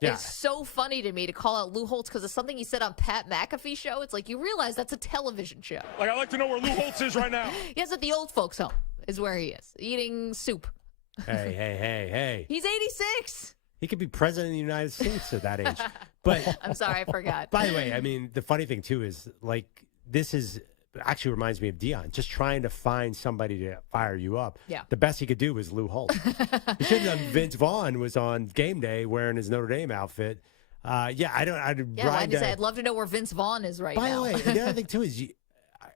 Yeah. It's so funny to me to call out Lou Holtz because of something he said on Pat McAfee's show. It's like you realize that's a television show. Like, I'd like to know where Lou Holtz is right now. He's at the old folks' home is where he is, eating soup. Hey. He's 86. He could be president of the United States at that age. But I'm sorry, I forgot. By the way, I mean, the funny thing, too, is like this is actually reminds me of Dion, just trying to find somebody to fire you up. Yeah. The best he could do was Lou Holtz. He should have done Vince Vaughn was on game day wearing his Notre Dame outfit. I'd I'd love to know where Vince Vaughn is right now. By the way, the other thing, too, is you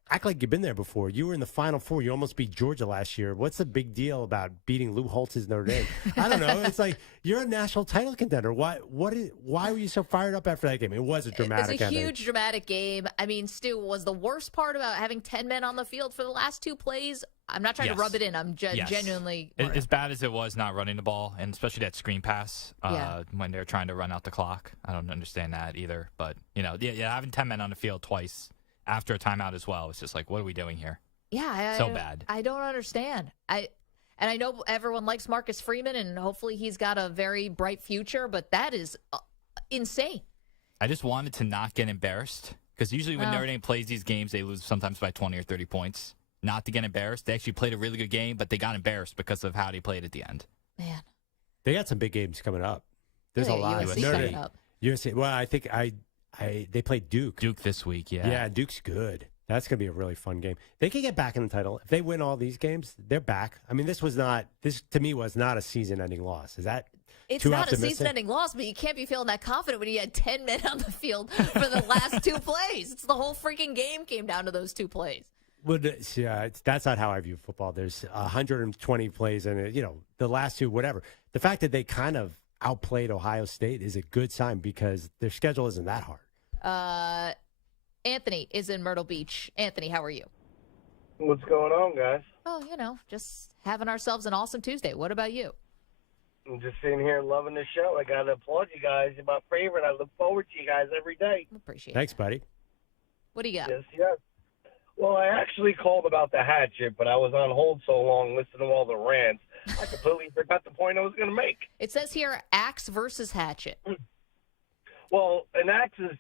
act like you've been there before. You were in the Final Four. You almost beat Georgia last year. What's the big deal about beating Lou Holtz's Notre Dame? I don't know. It's like you're a national title contender. Why were you so fired up after that game? It was a dramatic It was a ending. huge dramatic game. I mean, Stu, was the worst part about having 10 men on the field for the last 2 plays? I'm not trying to rub it in. I'm genuinely. As bad as it was not running the ball, and especially that screen pass when they're trying to run out the clock. I don't understand that either. But, having 10 men on the field twice after a timeout as well. It's just like, what are we doing here? Yeah. So bad. I don't understand. I know everyone likes Marcus Freeman, and hopefully he's got a very bright future, but that is insane. I just wanted to not get embarrassed because usually when Notre Dame plays these games, they lose sometimes by 20 or 30 points. Not to get embarrassed. They actually played a really good game, but they got embarrassed because of how they played at the end. Man. They got some big games coming up. There's a lot of USC. Well, I think they played Duke. Duke this week, yeah. Yeah, Duke's good. That's going to be a really fun game. They can get back in the title. If they win all these games, they're back. I mean, this to me was not a season-ending loss. Is that It's too not optimistic? a season-ending loss, but you can't be feeling that confident when you had 10 men on the field for the last 2 plays. It's the whole freaking game came down to those 2 plays. Well, that's not how I view football. There's 120 plays in it. The last 2, whatever. The fact that they kind of outplayed Ohio State is a good sign because their schedule isn't that hard. Anthony is in Myrtle Beach. Anthony, how are you? What's going on, guys? Oh, just having ourselves an awesome Tuesday. What about you? I'm just sitting here loving the show. I got to applaud you guys. You're my favorite. I look forward to you guys every day. Appreciate Thanks, buddy. What do you got? Yes. Well, I actually called about the hatchet, but I was on hold so long listening to all the rants, I completely forgot the point I was going to make. It says here axe versus hatchet. Well, an axe is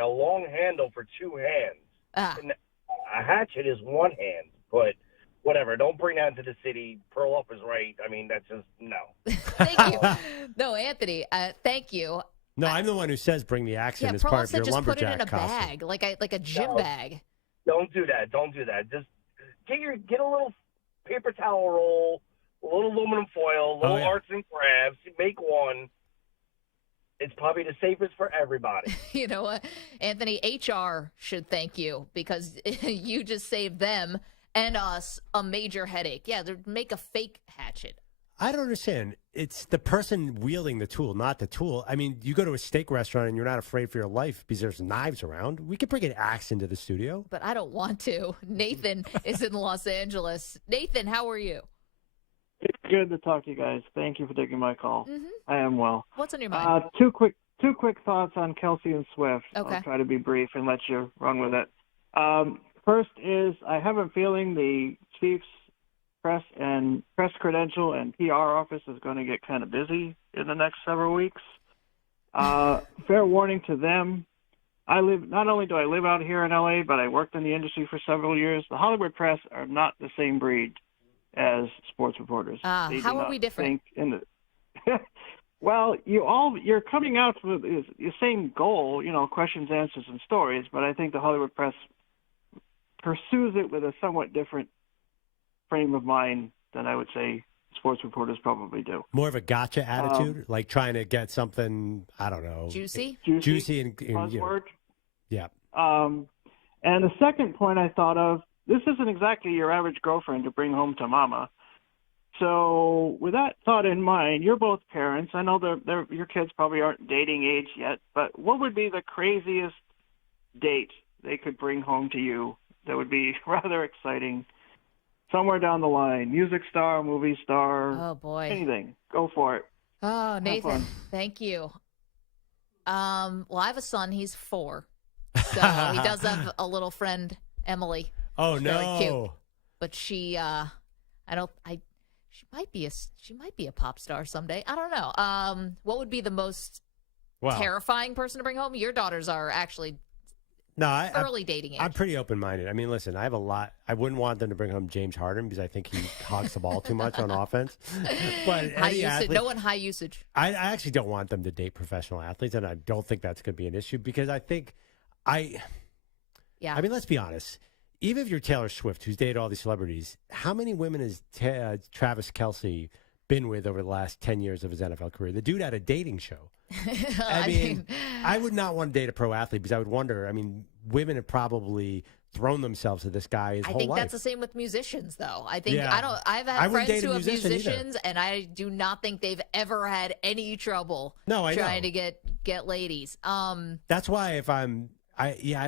a long handle for 2 hands. And a hatchet is 1 hand, but whatever. Don't bring that into the city. Perloff is right. I mean, that's just, no. Thank you. No, Anthony, thank you. No, I'm the one who says bring the axe in as Perloff part of said your just lumberjack put it in a costume. bag, like a gym bag. Don't do that. Just get a little paper towel roll, a little aluminum foil, little arts and crafts. Make one. It's probably the safest for everybody. You know what, Anthony? HR should thank you because you just saved them and us a major headache. Yeah, make a fake hatchet. I don't understand. It's the person wielding the tool, not the tool. I mean, you go to a steak restaurant and you're not afraid for your life because there's knives around. We could bring an axe into the studio. But I don't want to. Nathan is in Los Angeles. Nathan, how are you? It's good to talk to you guys. Thank you for taking my call. Mm-hmm. I am well. What's on your mind? Two quick thoughts on Kelsey and Swift. Okay. I'll try to be brief and let you run with it. First is I have a feeling the Chiefs press credential and PR office is going to get kind of busy in the next several weeks. Fair warning to them. Not only do I live out here in LA, but I worked in the industry for several years. The Hollywood press are not the same breed as sports reporters. They How do are not we different? think well, you're coming out with the same goal, questions, answers, and stories. But I think the Hollywood press pursues it with a somewhat different frame of mind than I would say sports reporters probably do. More of a gotcha attitude, like trying to get something, I don't know. Juicy and buzzword. Yeah. And the second point I thought of, this isn't exactly your average girlfriend to bring home to mama. So with that thought in mind, you're both parents. I know your kids probably aren't dating age yet, but what would be the craziest date they could bring home to you that would be rather exciting somewhere down the line? Music star, movie star. Oh, boy. Anything. Go for it. Oh, Nathan, fun. thank you. Well, I have a son. He's 4. So he does have a little friend, Emily. Oh, She's no. very cute. But she she might be a pop star someday. I don't know. What would be the most terrifying person to bring home? Your daughters are actually early dating age. I'm pretty open-minded. I mean, listen, I have a lot. I wouldn't want them to bring home James Harden because I think he hogs the ball too much on offense. But high usage. No one high usage. I actually don't want them to date professional athletes, and I don't think that's going to be an issue because I think I mean, let's be honest. Even if you're Taylor Swift, who's dated all these celebrities, how many women has Travis Kelce been with over the last 10 years of his NFL career? The dude had a dating show. I mean, I would not want to date a pro athlete because I would wonder, I mean, women have probably thrown themselves at this guy his whole life. I think that's the same with musicians, though. I think Yeah. I've I had wouldn't friends date a who have musician either. musicians, and I do not think they've ever had any trouble I trying know. to get ladies. That's why if I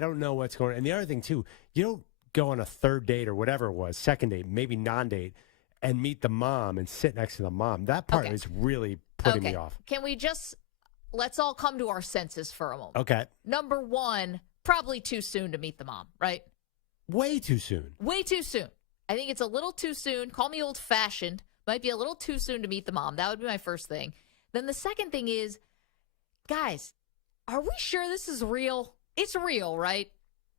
don't know what's going on. And the other thing, too, you don't go on a third date or whatever it was, second date, maybe non-date, and meet the mom and sit next to the mom. That part is really putting me off. Can we let's all come to our senses for a moment. Okay. Number one, probably too soon to meet the mom, right? Way too soon. Way too soon. I think it's a little too soon. Call me old-fashioned. Might be a little too soon to meet the mom. That would be my first thing. Then the second thing is, guys, are we sure this is real? It's real, right?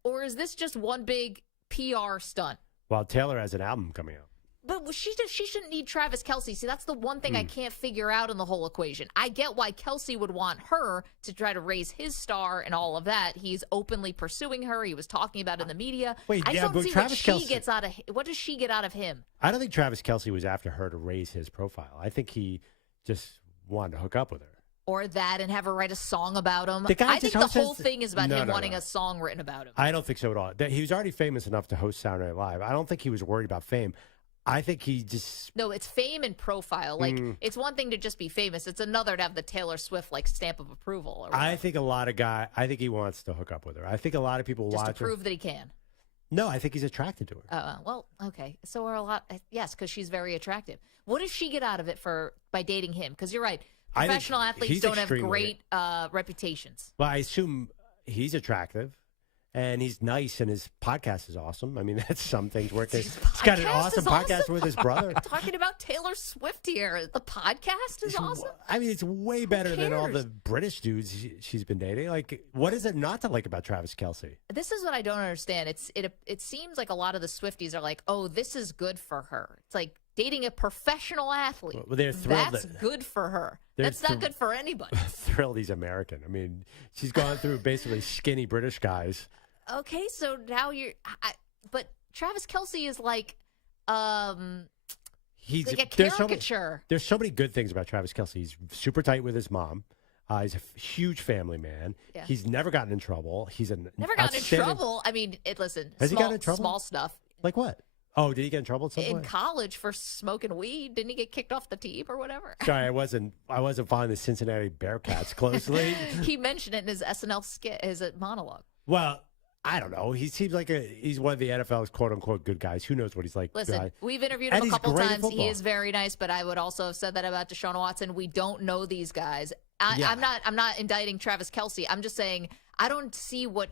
Or is this just one big PR stunt? Well, Taylor has an album coming out. But she shouldn't need Travis Kelce. See, that's the one thing I can't figure out in the whole equation. I get why Kelce would want her to try to raise his star and all of that. He's openly pursuing her. He was talking about it in the media. Wait, I just don't but see Travis what Kelce, she gets out of. What does she get out of him? I don't think Travis Kelce was after her to raise his profile. I think he just wanted to hook up with her. Or that and have her write a song about him. The guy I think just the whole hosts- thing is about No, him no, wanting no. a song written about him. I don't think so at all. He was already famous enough to host Saturday Night Live. I don't think he was worried about fame. I think he just... No, it's fame and profile. Like, it's one thing to just be famous. It's another to have the Taylor Swift, stamp of approval. Or I think I think he wants to hook up with her. I think a lot of people just watch to prove that he can. No, I think he's attracted to her. Well, okay. So are a lot. Yes, because she's very attractive. What does she get out of it by dating him? Because you're right. I think Professional athletes he's don't have extremely- great reputations. Well, I assume he's attractive. And he's nice, and his podcast is awesome. I mean, that's some things working. He's got an awesome podcast with his brother. I'm talking about Taylor Swift here. The podcast is awesome. I mean, it's way better than all the British dudes she's been dating. Like, what is it not to like about Travis Kelce? This is what I don't understand. It seems like a lot of the Swifties are like, oh, this is good for her. It's like dating a professional athlete. Well, they're thrilled That's that- good for her. They're That's not good for anybody. Thrilled he's American. I mean, she's gone through basically skinny British guys. Okay, so now but Travis Kelce is like a caricature. There's so many good things about Travis Kelce. He's super tight with his mom. He's a huge family man. Yeah. He's never gotten in trouble. He's Never gotten in trouble. I mean, listen. Has he gotten in trouble? Small stuff. Like what? Oh, did he get in trouble at some In point? college for smoking weed, didn't he get kicked off the team or whatever? Sorry, I wasn't following the Cincinnati Bearcats closely. He mentioned it in his SNL skit, his monologue. Well, I don't know. He seems like he's one of the NFL's quote unquote good guys. Who knows what he's like? Listen, we've interviewed And him a he's couple great at times. He football. is very nice, but I would also have said that about Deshaun Watson. We don't know these guys. Yeah. I'm not indicting Travis Kelce. I'm just saying I don't see what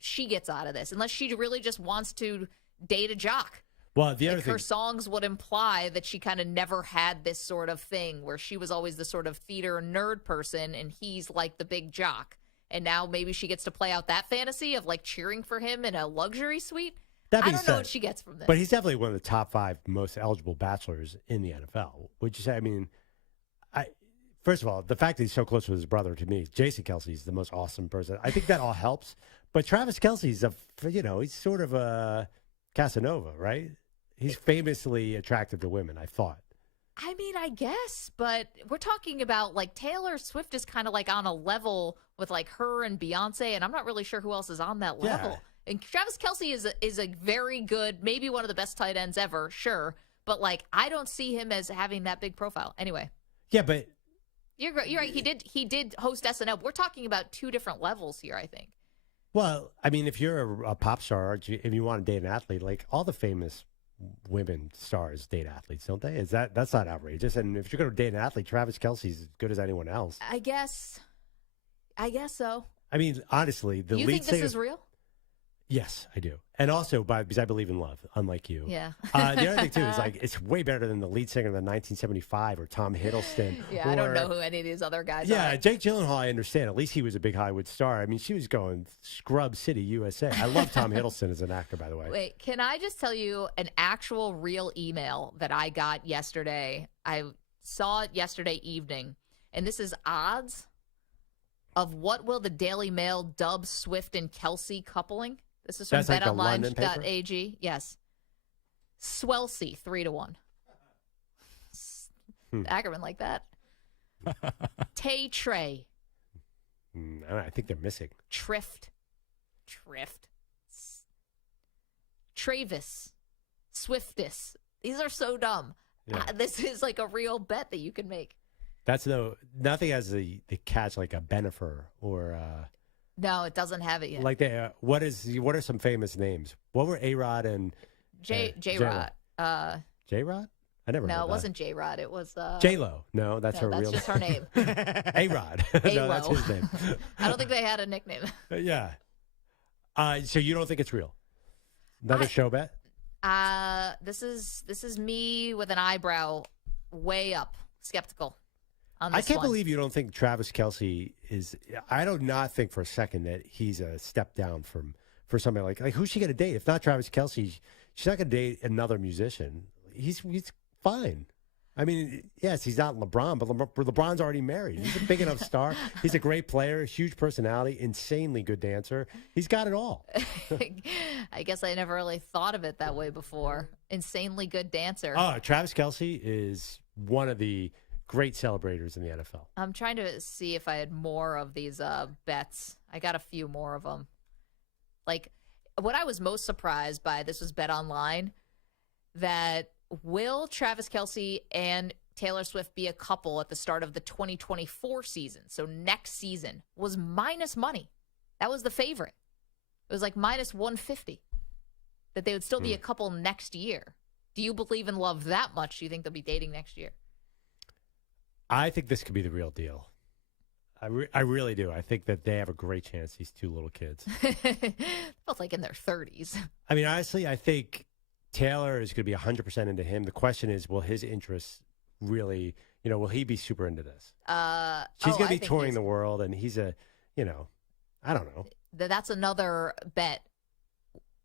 she gets out of this unless she really just wants to date a jock. Well, the other Like thing, her songs would imply that she kind of never had this sort of thing where she was always the sort of theater nerd person and he's like the big jock. And now maybe she gets to play out that fantasy of like cheering for him in a luxury suite. that I being don't know said- what she gets from this. But he's definitely one of the top 5 most eligible bachelors in the NFL. Would you say? I mean, first of all, the fact that he's so close with his brother, to me, Jason Kelsey's the most awesome person. I think that all helps. But Travis Kelsey's he's sort of a Casanova, right? He's famously attractive to women, I thought. I mean, I guess, but we're talking about like Taylor Swift is kind of like on a level with like her and Beyonce, and I'm not really sure who else is on that level. Yeah. And Travis Kelsey is a very good, maybe one of the best tight ends ever, sure, but like I don't see him as having that big profile. Anyway, Yeah, but you're right. He did host SNL. We're talking about 2 different levels here, I think. well, I mean, if you're a pop star, if you want to date an athlete, like all the famous women stars date athletes, don't they? That's not outrageous? And if you're going to date an athlete, Travis Kelsey's as good as anyone else. I guess so. I mean, honestly, the You lead think this singer. is real? Yes, I do. And also because I believe in love, unlike you. Yeah. The other thing, too, is like it's way better than the lead singer of the 1975 or Tom Hiddleston. Yeah, I don't or- know who any of these other guys Yeah, are. Jake Gyllenhaal, I understand. At least he was a big Hollywood star. I mean, she was going Scrub City, USA. I love Tom Hiddleston as an actor, by the way. Wait, can I just tell you an actual real email that I got yesterday? I saw it yesterday evening, and this is odds of what will the Daily Mail dub Swift and Kelsey coupling. This is from That's like the London paper? betonline.ag. Yes. Swelsey, 3-1. Ackerman like that. Tay Trey. I don't know, I think they're missing. Trift. Travis. Swiftus. These are so dumb. Yeah. This is like a real bet that you can make. That's nothing has the catch like a Benifer or No, it doesn't have it yet. like what are some famous names? What were A-Rod and J-Rod. J-Rod? I never heard No, it that. wasn't J-Rod. It was J-Lo. No, that's her that's real just name. her name. A-Rod. No, that's his name. I don't think they had a nickname. Yeah. So you don't think it's real? Another show bet? This is me with an eyebrow way up, skeptical on this I can't one. believe you don't think Travis Kelsey is. I do not think for a second that he's a step down for somebody like who's she going to date? If not Travis Kelsey, she's not going to date another musician. He's fine. I mean, yes, he's not LeBron, but LeBron's already married. He's a big enough star. He's a great player, huge personality, insanely good dancer. He's got it all. I guess I never really thought of it that way before. Insanely good dancer. Oh, Travis Kelsey is one of the great celebrators in the NFL. I'm trying to see if I had more of these bets. I got a few more of them. Like, what I was most surprised by, this was Bet Online, that will Travis Kelsey and Taylor Swift be a couple at the start of the 2024 season? So next season was minus money. That was the favorite. It was like minus 150 that they would still be a couple next year. Do you believe in love that much? Do you think they'll be dating next year? I think this could be the real deal. I really do. I think that they have a great chance, these two little kids. Both like in their 30s. I mean, honestly, I think Taylor is going to be 100% into him. The question is, will his interests really, will he be super into this? She's going to be touring the world, and he's I don't know. That's another bet.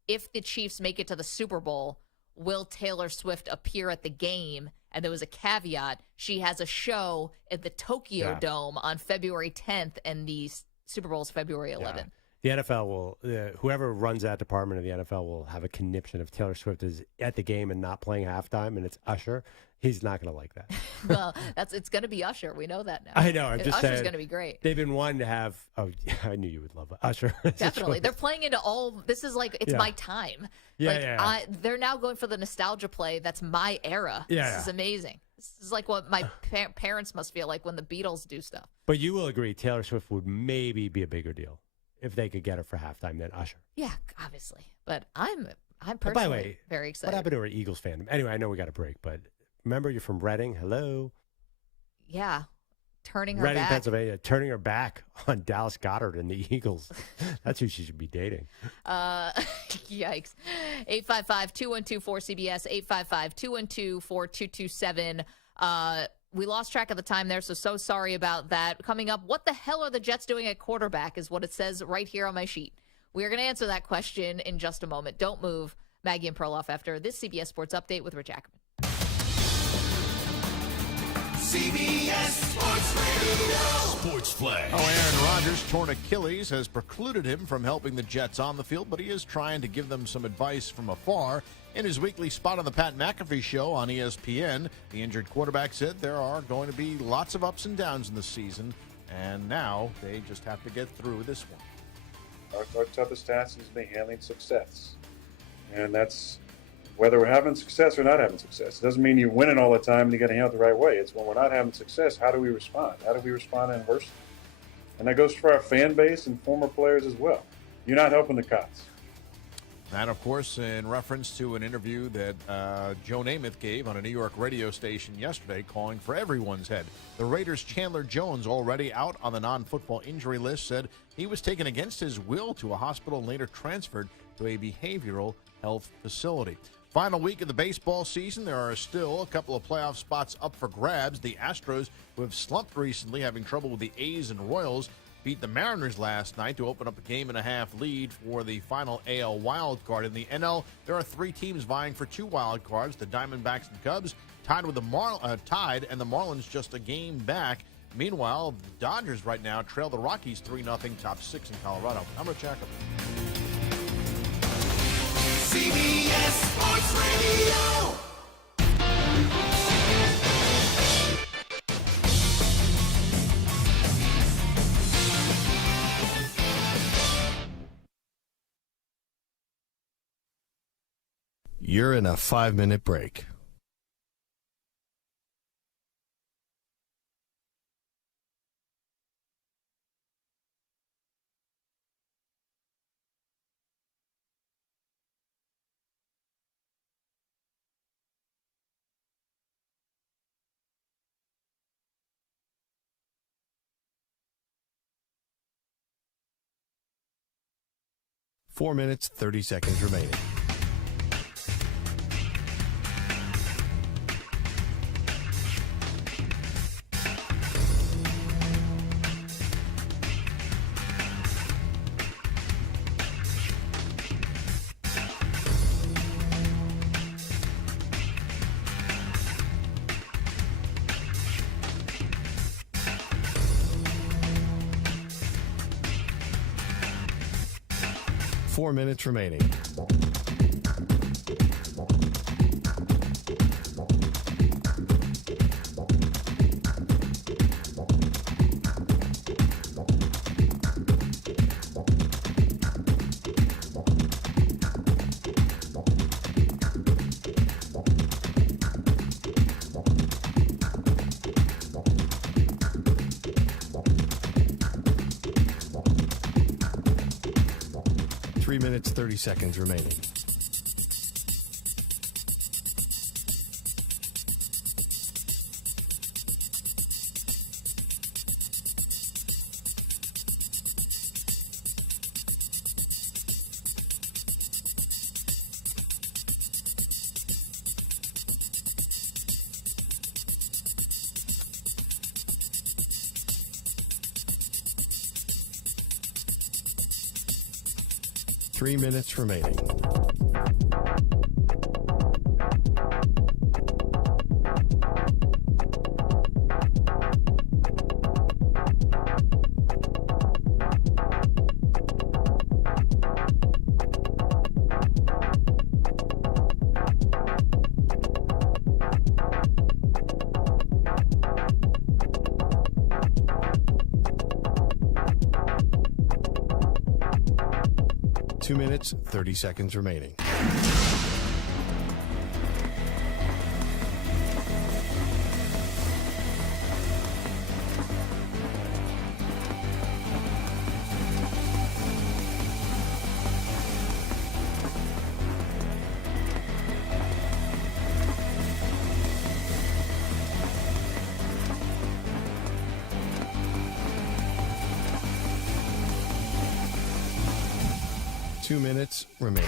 If the Chiefs make it to the Super Bowl, will Taylor Swift appear at the game? And there was a caveat. She has a show at the Tokyo Dome on February 10th, and the Super Bowl is February 11th. The NFL will, whoever runs that department of the NFL will have a conniption if Taylor Swift is at the game and not playing halftime, and it's Usher. He's not going to like that. Well, it's going to be Usher. We know that now. I know. I'm just Usher's saying. going to be great. They've been wanting to have. Oh, I knew you would love Usher. Definitely. They're playing into all. This is like, it's my time. Yeah, They're now going for the nostalgia play. That's my era. Yeah, This is amazing. This is like what my parents must feel like when the Beatles do stuff. But you will agree Taylor Swift would maybe be a bigger deal if they could get her for halftime than Usher. Yeah, obviously. But I'm personally By the way, very excited. What happened to our Eagles fandom? Anyway, I know we got a break, but remember you're from Reading. Hello. Yeah. turning her Reading, back. Pennsylvania, turning her back on Dallas Goedert and the Eagles. That's who she should be dating. Yikes. 855-212-4CBS, 855-212-4227. We lost track of the time there, so sorry about that. Coming up, what the hell are the Jets doing at quarterback is what it says right here on my sheet. We are going to answer that question in just a moment. Don't move. Maggie and Perloff after this CBS Sports Update with Rich Ackerman. CBS Sports Radio. Sports Flash. Aaron Rodgers' torn Achilles has precluded him from helping the Jets on the field, but he is trying to give them some advice from afar. In his weekly spot on the Pat McAfee Show on ESPN, the injured quarterback said there are going to be lots of ups and downs in the season, and now they just have to get through this one. Our toughest task is being handling success, and that's whether we're having success or not having success. It doesn't mean you're winning all the time and you got to handle it the right way. It's when we're not having success, how do we respond? How do we respond in adversity? And that goes for our fan base and former players as well. You're not helping the cause. And, of course, in reference to an interview that Joe Namath gave on a New York radio station yesterday calling for everyone's head. The Raiders' Chandler Jones, already out on the non-football injury list, said he was taken against his will to a hospital and later transferred to a behavioral health facility. Final week of the baseball season, there are still a couple of playoff spots up for grabs. The Astros, who have slumped recently, having trouble with the A's and Royals, beat the Mariners last night to open up a game-and-a-half lead for the final AL wild card. In the NL, there are 3 teams vying for 2 wild cards. The Diamondbacks and Cubs tied with the tied, and the Marlins just a game back. Meanwhile, the Dodgers right now trail the Rockies 3-0, top 6 in Colorado. I'm Rich Ackerman. CBS Sports Radio. You're in a 5-minute break. Four minutes, 30 seconds remaining. Four minutes remaining. Three minutes, 30 seconds remaining. Three minutes remaining. Two minutes, 30 seconds remaining. 2 minutes remaining.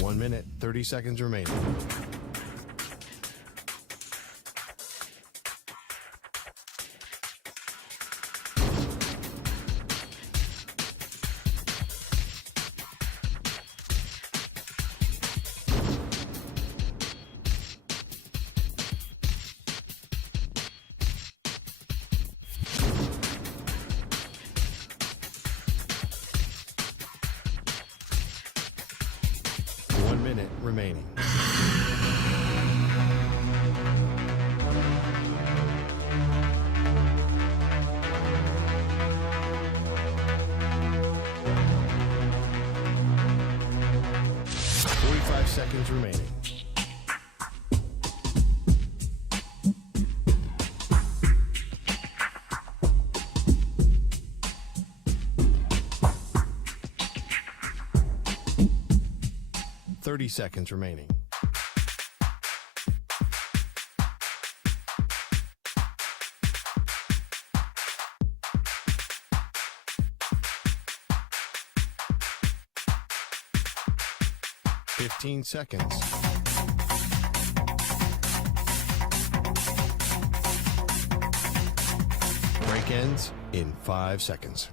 One minute, 30 seconds remaining. Remaining. Seconds remaining. Seconds remaining. Seconds. Break ends in 5 seconds.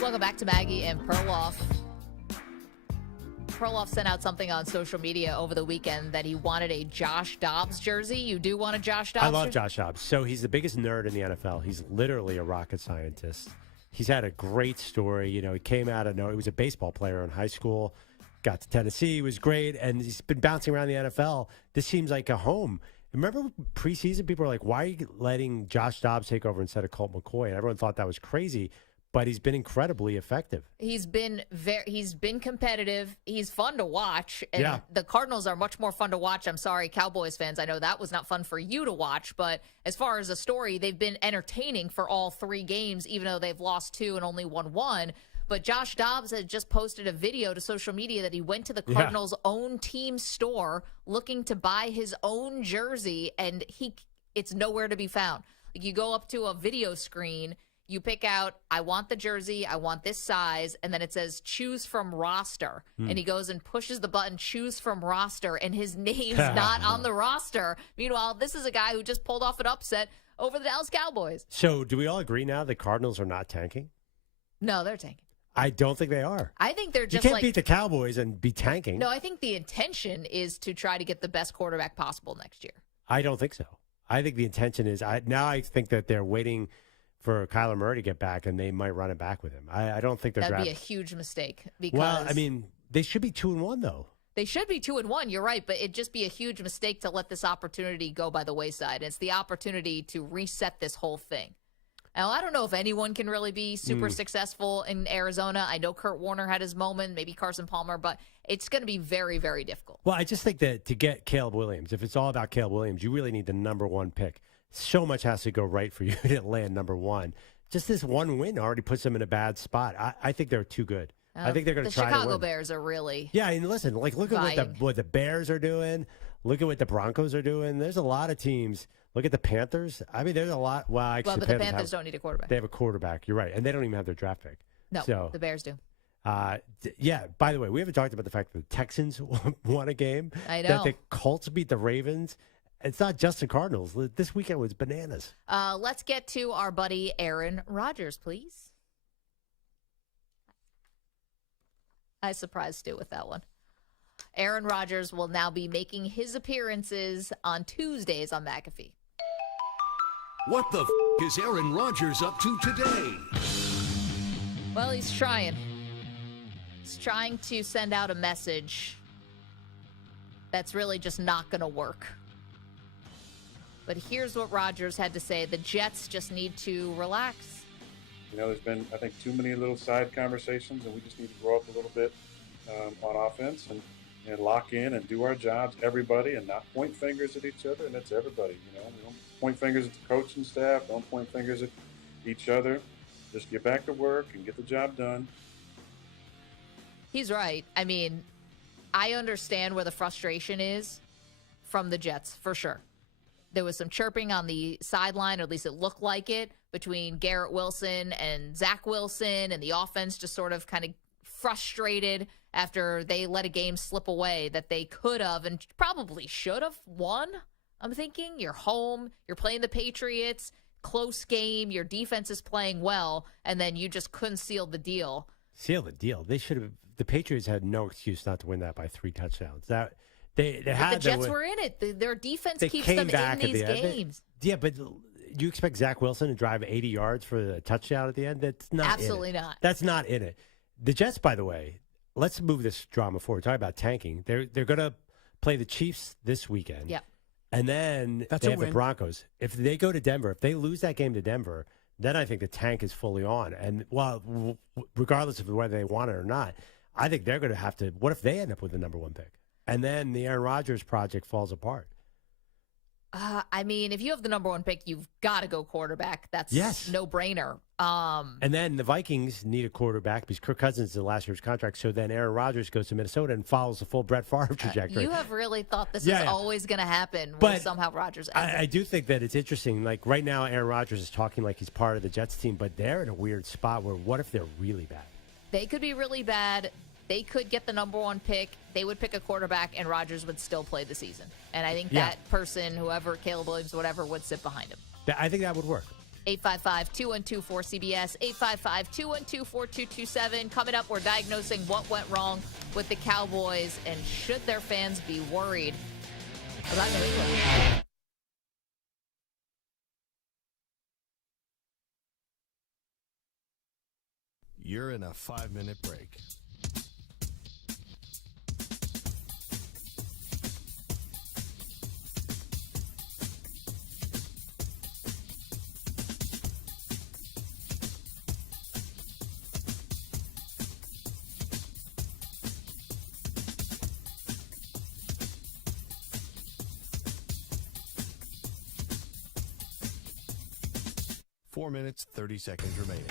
Welcome back to Maggie and Perloff. Perloff sent out something on social media over the weekend that he wanted a Josh Dobbs jersey. You do want a Josh Dobbs I love jersey? Josh Dobbs. So he's the biggest nerd in the NFL. He's literally a rocket scientist. He's had a great story. You know, he came out of nowhere. He was a baseball player in high school, got to Tennessee, was great, and he's been bouncing around the NFL. This seems like a home. Remember preseason, people were like, why are you letting Josh Dobbs take over instead of Colt McCoy? And everyone thought that was crazy. But he's been incredibly effective. He's been competitive. He's fun to watch. And the Cardinals are much more fun to watch. I'm sorry, Cowboys fans. I know that was not fun for you to watch. But as far as a story, they've been entertaining for all 3 games, even though they've lost 2 and only won 1. But Josh Dobbs had just posted a video to social media that he went to the Cardinals' own team store looking to buy his own jersey, and it's nowhere to be found. Like, you go up to a video screen, you pick out, I want the jersey, I want this size, and then it says choose from roster. And he goes and pushes the button, choose from roster, and his name's not on the roster. Meanwhile, this is a guy who just pulled off an upset over the Dallas Cowboys. So do we all agree now the Cardinals are not tanking? No, they're tanking. I don't think they are. I think they're just you can't beat the Cowboys and be tanking. No, I think the intention is to try to get the best quarterback possible next year. I don't think so. I think the intention is, I think that they're waiting for Kyler Murray to get back, and they might run it back with him. I don't think they're. That'd be a huge mistake. Because well, I mean, they should be 2-1 though. They should be 2-1. You're right, but it'd just be a huge mistake to let this opportunity go by the wayside. It's the opportunity to reset this whole thing. Now, I don't know if anyone can really be super successful in Arizona. I know Kurt Warner had his moment, maybe Carson Palmer, but it's going to be very, very difficult. Well, I just think that to get Caleb Williams, if it's all about Caleb Williams, you really need the number 1 pick. So much has to go right for you to land number 1. Just this one win already puts them in a bad spot. I think they're too good. I think they're going to try to win. The Chicago Bears are really Yeah, and listen, like look at what the Bears are doing. Look at what the Broncos are doing. There's a lot of teams. Look at the Panthers. I mean, there's a lot. Well, actually, but the Panthers don't need a quarterback. They have a quarterback. You're right, and they don't even have their draft pick. No, so, the Bears do. Yeah. By the way, we haven't talked about the fact that the Texans won a game. I know that the Colts beat the Ravens. It's not just the Cardinals. This weekend was bananas. Let's get to our buddy Aaron Rodgers, please. I surprised Stu with that one. Aaron Rodgers will now be making his appearances on Tuesdays on McAfee. What the is Aaron Rodgers up to today? Well, he's trying. He's trying to send out a message that's really just not going to work. But here's what Rodgers had to say. The Jets just need to relax. You know, there's been, I think, too many little side conversations, and we just need to grow up a little bit on offense and lock in and do our jobs, everybody, and not point fingers at each other, and that's everybody. You know, we don't point fingers at the coaching staff, don't point fingers at each other. Just get back to work and get the job done. He's right. I mean, I understand where the frustration is from the Jets, for sure. There was some chirping on the sideline, or at least it looked like it, between Garrett Wilson and Zach Wilson, and the offense just sort of kind of frustrated after they let a game slip away that they could have and probably should have won. I'm thinking you're home, you're playing the Patriots, close game, your defense is playing well, and then you just couldn't seal the deal. Seal the deal. They should have. The Patriots had no excuse not to win that by 3 touchdowns. That they had. The Jets were in it. Their defense they keeps came them back in these at the games. Yeah, but you expect Zach Wilson to drive 80 yards for a touchdown at the end? That's not Absolutely in it. not. That's not in it. The Jets, by the way, let's move this drama forward. Talk about tanking. They're going to play the Chiefs this weekend. Yeah. And then That's they a have the win. Broncos. If they go to Denver, if they lose that game to Denver, then I think the tank is fully on. And, well, regardless of whether they want it or not, I think they're going to have to – what if they end up with the number 1 pick? And then the Aaron Rodgers project falls apart. I mean, if you have the number 1 pick, you've got to go quarterback. That's no-brainer. And then the Vikings need a quarterback because Kirk Cousins is in last year's contract. So then Aaron Rodgers goes to Minnesota and follows the full Brett Favre trajectory. You have really thought this Yeah, is yeah. always going to happen But when somehow Rodgers ends I do think that it's interesting. Like right now, Aaron Rodgers is talking like he's part of the Jets team, but they're in a weird spot where what if they're really bad? They could be really bad. They could get the number 1 pick. They would pick a quarterback, and Rodgers would still play the season. And I think that person, whoever, Caleb Williams, whatever, would sit behind him. I think that would work. 855-212-4CBS, 855-212-4227. Coming up, we're diagnosing what went wrong with the Cowboys, and should their fans be worried about New England? You're in a 5-minute break. Four minutes, 30 seconds remaining.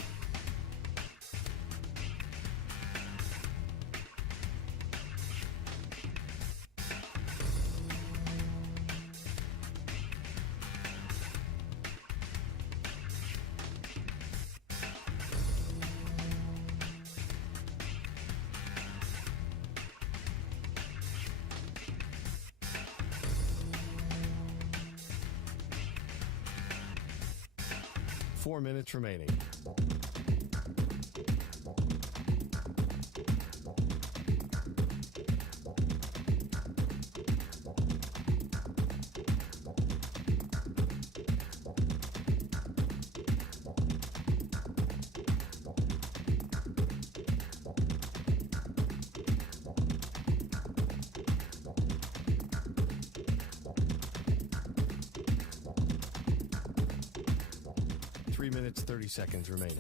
Four minutes remaining. Three minutes, 30 seconds remaining.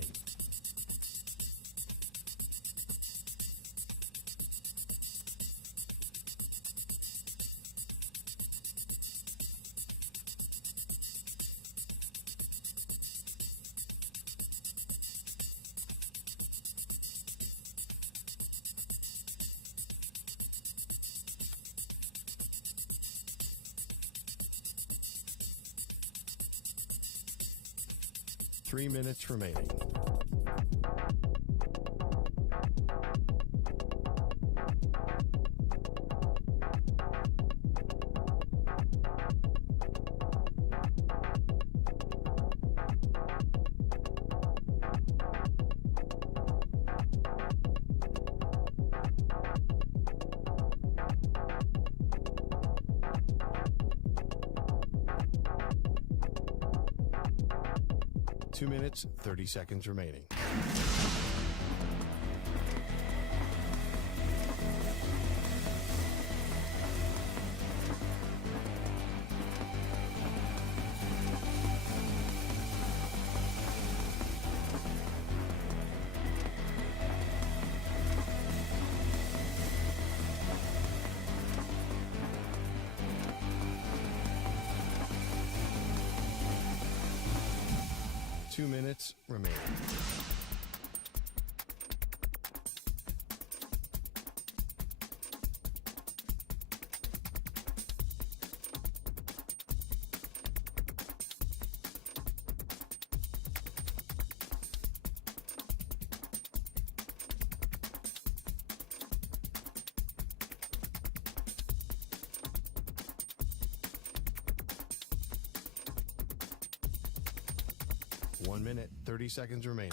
Three minutes remaining. 2 minutes, 30 seconds remaining. Two minutes remaining. One minute, 30 seconds remaining.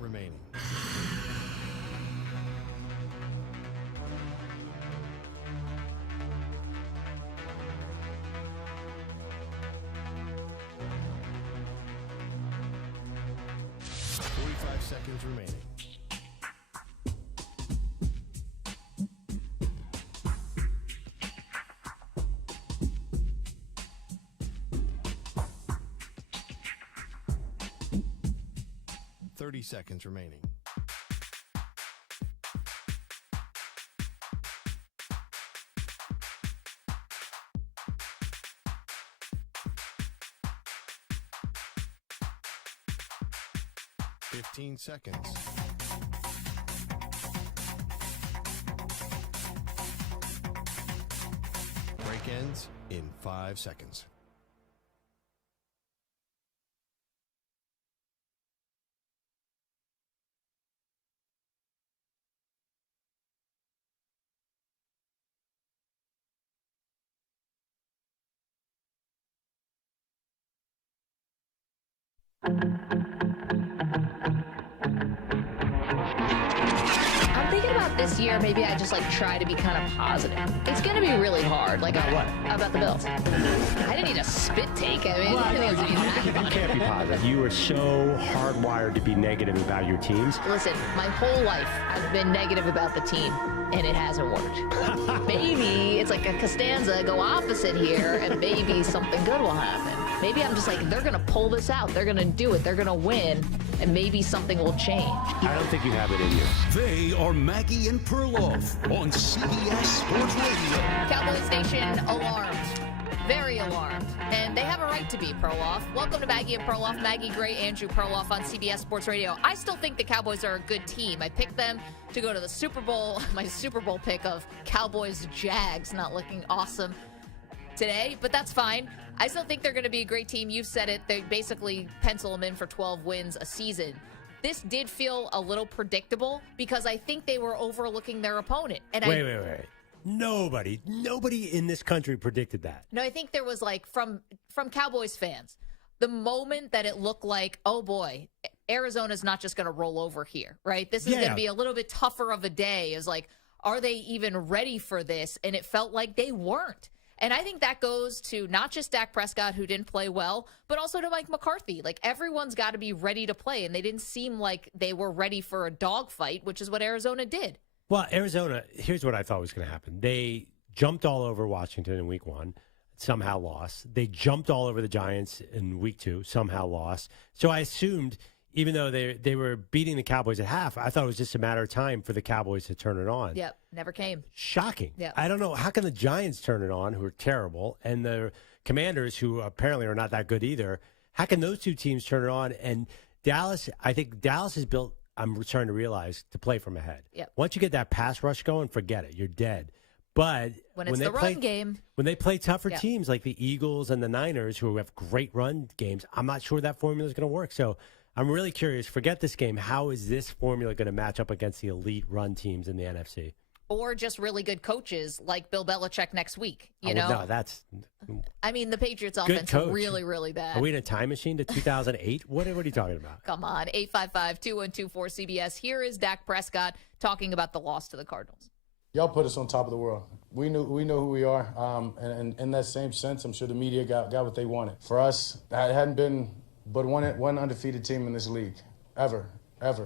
Remaining. Seconds remaining. Seconds remaining. Fifteen seconds. Break ends in 5 seconds. I'm thinking about this year, maybe I just try to be kind of positive. It's going to be really hard. About what? About the Bills. I didn't need a spit take. I mean, I think it's gonna be that You can't be positive. You are so hardwired to be negative about your teams. Listen, my whole life I've been negative about the team, and it hasn't worked. Maybe it's like a Costanza, go opposite here, and maybe something good will happen. Maybe I'm just they're going to pull this out. They're going to do it. They're going to win, and maybe something will change. I don't think you have it in you. They are Maggie and Perloff on CBS Sports Radio. Cowboys Nation alarmed. Very alarmed. And they have a right to be, Perloff. Welcome to Maggie and Perloff. Maggie Gray, Andrew Perloff on CBS Sports Radio. I still think the Cowboys are a good team. I picked them to go to the Super Bowl. My Super Bowl pick of Cowboys-Jags not looking awesome today, but that's fine. I still think they're going to be a great team. You've said it. They basically pencil them in for 12 wins a season. This did feel a little predictable because I think they were overlooking their opponent. And Wait. Nobody in this country predicted that. No, I think there was from Cowboys fans, the moment that it looked like, oh boy, Arizona's not just going to roll over here, right? This is going to be a little bit tougher of a day. Is are they even ready for this? And it felt like they weren't. And I think that goes to not just Dak Prescott, who didn't play well, but also to Mike McCarthy. Everyone's got to be ready to play, and they didn't seem like they were ready for a dogfight, which is what Arizona did. Well, Arizona, here's what I thought was going to happen. They jumped all over Washington in week 1, somehow lost. They jumped all over the Giants in week 2, somehow lost. So I assumed, even though they were beating the Cowboys at half, I thought it was just a matter of time for the Cowboys to turn it on. Yep, never came. Shocking. Yep. I don't know. How can the Giants turn it on, who are terrible, and the Commanders, who apparently are not that good either, how can those two teams turn it on? And Dallas, I think Dallas is built, I'm starting to realize, to play from ahead. Yep. Once you get that pass rush going, forget it. You're dead. But when it's the run game, when they play tougher teams like the Eagles and the Niners, who have great run games, I'm not sure that formula is going to work. So I'm really curious. Forget this game. How is this formula going to match up against the elite run teams in the NFC? Or just really good coaches like Bill Belichick next week. You well, know, no, that's. I mean, the Patriots Good offense coach. is really, really bad. Are we in a time machine to 2008? What are you talking about? Come on, 855-2124-CBS. Here is Dak Prescott talking about the loss to the Cardinals. Y'all put us on top of the world. We know who we are, and in that same sense, I'm sure the media got what they wanted. For us, it hadn't been but one undefeated team in this league, ever.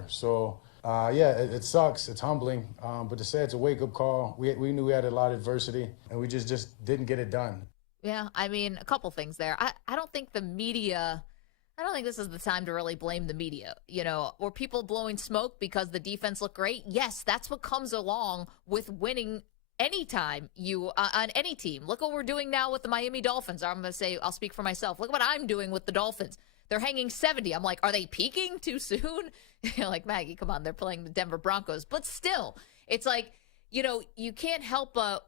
So, it sucks. It's humbling, but to say it's a wake-up call, we knew we had a lot of adversity, and we just didn't get it done. Yeah, I mean, a couple things there. I don't think the media, I don't think this is the time to really blame the media. You know, were people blowing smoke because the defense looked great? Yes, that's what comes along with winning anytime you on any team. Look what we're doing now with the Miami Dolphins. I'm going to say, I'll speak for myself. Look what I'm doing with the Dolphins. They're hanging 70. I'm like, are they peaking too soon? Like, Maggie, come on, they're playing the Denver Broncos. But still, it's like, you know, you can't help but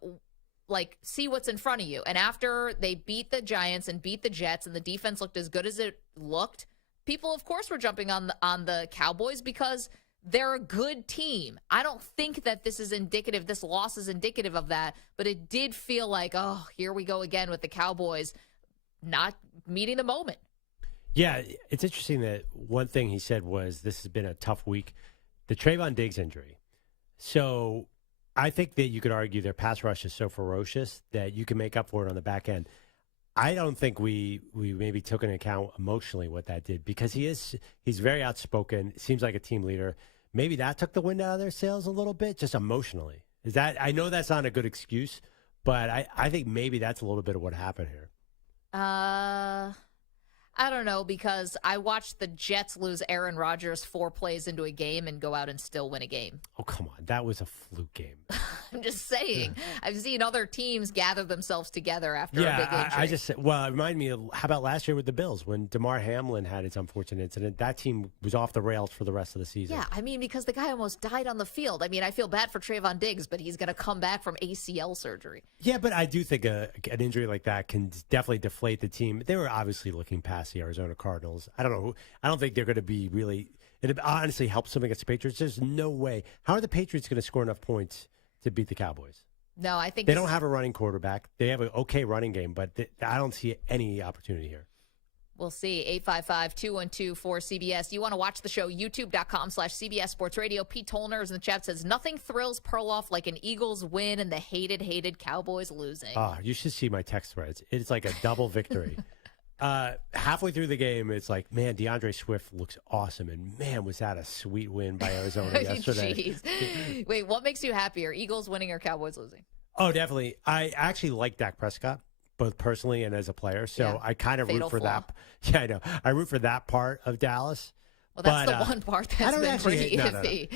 see what's in front of you. And after they beat the Giants and beat the Jets and the defense looked as good as it looked, people, of course, were jumping on the Cowboys because they're a good team. I don't think that this loss is indicative of that, but it did feel like, oh, here we go again with the Cowboys not meeting the moment. Yeah, it's interesting that one thing he said was this has been a tough week, the Trayvon Diggs injury. So I think that you could argue their pass rush is so ferocious that you can make up for it on the back end. I don't think we maybe took into account emotionally what that did because he's very outspoken, seems like a team leader. Maybe that took the wind out of their sails a little bit, just emotionally. I know that's not a good excuse, but I think maybe that's a little bit of what happened here. I don't know, because I watched the Jets lose Aaron Rodgers 4 plays into a game and go out and still win a game. Oh, come on. That was a fluke game. I'm just saying. I've seen other teams gather themselves together after a big injury. It reminded me of, how about last year with the Bills when DeMar Hamlin had his unfortunate incident? That team was off the rails for the rest of the season. Yeah, I mean, because the guy almost died on the field. I mean, I feel bad for Trayvon Diggs, but he's going to come back from ACL surgery. Yeah, but I do think an injury like that can definitely deflate the team. They were obviously looking past the Arizona Cardinals. I don't know. I don't think they're going to be really. It honestly helps them against the Patriots. There's no way. How are the Patriots going to score enough points to beat the Cowboys? No, I think they don't have a running quarterback. They have an okay running game, but I don't see any opportunity here. We'll see. 855-212-4CBS. You want to watch the show, youtube.com/CBS Sports Radio. Pete Tollner is in the chat, says, nothing thrills Perloff like an Eagles win and the hated Cowboys losing. You should see my text threads. It's like a double victory. Halfway through the game, it's like, man, DeAndre Swift looks awesome. And, man, was that a sweet win by Arizona yesterday. Jeez. Wait, what makes you happier, Eagles winning or Cowboys losing? Oh, definitely. I actually like Dak Prescott, both personally and as a player. So I kind of root for that. Yeah, I know. I root for that part of Dallas. Well, that's the one part that's been pretty iffy.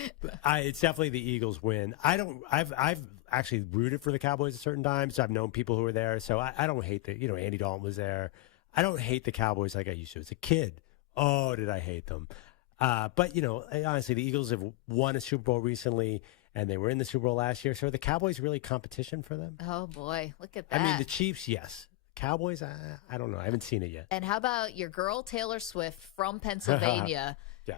It's definitely the Eagles win. I've actually rooted for the Cowboys at certain times. I've known people who were there. So I don't hate Andy Dalton was there. I don't hate the Cowboys like I used to. As a kid, oh, did I hate them. But, honestly, the Eagles have won a Super Bowl recently, and they were in the Super Bowl last year. So are the Cowboys really competition for them? Oh, boy. Look at that. I mean, the Chiefs, yes. Cowboys, I don't know. I haven't seen it yet. And how about your girl Taylor Swift from Pennsylvania? Yeah.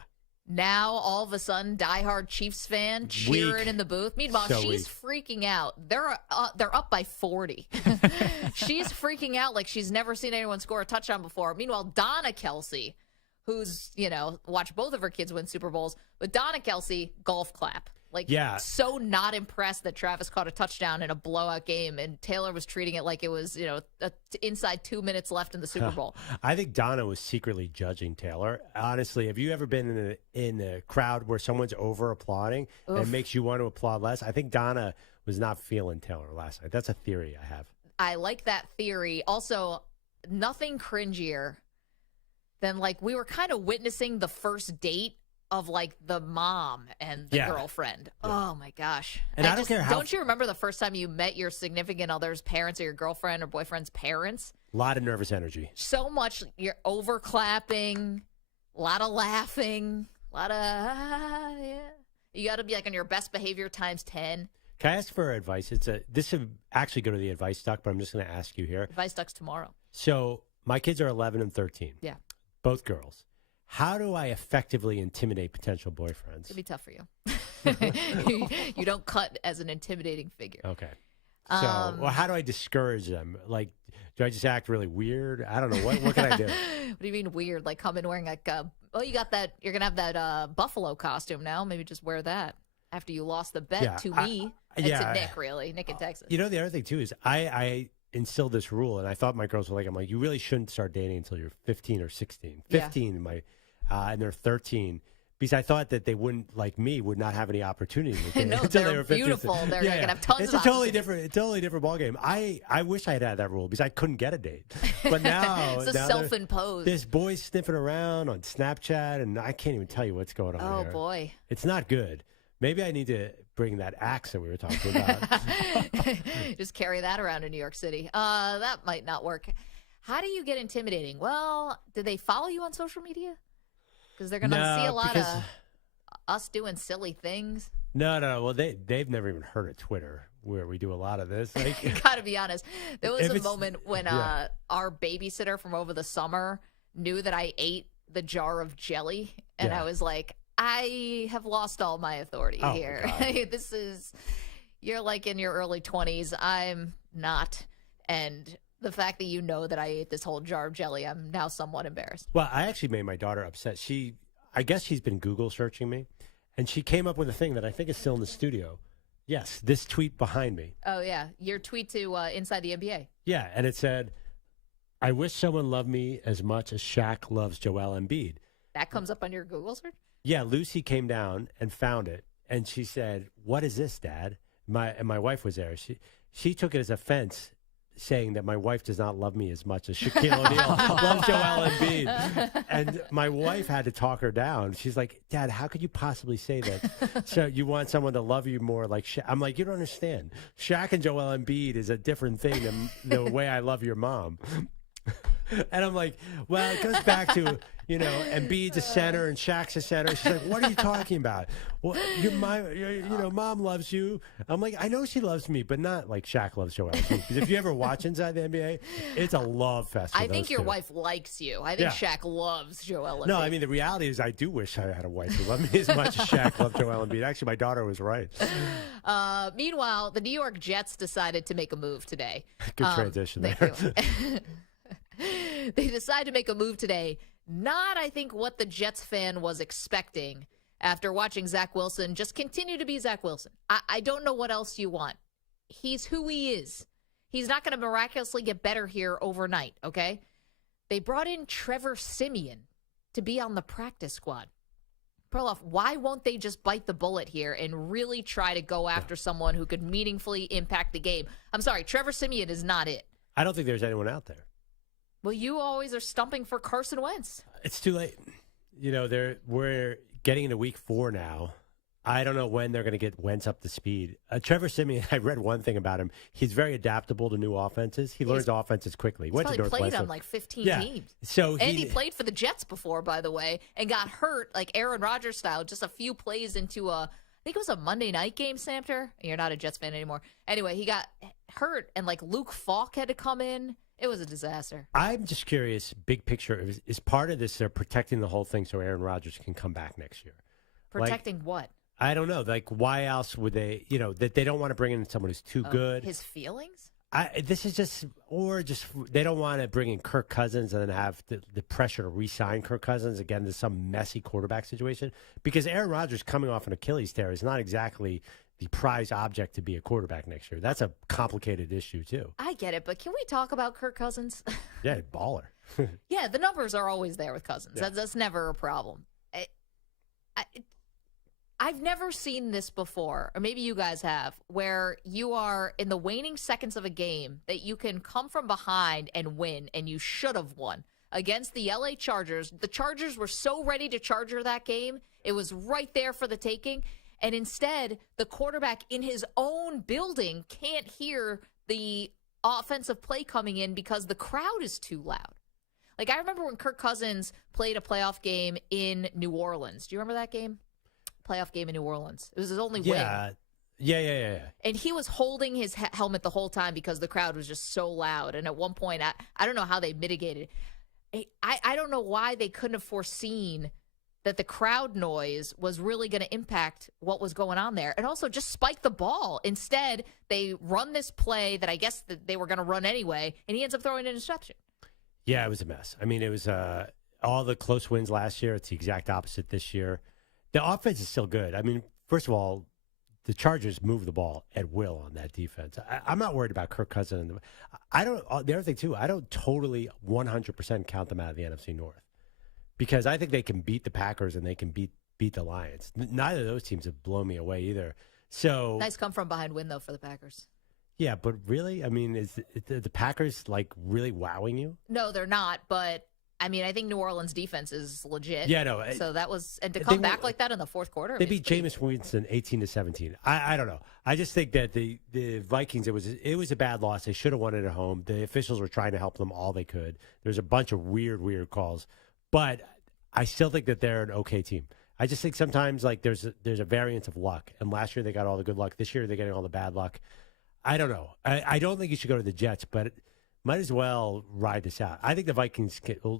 Now, all of a sudden, diehard Chiefs fan cheering in the booth. Meanwhile, she's freaking out. They're up by 40. She's freaking out like she's never seen anyone score a touchdown before. Meanwhile, Donna Kelsey, who's, watched both of her kids win Super Bowls, but Donna Kelsey, golf clap. So not impressed that Travis caught a touchdown in a blowout game, and Taylor was treating it like it was, inside 2 minutes left in the Super Bowl. I think Donna was secretly judging Taylor. Honestly, have you ever been in a crowd where someone's over applauding and it makes you want to applaud less? I think Donna was not feeling Taylor last night. That's a theory I have. I like that theory. Also, nothing cringier than we were kind of witnessing the first date of the mom and the girlfriend. Yeah. Oh my gosh. And I don't care how. Don't you remember the first time you met your significant other's parents or your girlfriend or boyfriend's parents? A lot of nervous energy. So much. You're overclapping, a lot of laughing, a lot of, yeah. You got to be on your best behavior times 10. Can I ask for advice? This would actually go to the advice duck, but I'm just going to ask you here. Advice duck's tomorrow. So my kids are 11 and 13. Yeah. Both girls. How do I effectively intimidate potential boyfriends? It'd be tough for you. You don't cut as an intimidating figure. Okay. So, well, how do I discourage them? Like, do I just act really weird? I don't know. What can I do? What do you mean weird? Like come in wearing like, you got that, you're going to have that Buffalo costume now. Maybe just wear that after you lost the bet to me. And to Nick, really. Nick in Texas. You know, the other thing, too, is I instilled this rule, and I thought my girls were like, I'm like, you really shouldn't start dating until you're 15 or 16. 15, and they're 13. Because I thought that they wouldn't, like me, would not have any opportunity. No, until they they're were 15. beautiful. They're going to have tons it's of a totally different ballgame. I wish I had had that rule because I couldn't get a date. But now it's a self-imposed. There's boys sniffing around on Snapchat, and I can't even tell you what's going on here. Oh, boy. It's not good. Maybe I need to bring that axe that we were talking about. Just carry that around in New York City. That might not work. How do you get intimidating? Well, do they follow you on social media? Because they're going to see a lot of us doing silly things. No. Well, they've never even heard of Twitter, where we do a lot of this. Like, You got to be honest. There was a moment when our babysitter from over the summer knew that I ate the jar of jelly, and I was like, I have lost all my authority here. You're like in your early 20s. I'm not. And the fact that you know that I ate this whole jar of jelly, I'm now somewhat embarrassed. Well, I actually made my daughter upset. I guess she's been Google searching me, and she came up with a thing that I think is still in the studio. Yes, this tweet behind me. Oh, yeah. Your tweet to Inside the NBA. Yeah, and it said, I wish someone loved me as much as Shaq loves Joel Embiid. That comes up on your Google search? Yeah, Lucy came down and found it, and she said, what is this, Dad? My wife was there. She took it as offense, saying that my wife does not love me as much as Shaquille O'Neal loves Joel Embiid. And my wife had to talk her down. She's like, Dad, how could you possibly say that? So you want someone to love you more like Shaq? I'm like, you don't understand. Shaq and Joel Embiid is a different thing than the way I love your mom. And I'm like, well, it goes back to, Embiid's a center and Shaq's a center. She's like, what are you talking about? Well, mom loves you. I'm like, I know she loves me, but not like Shaq loves Joel Embiid. Because if you ever watch Inside the NBA, it's a love fest. I think your wife likes you. I think Shaq loves Joel Embiid. No, I mean, the reality is I do wish I had a wife who loved me as much as Shaq loved Joel Embiid. Actually, my daughter was right. Meanwhile, the New York Jets decided to make a move today. Good transition there. They decided to make a move today. Not, I think, what the Jets fan was expecting after watching Zach Wilson just continue to be Zach Wilson. I don't know what else you want. He's who he is. He's not going to miraculously get better here overnight, okay? They brought in Trevor Siemian to be on the practice squad. Perloff, why won't they just bite the bullet here and really try to go after someone who could meaningfully impact the game? I'm sorry, Trevor Siemian is not it. I don't think there's anyone out there. Well, you always are stumping for Carson Wentz. It's too late. We're getting into week 4 now. I don't know when they're going to get Wentz up to speed. Trevor Siemian, I read one thing about him. He's very adaptable to new offenses. He learns offenses quickly. He's probably played on like 15 teams. And he played for the Jets before, by the way, and got hurt like Aaron Rodgers style just a few plays into I think it was a Monday night game, Samter. You're not a Jets fan anymore. Anyway, he got hurt, and like Luke Falk had to come in. It was a disaster. I'm just curious, big picture, is part of this they're protecting the whole thing so Aaron Rodgers can come back next year? Protecting what? I don't know. Like, why else would they, that they don't want to bring in someone who's too good? His feelings? This is just they don't want to bring in Kirk Cousins and then have the pressure to re-sign Kirk Cousins again to some messy quarterback situation. Because Aaron Rodgers coming off an Achilles tear is not exactly the prize object to be a quarterback next year. That's a complicated issue, too. I get it, but can we talk about Kirk Cousins? Yeah, baller. Yeah, the numbers are always there with Cousins. Yeah. That's never a problem. I've never seen this before, or maybe you guys have, where you are in the waning seconds of a game that you can come from behind and win, and you should have won. Against the LA Chargers, the Chargers were so ready to charger that game. It was right there for the taking. And instead, the quarterback in his own building can't hear the offensive play coming in because the crowd is too loud. Like, I remember when Kirk Cousins played a playoff game in New Orleans. Do you remember that game? Playoff game in New Orleans. It was his only win. Yeah. And he was holding his helmet the whole time because the crowd was just so loud. And at one point, I don't know how they mitigated it. I don't know why they couldn't have foreseen that the crowd noise was really going to impact what was going on there. And also just spike the ball. Instead, they run this play that I guess that they were going to run anyway, and he ends up throwing an interception. Yeah, it was a mess. I mean, it was all the close wins last year. It's the exact opposite this year. The offense is still good. I mean, first of all, the Chargers move the ball at will on that defense. I'm not worried about Kirk Cousins. The other thing, too, I don't totally 100% count them out of the NFC North. Because I think they can beat the Packers and they can beat the Lions. Neither of those teams have blown me away either. So Nice come from behind win, though, for the Packers. Yeah, but really? I mean, is the Packers, like, really wowing you? No, they're not. But, I mean, I think New Orleans' defense is legit. Yeah, no. So that was – and to come back like that in the fourth quarter. They beat Jameis Winston 18-17. I don't know. I just think that the Vikings, it was a bad loss. They should have won it at home. The officials were trying to help them all they could. There's a bunch of weird calls. But I still think that they're an okay team. I just think sometimes like there's a variance of luck. And last year they got all the good luck. This year they're getting all the bad luck. I don't know. I don't think you should go to the Jets, but might as well ride this out. I think the Vikings,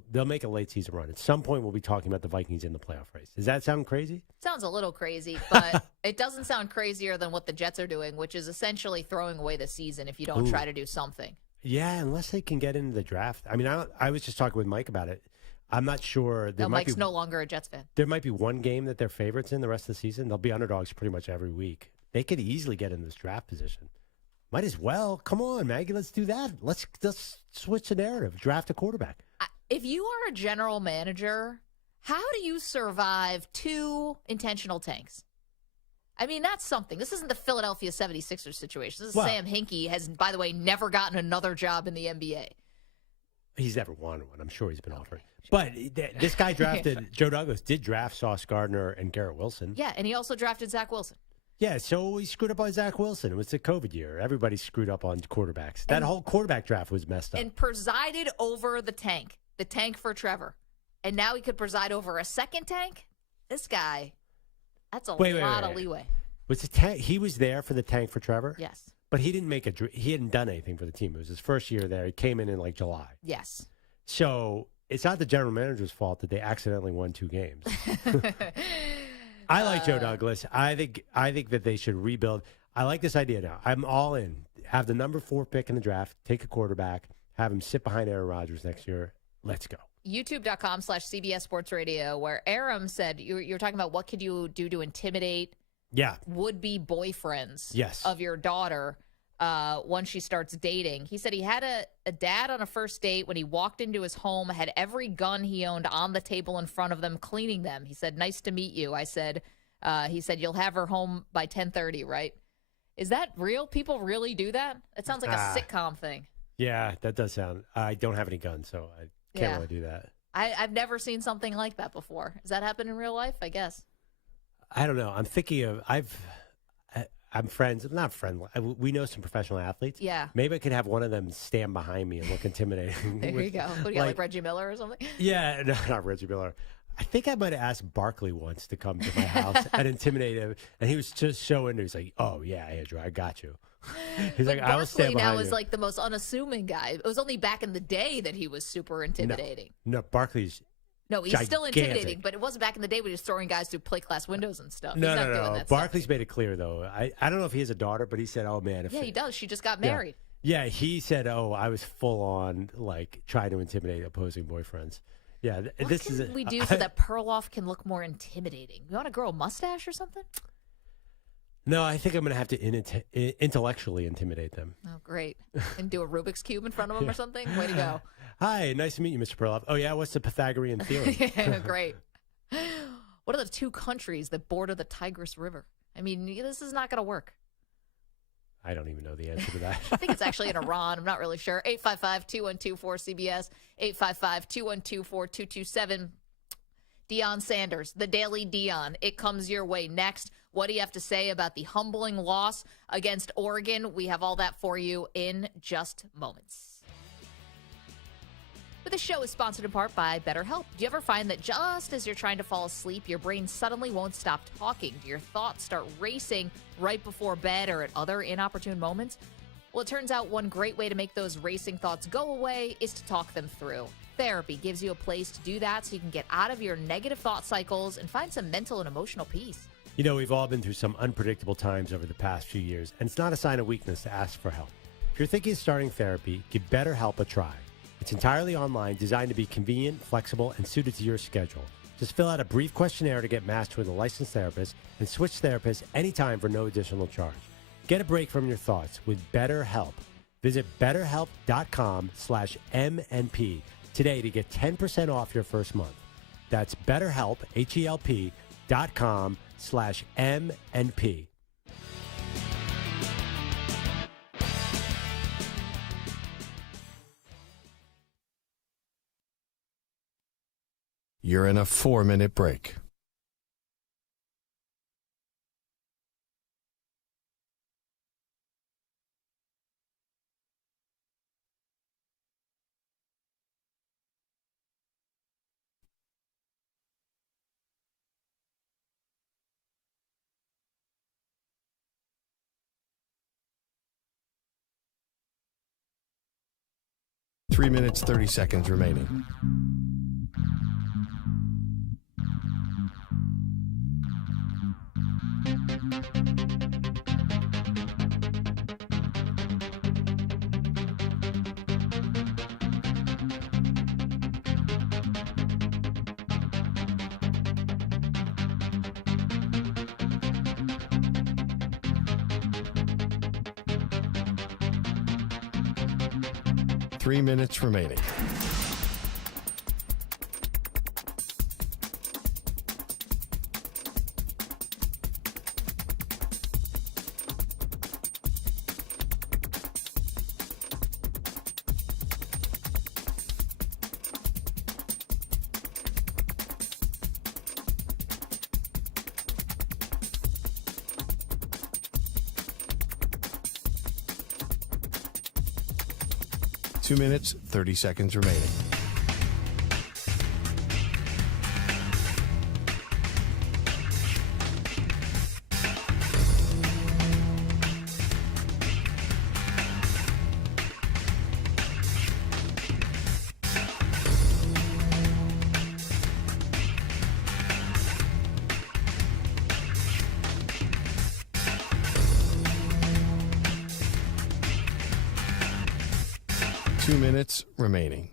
they'll make a late season run. At some point we'll be talking about the Vikings in the playoff race. Does that sound crazy? Sounds a little crazy, but it doesn't sound crazier than what the Jets are doing, which is essentially throwing away the season if you don't try to do something. Yeah, unless they can get into the draft. I mean, I was just talking with Mike about it. I'm not sure. Mike's no longer a Jets fan. There might be one game that they're favorites in the rest of the season. They'll be underdogs pretty much every week. They could easily get in this draft position. Might as well. Come on, Maggie. Let's do that. Let's switch the narrative. Draft a quarterback. If you are a general manager, how do you survive 2 intentional tanks? I mean, that's something. This isn't the Philadelphia 76ers situation. This is Sam Hinkie has, by the way, never gotten another job in the NBA. He's never won one. I'm sure he's been offered. But this guy drafted, Joe Douglas did draft Sauce Gardner and Garrett Wilson. Yeah, and he also drafted Zach Wilson. Yeah, so he screwed up on Zach Wilson. It was the COVID year. Everybody screwed up on quarterbacks. That whole quarterback draft was messed up. And presided over the tank for Trevor. And now he could preside over a second tank? This guy, that's a lot of leeway. Was the tank? He was there for the tank for Trevor? Yes. But he didn't he hadn't done anything for the team. It was his first year there. He came in like July. Yes. So it's not the general manager's fault that they accidentally won 2 games. I like Joe Douglas. I think that they should rebuild. I like this idea now. I'm all in. Have the number 4 pick in the draft. Take a quarterback. Have him sit behind Aaron Rodgers next year. Let's go. YouTube.com/CBS Sports Radio, where Aram said you're talking about what could you do to intimidate would-be boyfriends of your daughter once she starts dating. He said he had a dad on a first date when he walked into his home, had every gun he owned on the table in front of them, cleaning them. He said, "Nice to meet you." I said, he said, "You'll have her home by 10:30, right?" Is that real? People really do that? It sounds like a sitcom thing. Yeah, that does sound. I don't have any guns, so I can't really do that. I've never seen something like that before. Does that happen in real life? I guess. I don't know. I'm thinking of I'm friends. Not friendly. We know some professional athletes. Yeah. Maybe I could have one of them stand behind me and look intimidating. There you go. What do you got, like Reggie Miller or something? Yeah, no, not Reggie Miller. I think I might have asked Barkley once to come to my house and intimidate him, and he was just so into it. He's like, "Oh yeah, Andrew, I got you." He's like, "I will stand behind you." Barkley now is like the most unassuming guy. It was only back in the day that he was super intimidating. No, Barkley's. No, he's still intimidating, but it wasn't back in the day when he was throwing guys through plate glass windows and stuff. No, he's not doing that Barkley's stuff. made it clear, though. I don't know if he has a daughter, but he said, "Oh, man." He does. She just got married. Yeah, he said, "Oh, I was full on, like, trying to intimidate opposing boyfriends." Yeah, what can we do so that Perloff can look more intimidating? You want to grow a mustache or something? No, I think I'm going to have to intellectually intimidate them. Oh, great. And do a Rubik's Cube in front of them or something? Way to go. Hi, nice to meet you, Mr. Perloff. Oh, yeah, what's the Pythagorean theorem? Yeah, great. What are the 2 countries that border the Tigris River? I mean, this is not going to work. I don't even know the answer to that. I think it's actually in Iran. I'm not really sure. 855-212-4CBS, 855-212-4227. Deion Sanders, the Daily Dion. It comes your way next. What do you have to say about the humbling loss against Oregon? We have all that for you in just moments. But the show is sponsored in part by BetterHelp. Do you ever find that just as you're trying to fall asleep, your brain suddenly won't stop talking? Do your thoughts start racing right before bed or at other inopportune moments? Well, it turns out one great way to make those racing thoughts go away is to talk them through. Therapy gives you a place to do that so you can get out of your negative thought cycles and find some mental and emotional peace. You know, we've all been through some unpredictable times over the past few years, and it's not a sign of weakness to ask for help. If you're thinking of starting therapy, give BetterHelp a try. It's entirely online, designed to be convenient, flexible, and suited to your schedule. Just fill out a brief questionnaire to get matched with a licensed therapist and switch therapists anytime for no additional charge. Get a break from your thoughts with BetterHelp. Visit BetterHelp.com/MNP today to get 10% off your first month. That's BetterHelp, HELP.com/MNP. You're in a 4-minute break. Three minutes, 30 seconds remaining. Three minutes remaining. Two minutes, 30 seconds remaining. Two minutes remaining.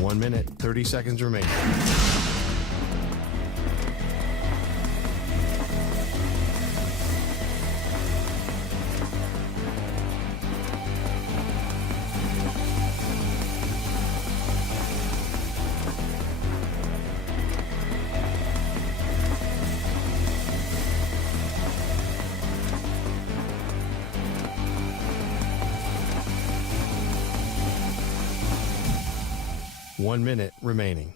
One minute, 30 seconds remaining. One minute remaining.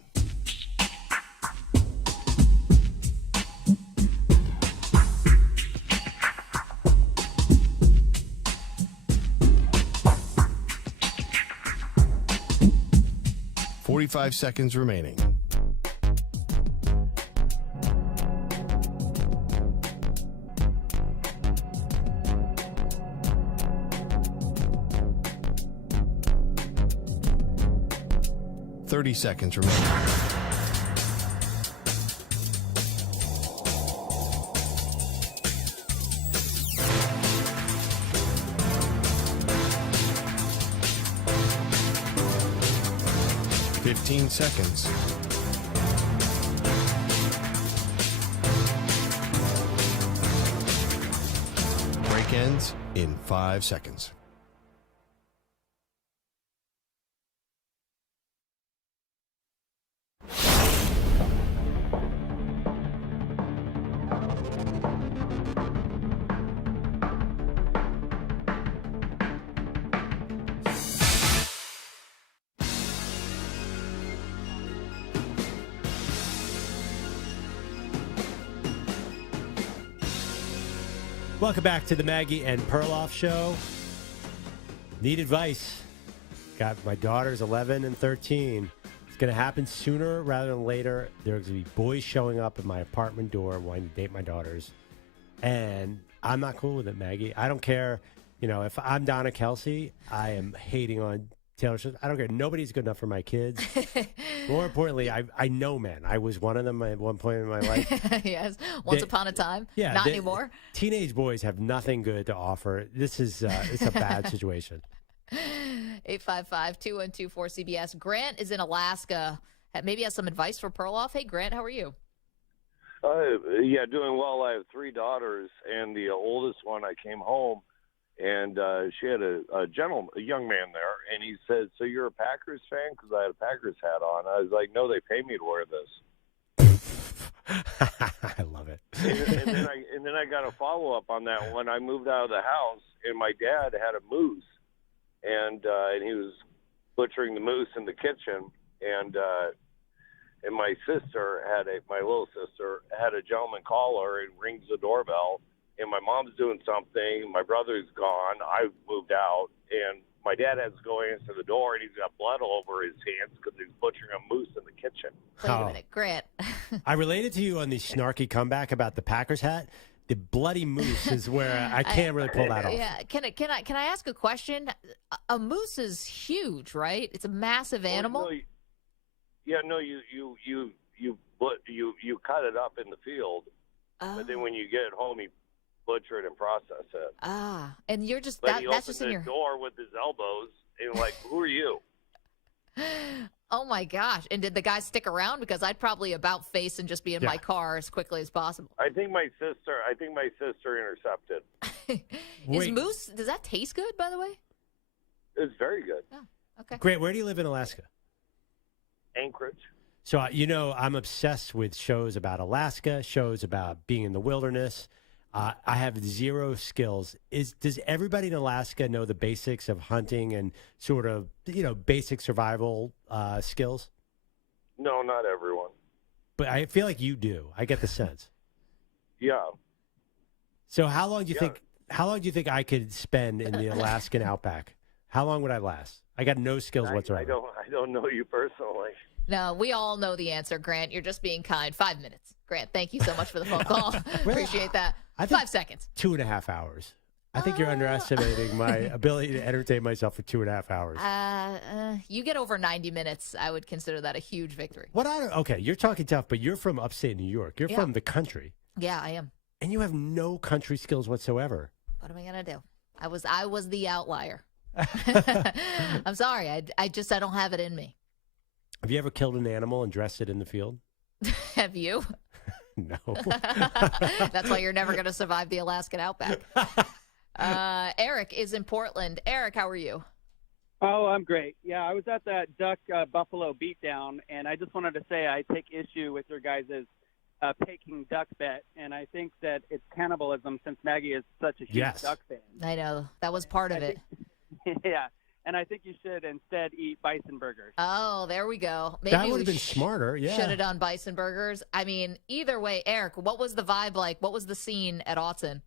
Forty-five seconds remaining. Thirty seconds remaining. Fifteen seconds. Break ends in 5 seconds. Welcome back to the Maggie and Perloff Show. Need advice. Got my daughters 11 and 13. It's going to happen sooner rather than later. There's going to be boys showing up at my apartment door wanting to date my daughters. And I'm not cool with it, Maggie. I don't care. You know, if I'm Donna Kelsey, I am hating on Taylor Swift. I don't care. Nobody's good enough for my kids. More importantly, I know men. I was one of them at one point in my life. Yes, once upon a time. Yeah, Not anymore. Teenage boys have nothing good to offer. This is it's a bad situation. 855-212-4CBS. Grant is in Alaska. Maybe has some advice for Perloff. Hey, Grant, how are you? Yeah, doing well. I have 3 daughters, and the oldest one, I came home, and she had a young man there, and he said, "So you're a Packers fan?" Because I had a Packers hat on. I was like, "No, they pay me to wear this." I love it. and then I got a follow up on that when I moved out of the house, and my dad had a moose, and he was butchering the moose in the kitchen, and my sister my little sister had a gentleman call her and rings the doorbell, and my mom's doing something, my brother's gone, I moved out, and my dad has to go answer the door, and he's got blood all over his hands because he's butchering a moose in the kitchen. Wait a minute, Grant. I related to you on the snarky comeback about the Packers hat. The bloody moose is where I can't really pull that off. Yeah, can I ask a question? A moose is huge, right? It's a massive animal. You cut it up in the field, but then when you get it home, you butcher it and process it. Ah, and you're just But he that's just in opened your the door with his elbows, and like, who are you? Oh my gosh! And did the guy stick around? Because I'd probably about face and just be in my car as quickly as possible. I think my sister intercepted. Is moose? Does that taste good? By the way, It's very good. Oh, okay. Grant, where do you live in Alaska? Anchorage. So, I'm obsessed with shows about Alaska, shows about being in the wilderness. I have zero skills. Does everybody in Alaska know the basics of hunting and sort of, basic survival skills? No, not everyone. But I feel like you do. I get the sense. Yeah. So how long do you think I could spend in the Alaskan outback? How long would I last? I got no skills whatsoever. I don't know you personally. No, we all know the answer, Grant. You're just being kind. 5 minutes. Grant, thank you so much for the phone call. Appreciate that. 5 seconds. 2.5 hours. I think you're underestimating my ability to entertain myself for 2.5 hours. You get over 90 minutes. I would consider that a huge victory. Okay, you're talking tough, but you're from upstate New York. You're from the country. Yeah, I am. And you have no country skills whatsoever. What am I going to do? I was the outlier. I'm sorry. I don't have it in me. Have you ever killed an animal and dressed it in the field? Have you? No. That's why you're never going to survive the Alaskan outback. Eric is in Portland. Eric, how are you? Oh, I'm great. Yeah, I was at that Duck Buffalo beatdown, and I just wanted to say I take issue with your guys' Peking duck bet, and I think that it's cannibalism since Maggie is such a huge duck fan. I know. That was part of it. Yeah. And I think you should instead eat bison burgers. Oh, there we go. Maybe that would have been smarter, yeah. Should have done bison burgers. I mean, either way, Eric, what was the vibe like? What was the scene at Autzen?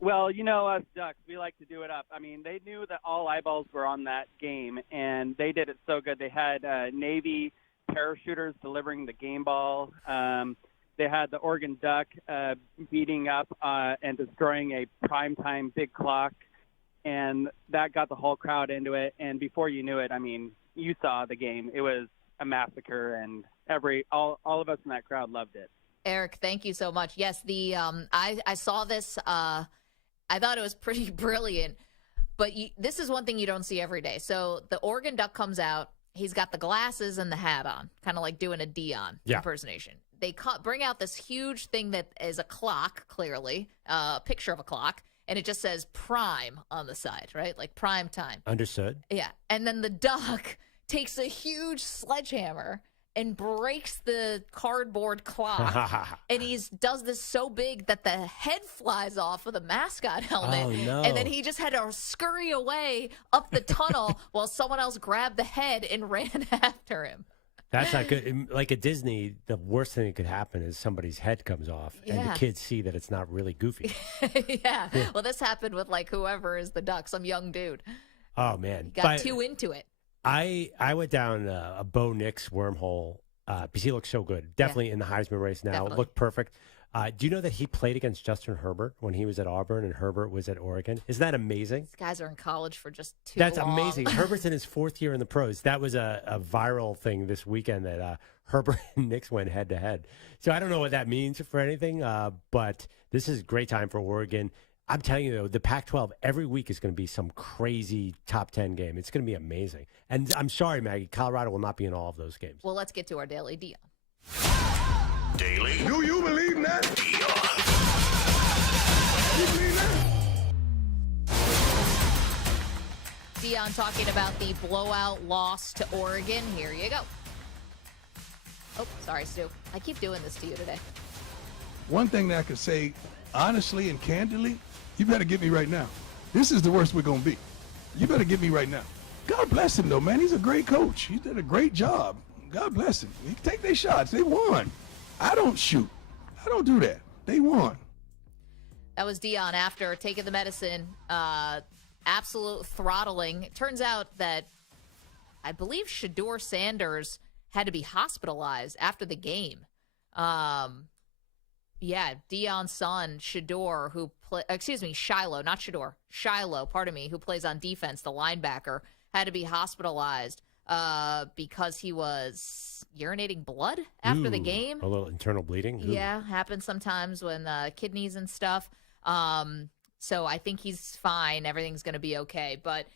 Well, us Ducks, we like to do it up. I mean, they knew that all eyeballs were on that game, and they did it so good. They had Navy parachuters delivering the game ball. They had the Oregon Duck beating up and destroying a primetime big clock. And that got the whole crowd into it. And before you knew it, I mean, you saw the game. It was a massacre, and all of us in that crowd loved it. Eric, thank you so much. Yes, I saw this. I thought it was pretty brilliant. But this is one thing you don't see every day. So the Oregon Duck comes out. He's got the glasses and the hat on, kind of like doing a Dion impersonation. They bring out this huge thing that is a clock, clearly, a picture of a clock. And it just says prime on the side, right? Like prime time. Understood. Yeah. And then the duck takes a huge sledgehammer and breaks the cardboard clock. And he does this so big that the head flies off of the mascot helmet. Oh, no. And then he just had to scurry away up the tunnel while someone else grabbed the head and ran after him. That's not good. Like at Disney, the worst thing that could happen is somebody's head comes off and the kids see that it's not really goofy. Yeah. Well, this happened with like whoever is the duck, some young dude. Oh, man. He got too into it. I went down a Bo Nix wormhole because he looks so good. Definitely in the Heisman race now. Definitely. Looked perfect. Do you know that he played against Justin Herbert when he was at Auburn and Herbert was at Oregon? Isn't that amazing? These guys are in college for just too That's long. amazing. Herbert's in his 4th year in the pros. That was a viral thing this weekend that Herbert and Nix went head-to-head. So I don't know what that means for anything, but this is a great time for Oregon. I'm telling you, though, the Pac-12 every week is going to be some crazy top 10 game. It's going to be amazing. And I'm sorry, Maggie, Colorado will not be in all of those games. Well, let's get to our daily Dion. Daily. Do you believe that? You believe that? Dion talking about the blowout loss to Oregon. Here you go. Oh, sorry, Stu. I keep doing this to you today. One thing that I could say honestly and candidly, you better get me right now. This is the worst we're going to be. You better get me right now. God bless him, though, man. He's a great coach. He did a great job. God bless him. He can take their shots. They won. I don't shoot. I don't do that. They won. That was Dion after taking the medicine. Absolute throttling. It turns out that I believe Shedeur Sanders had to be hospitalized after the game. Yeah, Dion's son, Shedeur, Shiloh, not Shedeur. Shiloh, pardon me, who plays on defense, the linebacker, had to be hospitalized because he was urinating blood after the game. A little internal bleeding? Ooh. Yeah, happens sometimes when kidneys and stuff. So I think he's fine. Everything's going to be okay. But,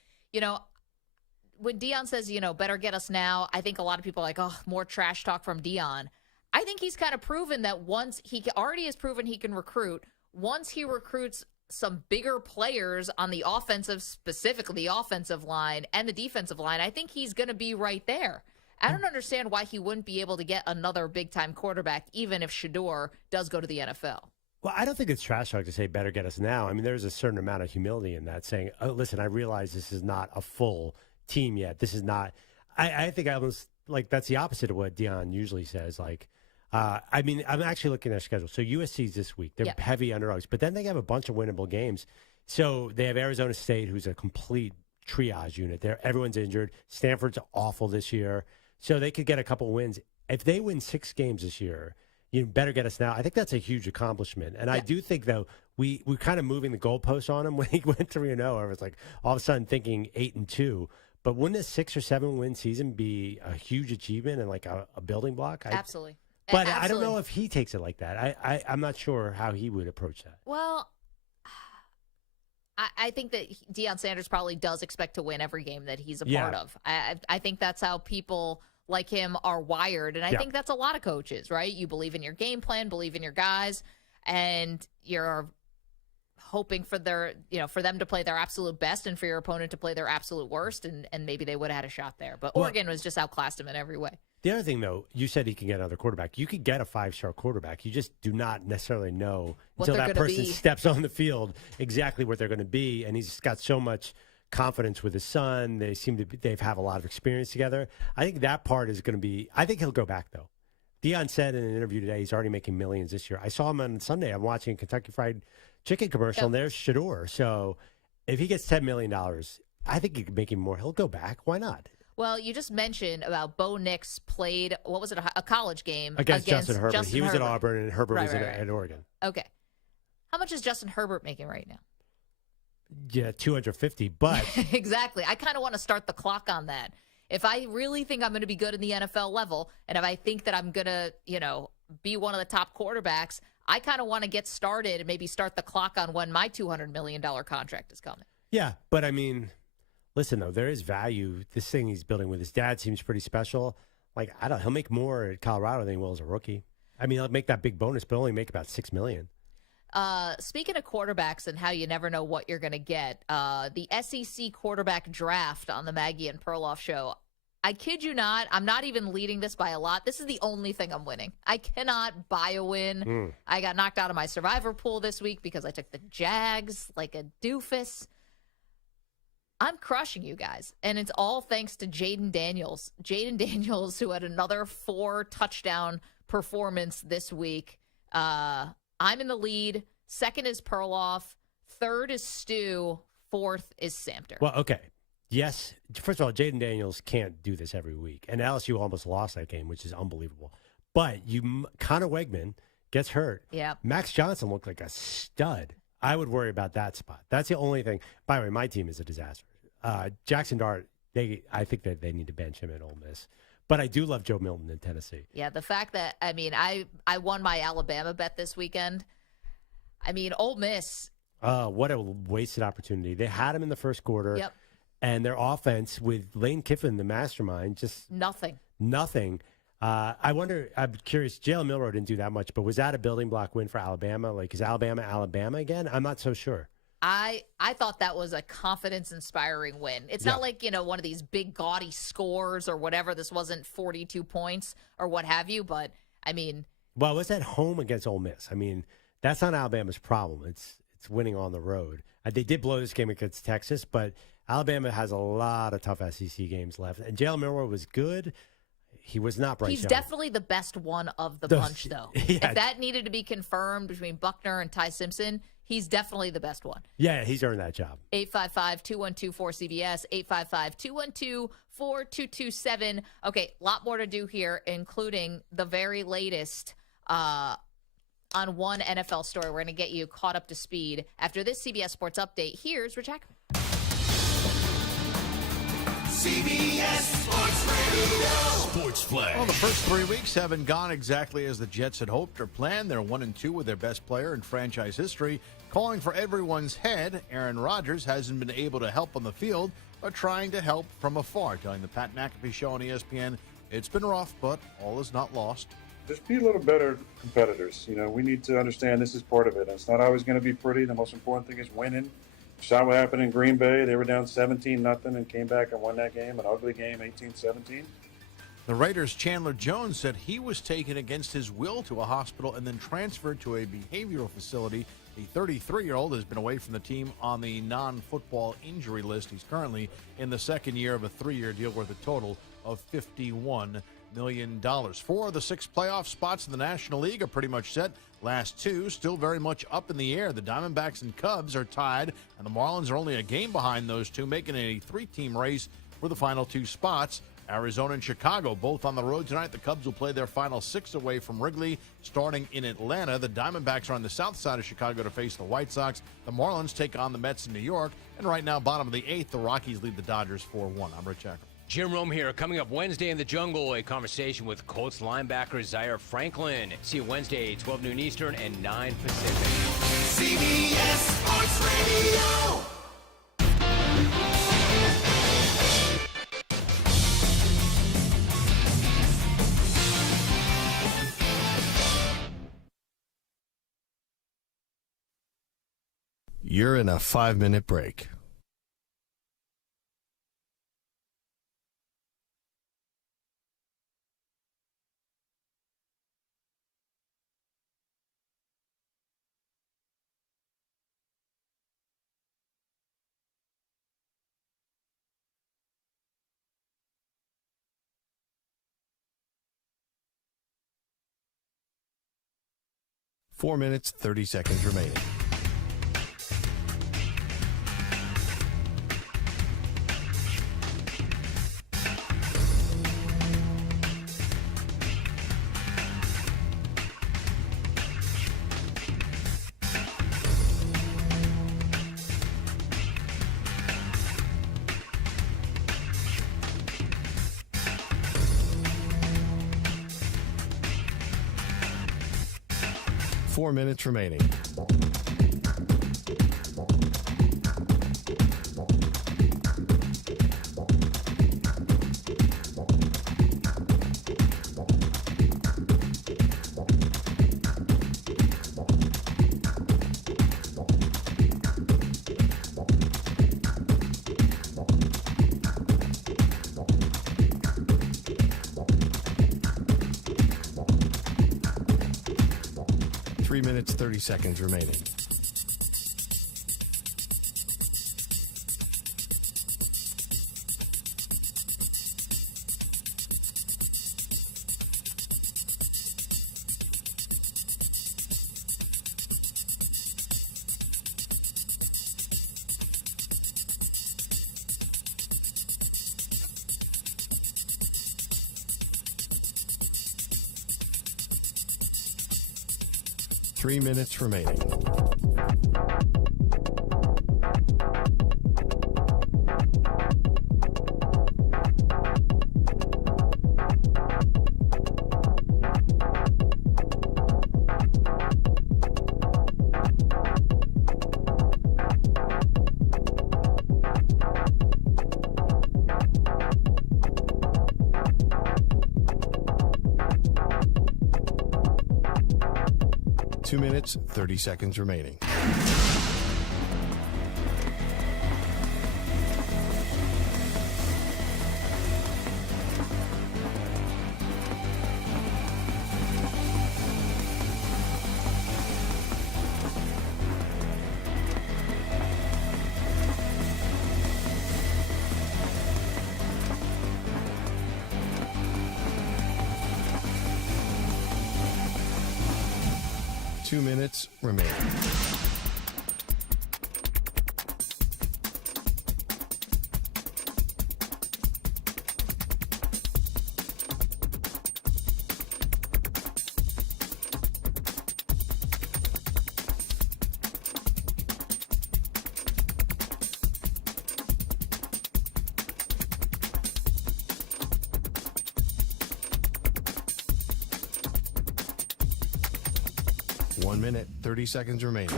when Dion says, better get us now, I think a lot of people are like, oh, more trash talk from Dion. I think he's kind of proven that once he already has proven he can recruit. Once he recruits some bigger players on the offensive, specifically the offensive line and the defensive line, I think he's going to be right there. I don't understand why he wouldn't be able to get another big-time quarterback, even if Shedeur does go to the NFL. Well, I don't think it's trash talk to say better get us now. I mean, there's a certain amount of humility in that, saying, oh, listen, I realize this is not a full team yet. This is not – I think I almost – like that's the opposite of what Dion usually says. Like, I mean, I'm actually looking at their schedule. So USC's this week. They're heavy underdogs. But then they have a bunch of winnable games. So they have Arizona State, who's a complete triage unit. Everyone's injured. Stanford's awful this year. So they could get a couple wins. If they win 6 games this year, you better get us now. I think that's a huge accomplishment. And I do think, though, we're kind of moving the goalposts on him when he went 3-0. I was like all of a sudden thinking 8-2. But wouldn't a 6 or 7 win season be a huge achievement and like a building block? Absolutely. But I don't know if he takes it like that. I'm not sure how he would approach that. Well, I think that Deion Sanders probably does expect to win every game that he's a part of. I think that's how people like him are wired. And I think that's a lot of coaches, right? You believe in your game plan, believe in your guys, and you're hoping for for them to play their absolute best and for your opponent to play their absolute worst, and maybe they would have had a shot there. But Oregon was just outclassed him in every way. The other thing, though, you said he can get another quarterback. You could get a 5-star quarterback. You just do not necessarily know until that person steps on the field exactly what they're going to be. And he's got so much confidence with his son. They have a lot of experience together. I think that part is going to be. I think he'll go back though. Deion said in an interview today he's already making millions this year. I saw him on Sunday. I'm watching a Kentucky Fried Chicken commercial, and there's Shedeur. So if he gets $10 million, I think he could make him more. He'll go back. Why not? Well, you just mentioned about Bo Nix played, what was it, a college game against Justin Herbert. He was at Auburn, and Herbert was at Oregon. Okay. How much is Justin Herbert making right now? Yeah, $250, but exactly. I kind of want to start the clock on that. If I really think I'm going to be good in the NFL level, and if I think that I'm going to, be one of the top quarterbacks, I kind of want to get started and maybe start the clock on when my $200 million contract is coming. Yeah, but I mean, listen, though, there is value. This thing he's building with his dad seems pretty special. Like, he'll make more at Colorado than he will as a rookie. I mean, he'll make that big bonus, but only make about $6 million. Speaking of quarterbacks and how you never know what you're going to get, the SEC quarterback draft on the Maggie and Perloff show, I kid you not, I'm not even leading this by a lot. This is the only thing I'm winning. I cannot buy a win. I got knocked out of my survivor pool this week because I took the Jags like a doofus. I'm crushing you guys, and it's all thanks to Jaden Daniels. Jaden Daniels, who had another 4-touchdown performance this week. I'm in the lead. Second is Perloff. Third is Stu. Fourth is Samter. Well, okay. Yes. First of all, Jaden Daniels can't do this every week. And LSU almost lost that game, which is unbelievable. But Connor Wegman gets hurt. Yeah. Max Johnson looked like a stud. I would worry about that spot. That's the only thing. By the way, my team is a disaster. Jackson Dart, I think that they need to bench him at Ole Miss. But I do love Joe Milton in Tennessee. Yeah, the fact that, I won my Alabama bet this weekend. Ole Miss. What a wasted opportunity. They had him in the first quarter. Yep. And their offense with Lane Kiffin, the mastermind, just nothing. I wonder, I'm curious, Jalen Milroe didn't do that much, but was that a building block win for Alabama? Like, is Alabama again? I'm not so sure. I thought that was a confidence-inspiring win. It's not like, one of these big, gaudy scores or whatever. This wasn't 42 points or what have you, but, Well, it was at home against Ole Miss. That's not Alabama's problem. It's winning on the road. They did blow this game against Texas, but Alabama has a lot of tough SEC games left. And Jalen Milroe was good. He was not Bryce He's Young. definitely the best one of the bunch, though. Yeah. If that needed to be confirmed between Buckner and Ty Simpson, he's definitely the best one. Yeah, he's earned that job. 855-212-4CBS, 855-212-4227. Okay, a lot more to do here, including the very latest on one NFL story. We're going to get you caught up to speed. After this CBS Sports Update, here's Rich Hackman. CBS Sports Radio. Sports Flash. Well, the first 3 weeks haven't gone exactly as the Jets had hoped or planned. They're 1-2 with their best player in franchise history. Calling for everyone's head, Aaron Rodgers hasn't been able to help on the field, but trying to help from afar. Telling the Pat McAfee Show on ESPN, it's been rough, but all is not lost. Just be a little better competitors. We need to understand this is part of it. And it's not always going to be pretty. The most important thing is winning. Saw what happened in Green Bay. They were down 17-0 and came back and won that game, an ugly game, 18-17. The Raiders' Chandler Jones said he was taken against his will to a hospital and then transferred to a behavioral facility. The 33-year-old has been away from the team on the non-football injury list. He's currently in the second year of a 3-year deal worth a total of $51 million. 4 of the 6 playoff spots in the National League are pretty much set. Last 2 still very much up in the air. The Diamondbacks and Cubs are tied, and the Marlins are only a game behind those 2, making it a 3-team race for the final 2 spots. Arizona and Chicago both on the road tonight. The Cubs will play their final 6 away from Wrigley, starting in Atlanta. The Diamondbacks are on the south side of Chicago to face the White Sox. The Marlins take on the Mets in New York. And right now, bottom of the 8th, the Rockies lead the Dodgers 4-1. I'm Rich Hackman. Jim Rome here. Coming up Wednesday in the Jungle, a conversation with Colts linebacker Zaire Franklin. See you Wednesday, 12 noon Eastern and 9 Pacific. CBS Sports Radio. You're in a 5-minute break. Four minutes, 30 seconds remaining. Four minutes remaining. Three minutes, 30 seconds remaining. 3 minutes remaining. Two minutes, 30 seconds remaining. Two minutes remaining. One minute, 30 seconds remaining.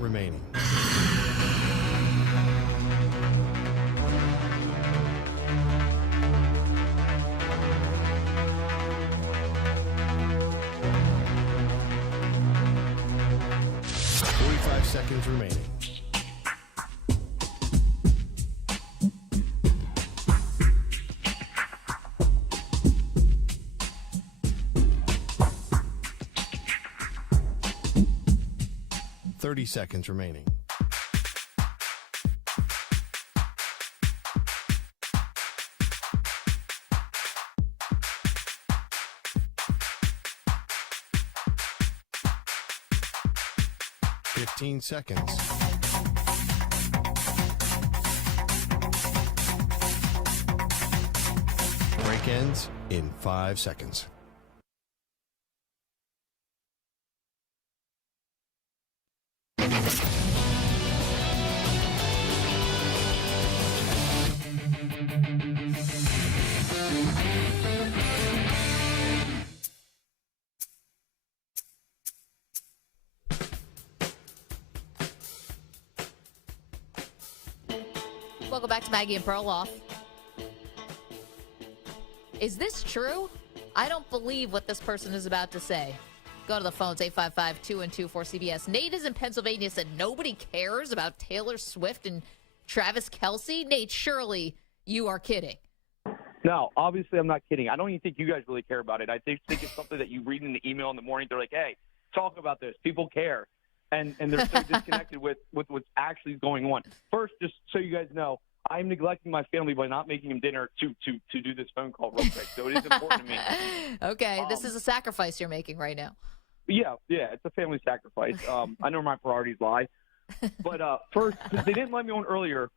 Remaining. Seconds remaining. Thirty seconds remaining. Fifteen seconds. Break ends in 5 seconds. Welcome back to Maggie and Perloff. Is this true? I don't believe what this person is about to say. Go to the phones, 855-212-4CBS. Nate is in Pennsylvania, said nobody cares about Taylor Swift and Travis Kelce. Nate, surely you are kidding. No, obviously I'm not kidding. I don't even think you guys really care about it. I think it's something that you read in the email in the morning. They're like, hey, talk about this. People care. And they're so disconnected with what's actually going on. First, just so you guys know, I'm neglecting my family by not making them dinner to do this phone call real quick. So it is important to me. Okay, this is a sacrifice you're making right now. Yeah, it's a family sacrifice. I know where my priorities lie. But first, since they didn't let me on earlier,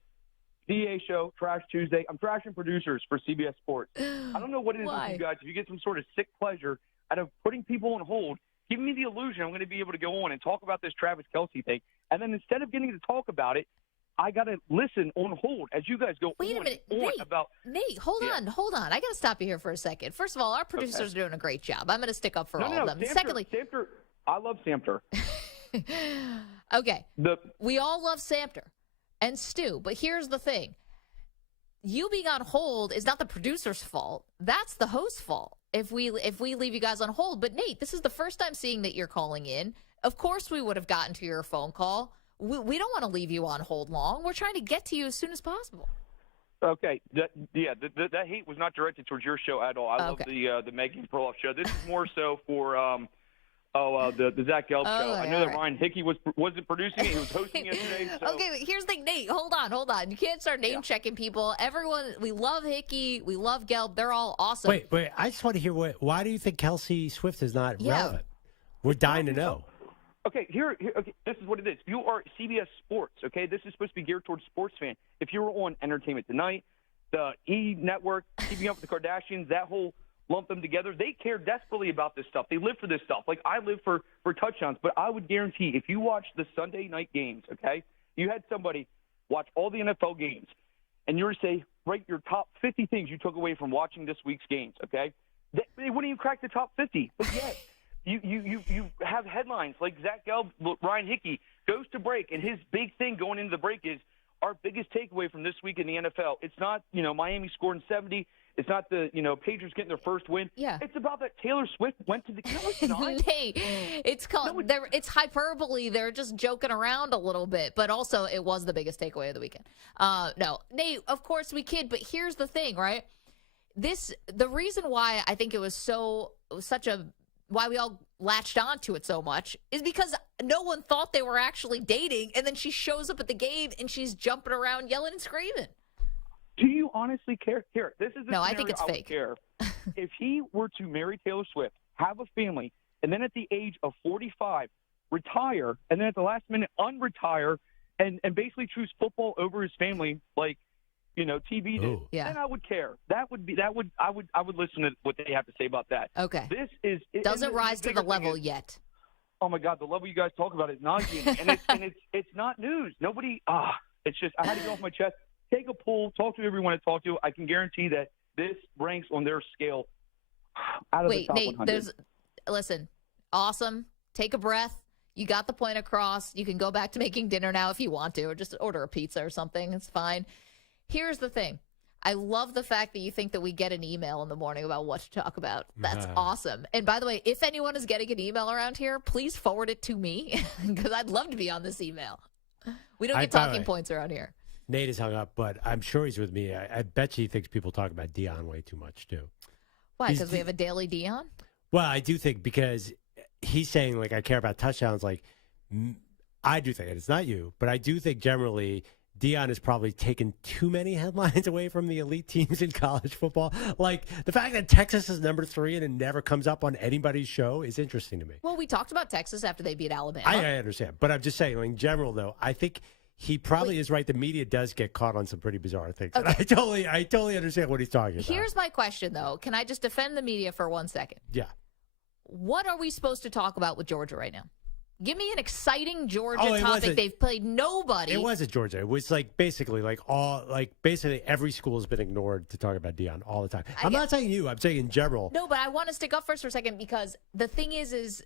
DA show, Trash Tuesday. I'm trashing producers for CBS Sports. I don't know what it is with you guys. If you get some sort of sick pleasure out of putting people on hold, give me the illusion I'm going to be able to go on and talk about this Travis Kelce thing. And then instead of getting to talk about it, I got to listen on hold as you guys go Wait a minute. Nate, hold on. I got to stop you here for a second. First of all, our producers are doing a great job. I'm going to stick up for all of them. Secondly, Samter, I love Samter. Okay. We all love Samter and Stu, but here's the thing. You being on hold is not the producer's fault. That's the host's fault if we leave you guys on hold. But, Nate, this is the first time seeing that you're calling in. Of course we would have gotten to your phone call. We don't want to leave you on hold long. We're trying to get to you as soon as possible. Okay. That hate was not directed towards your show at all. I love the Maggie and Perloff show. This is more so for The Zach Gelb show. I know that right. Ryan Hickey wasn't producing it. He was hosting yesterday. So. Okay, but here's the thing, Nate. Hold on. You can't start name checking people. Everyone, we love Hickey. We love Gelb. They're all awesome. Wait. I just want to hear why do you think Kelsey Swift is not relevant? We're dying to know. Okay, okay, this is what it is. You are CBS Sports, okay? This is supposed to be geared towards sports fan. If you were on Entertainment Tonight, the E! Network, Keeping Up with the Kardashians, that whole lump them together, they care desperately about this stuff. They live for this stuff. Like, I live for touchdowns, but I would guarantee if you watch the Sunday night games, okay, you had somebody watch all the NFL games, and you were to say, rate your top 50 things you took away from watching this week's games, okay? They wouldn't even crack the top 50, but yet – You have headlines like Zach Gelb, Ryan Hickey goes to break, and his big thing going into the break is our biggest takeaway from this week in the NFL. It's not, Miami scoring 70. It's not the, Patriots getting their first win. Yeah. It's about that Taylor Swift went to the Cowboys. Hey, it's it's hyperbole. They're just joking around a little bit, but also it was the biggest takeaway of the weekend. No, Nate, of course we kid, but here's the thing, right? The reason why I think it was why we all latched onto it so much is because no one thought they were actually dating, and then she shows up at the game and she's jumping around yelling and screaming. Do you honestly care? Here, this is the no, I think it's fake. Care. If he were to marry Taylor Swift, have a family, and then at the age of 45, retire, and then at the last minute unretire, and basically choose football over his family, like TV did, then I would care. I would listen to what they have to say about that. Okay. This doesn't rise to the level yet. Oh my God, the level you guys talk about is nauseating, and it's not news. Nobody. It's just I had to get off my chest. Take a poll, talk to everyone I talk to. I can guarantee that this ranks on their scale out of the top Nate, 100. Listen, awesome. Take a breath. You got the point across. You can go back to making dinner now if you want to, or just order a pizza or something. It's fine. Here's the thing. I love the fact that you think that we get an email in the morning about what to talk about. That's awesome. And by the way, if anyone is getting an email around here, please forward it to me because I'd love to be on this email. We don't get talking points around here. Nate is hung up, but I'm sure he's with me. I bet you he thinks people talk about Dion way too much, too. Why? Because we have a daily Dion? Well, I do think because he's saying, I care about touchdowns. I do think, and it's not you, but I do think generally – Dion has probably taken too many headlines away from the elite teams in college football. Like, the fact that Texas is number 3 and it never comes up on anybody's show is interesting to me. Well, we talked about Texas after they beat Alabama. I understand. But I'm just saying, in general, though, I think he probably is right. The media does get caught on some pretty bizarre things. Okay. And I totally understand what he's talking about. Here's my question, though. Can I just defend the media for 1 second? Yeah. What are we supposed to talk about with Georgia right now? Give me an exciting Georgia topic. They've played nobody. It wasn't Georgia. It was basically every school has been ignored to talk about Dion all the time. I'm not saying you. I'm saying in general. No, but I want to stick up first for a second because the thing is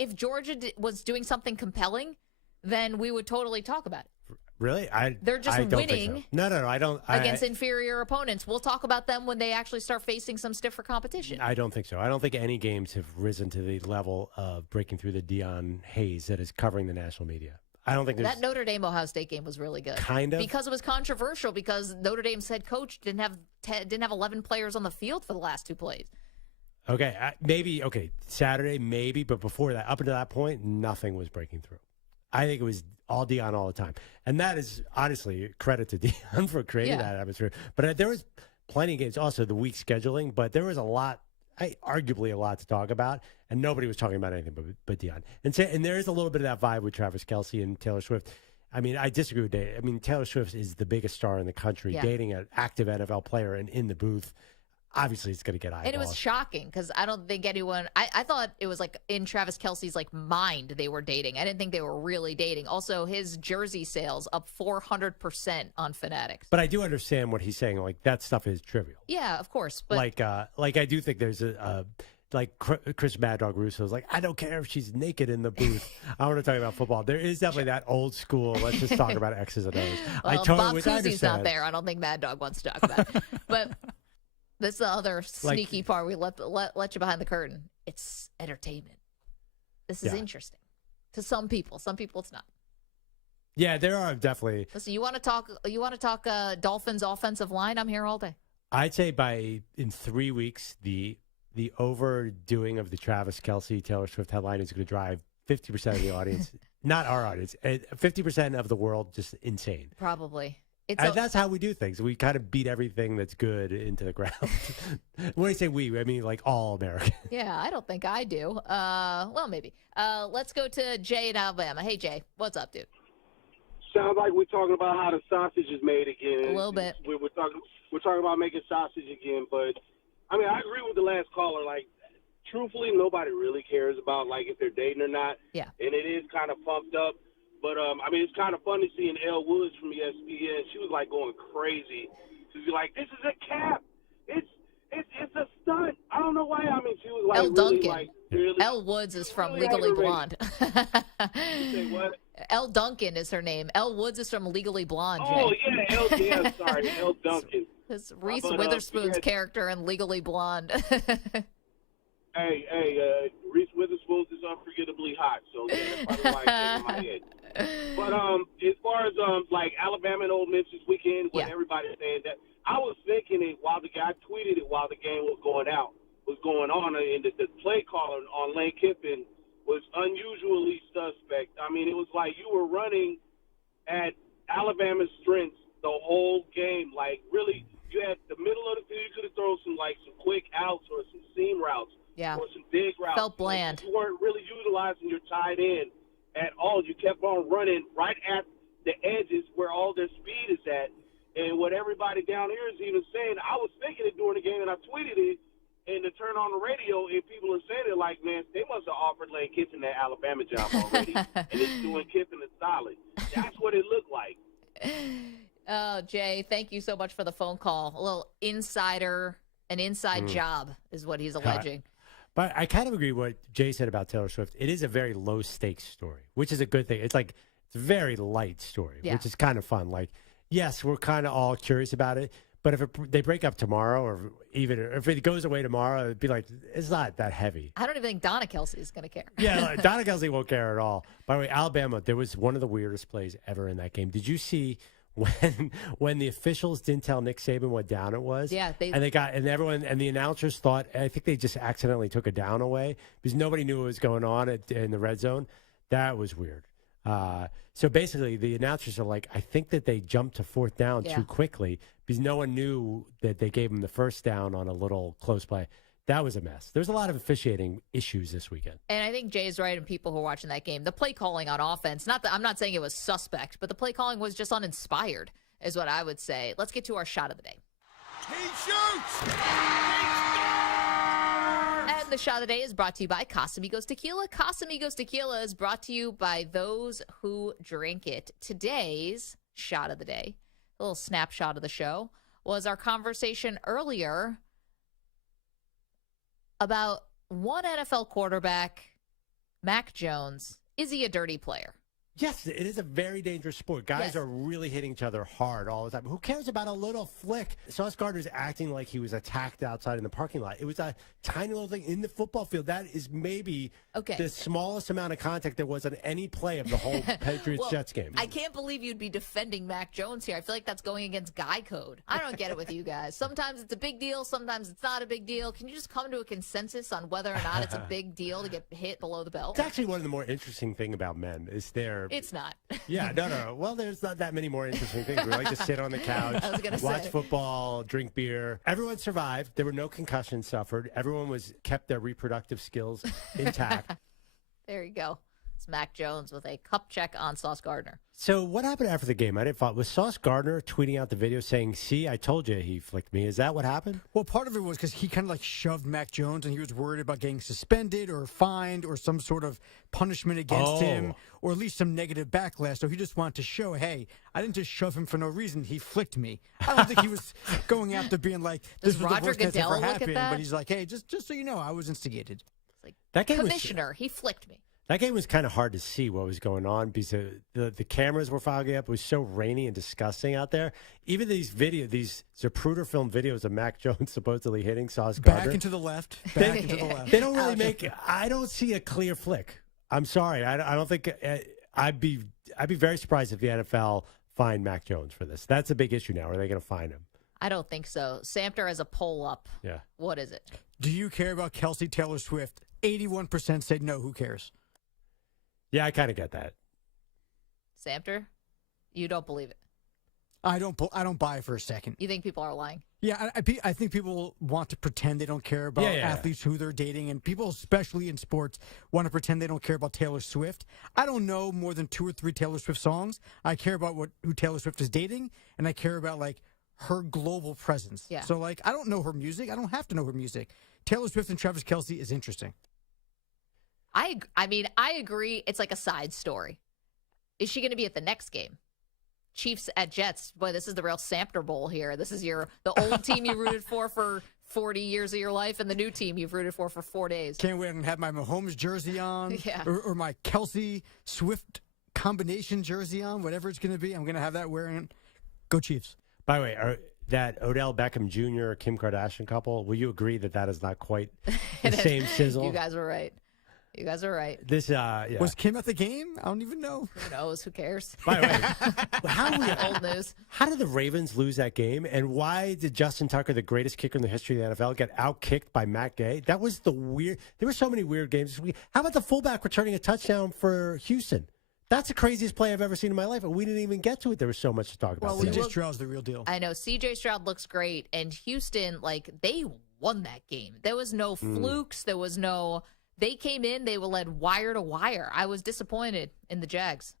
if Georgia was doing something compelling, then we would totally talk about it. Really? They're just winning. So. No, I don't. Against inferior opponents. We'll talk about them when they actually start facing some stiffer competition. I don't think so. I don't think any games have risen to the level of breaking through the Dion haze that is covering the national media. I don't think that Notre Dame Ohio State game was really good. Kind of. Because it was controversial because Notre Dame's head coach didn't have 11 players on the field for the last 2 plays. Okay, maybe. Okay, Saturday maybe, but before that, up until that point, nothing was breaking through. I think it was all Dion all the time. And that is honestly credit to Dion for creating that atmosphere. But there was plenty of games, also the week scheduling, but there was arguably a lot to talk about, and nobody was talking about anything but Dion. And there is a little bit of that vibe with Travis Kelce and Taylor Swift. I mean, I disagree with Dave. I mean, Taylor Swift is the biggest star in the country, dating an active NFL player and in the booth. Obviously, it's going to get eyeballs. And it was shocking because I don't think anyone – I thought it was in Travis Kelce's mind they were dating. I didn't think they were really dating. Also, his jersey sales up 400% on Fanatics. But I do understand what he's saying. That stuff is trivial. Yeah, of course. But I do think there's Chris Mad Dog Russo's I don't care if she's naked in the booth. I want to talk about football. There is definitely that old school, let's just talk about X's and O's. Well, Bob Cousy's not there. I don't think Mad Dog wants to talk about it. But – that's the other sneaky part. We let you behind the curtain. It's entertainment. This is interesting to some people. Some people, it's not. Yeah, there are definitely. Listen, you want to talk Dolphins offensive line? I'm here all day. I'd say in 3 weeks, the the overdoing of the Travis Kelce Taylor Swift headline is going to drive 50% of the audience, not our audience, 50% of the world just insane. Probably. And that's how we do things. We kind of beat everything that's good into the ground. When I say we, I mean like all Americans. Yeah, I don't think I do. Well, maybe. Let's go to Jay in Alabama. Hey, Jay, what's up, dude? Sounds like we're talking about how the sausage is made again. A little bit. We're talking about making sausage again, but I mean, I agree with the last caller. Like, truthfully, nobody really cares about like if they're dating or not. Yeah. And it is kind of pumped up. But, I mean, it's kind of funny seeing Elle Woods from ESPN. She was, like, going crazy. She was like, this is a cap. It's a stunt. I don't know why. I mean, she was, like, Elle really, Duncan. like, really. Elle Woods is from really Legally aggravated. Blonde. You say what? Elle Duncan is her name. Elle Woods is from Legally Blonde, Jay. Oh, yeah, sorry, Elle Duncan. It's Reese But, Witherspoon's yeah. character in Legally Blonde. Hey, Reese Witherspoon is unforgettably hot, so yeah, that's probably why it came in my head. But as far as like Alabama and Ole Miss this weekend, what everybody's saying, that I was thinking it while the guy tweeted it while the game was going on, and the play call on Lane Kiffin was unusually suspect. I mean, it was like you were running at Alabama's strengths the whole game. Like really, you had the middle of the field. You could have thrown some quick outs or some seam routes. Yeah. Or some big routes. Felt bland. You weren't really utilizing your tight end at all. You kept on running right at the edges where all their speed is at. And what everybody down here is even saying, I was thinking it during the game, and I tweeted it, and to turn on the radio, and people are saying it like, man, they must have offered Lane Kiffin that Alabama job already, and it's doing Kiffin a solid. That's what it looked like. Oh, Jay, thank you so much for the phone call. A little an inside job is what he's alleging. But I kind of agree with what Jay said about Taylor Swift. It is a very low-stakes story, which is a good thing. It's a very light story, which is kind of fun. Like, yes, we're kind of all curious about it, but if they break up tomorrow or even if it goes away tomorrow, it'd be like, it's not that heavy. I don't even think Donna Kelsey is going to care. Yeah, Donna Kelsey won't care at all. By the way, Alabama, there was one of the weirdest plays ever in that game. Did you see when the officials didn't tell Nick Saban what down it was? Yeah, and the announcers thought, I think they just accidentally took a down away because nobody knew what was going on in the red zone. That was weird. So basically, the announcers are like, I think that they jumped to fourth down too quickly because no one knew that they gave them the first down on a little close play. That was a mess. There's a lot of officiating issues this weekend. And I think Jay's right, and people who are watching that game, the play calling on offense, I'm not saying it was suspect, but the play calling was just uninspired, is what I would say. Let's get to our shot of the day. He shoots! And the shot of the day is brought to you by Casamigos Tequila. Casamigos Tequila is brought to you by those who drink it. Today's shot of the day, a little snapshot of the show, was our conversation earlier about one NFL quarterback, Mac Jones. Is he a dirty player? Yes, it is a very dangerous sport. Guys are really hitting each other hard all the time. Who cares about a little flick? Sauce Gardner's acting like he was attacked outside in the parking lot. It was a tiny little thing in the football field. That is maybe the smallest amount of contact there was on any play of the whole Patriots-Jets game. I can't believe you'd be defending Mac Jones here. I feel like that's going against guy code. I don't get it with you guys. Sometimes it's a big deal. Sometimes it's not a big deal. Can you just come to a consensus on whether or not it's a big deal to get hit below the belt? It's actually one of the more interesting things about men is their... It's not. Yeah, no. Well, there's not that many more interesting things. We like to sit on the couch, watch football, drink beer. Everyone survived. There were no concussions suffered. Everyone kept their reproductive skills intact. There you go. It's Mac Jones with a cup check on Sauce Gardner. So what happened after the game? I didn't follow. Was Sauce Gardner tweeting out the video saying, see, I told you he flicked me? Is that what happened? Well, part of it was because he kind of like shoved Mac Jones and he was worried about getting suspended or fined or some sort of punishment against him or at least some negative backlash. So he just wanted to show, hey, I didn't just shove him for no reason. He flicked me. I don't think he was going after being like, this Does was Roger the worst that's Goodell ever look at happened. that? But he's like, hey, just so you know, I was instigated. That game Commissioner, he flicked me. That game was kind of hard to see what was going on because the cameras were fogging up. It was so rainy and disgusting out there. Even these Zapruder film videos of Mac Jones supposedly hitting Sauce Gardner. Back into the left. Back into the left. They don't really make – I don't see a clear flick. I'm sorry. I don't think I'd be very surprised if the NFL fined Mac Jones for this. That's a big issue now. Are they going to fine him? I don't think so. Samter has a poll up. Yeah. What is it? Do you care about Kelsey Taylor Swift? 81% said no, who cares? Yeah, I kind of get that. Samter, you don't believe it. I don't buy it for a second. You think people are lying? Yeah, I think people want to pretend they don't care about athletes who they're dating, and people, especially in sports, want to pretend they don't care about Taylor Swift. I don't know more than 2 or 3 Taylor Swift songs. I care about who Taylor Swift is dating, and I care about her global presence. Yeah. So I don't know her music. I don't have to know her music. Taylor Swift and Travis Kelce is interesting. I agree. It's like a side story. Is she going to be at the next game? Chiefs at Jets. Boy, this is the real Samter Bowl here. This is the old team you rooted for 40 years of your life and the new team you've rooted for 4 days. Can't wait and have my Mahomes jersey on Yeah. or my Kelce Swift combination jersey on, whatever it's going to be. I'm going to have that wearing. Go Chiefs. By the way, that Odell Beckham Jr. Kim Kardashian couple, will you agree that is not quite the same sizzle? You guys were right. This Was Kim at the game? I don't even know. Who knows? Who cares? By the way, Old news. How did the Ravens lose that game? And why did Justin Tucker, the greatest kicker in the history of the NFL, get outkicked by Matt Gay? That was the weird. There were so many weird games this week. How about the fullback returning a touchdown for Houston? That's the craziest play I've ever seen in my life, and we didn't even get to it. There was so much to talk about. CJ Stroud's the real deal. I know. CJ Stroud looks great, and Houston, they won that game. There was no flukes. There was no. They came in. They were led wire to wire. I was disappointed in the Jags.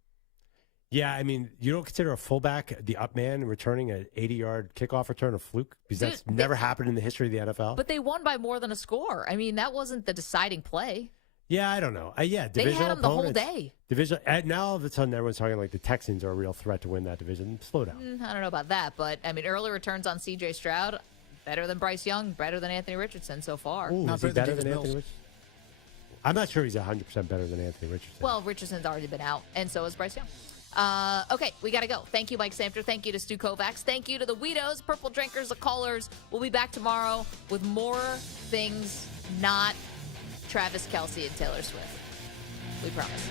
Yeah, I mean, you don't consider a fullback, the up man, returning an 80-yard kickoff return a fluke? Because that's never happened in the history of the NFL. But they won by more than a score. I mean, that wasn't the deciding play. Yeah, I don't know. Divisional they had them the whole opponents, day. Now all of a sudden everyone's talking like the Texans are a real threat to win that division. Slow down. I don't know about that, but I mean, early returns on C.J. Stroud, better than Bryce Young, better than Anthony Richardson so far. Ooh, is he better than Anthony Richardson? I'm not sure he's 100% better than Anthony Richardson. Well, Richardson's already been out, and so is Bryce Young. Okay, we got to go. Thank you, Mike Samter. Thank you to Stu Kovacs. Thank you to the Weedos, Purple Drinkers, the Callers. We'll be back tomorrow with more things not Travis Kelce and Taylor Swift. We promise.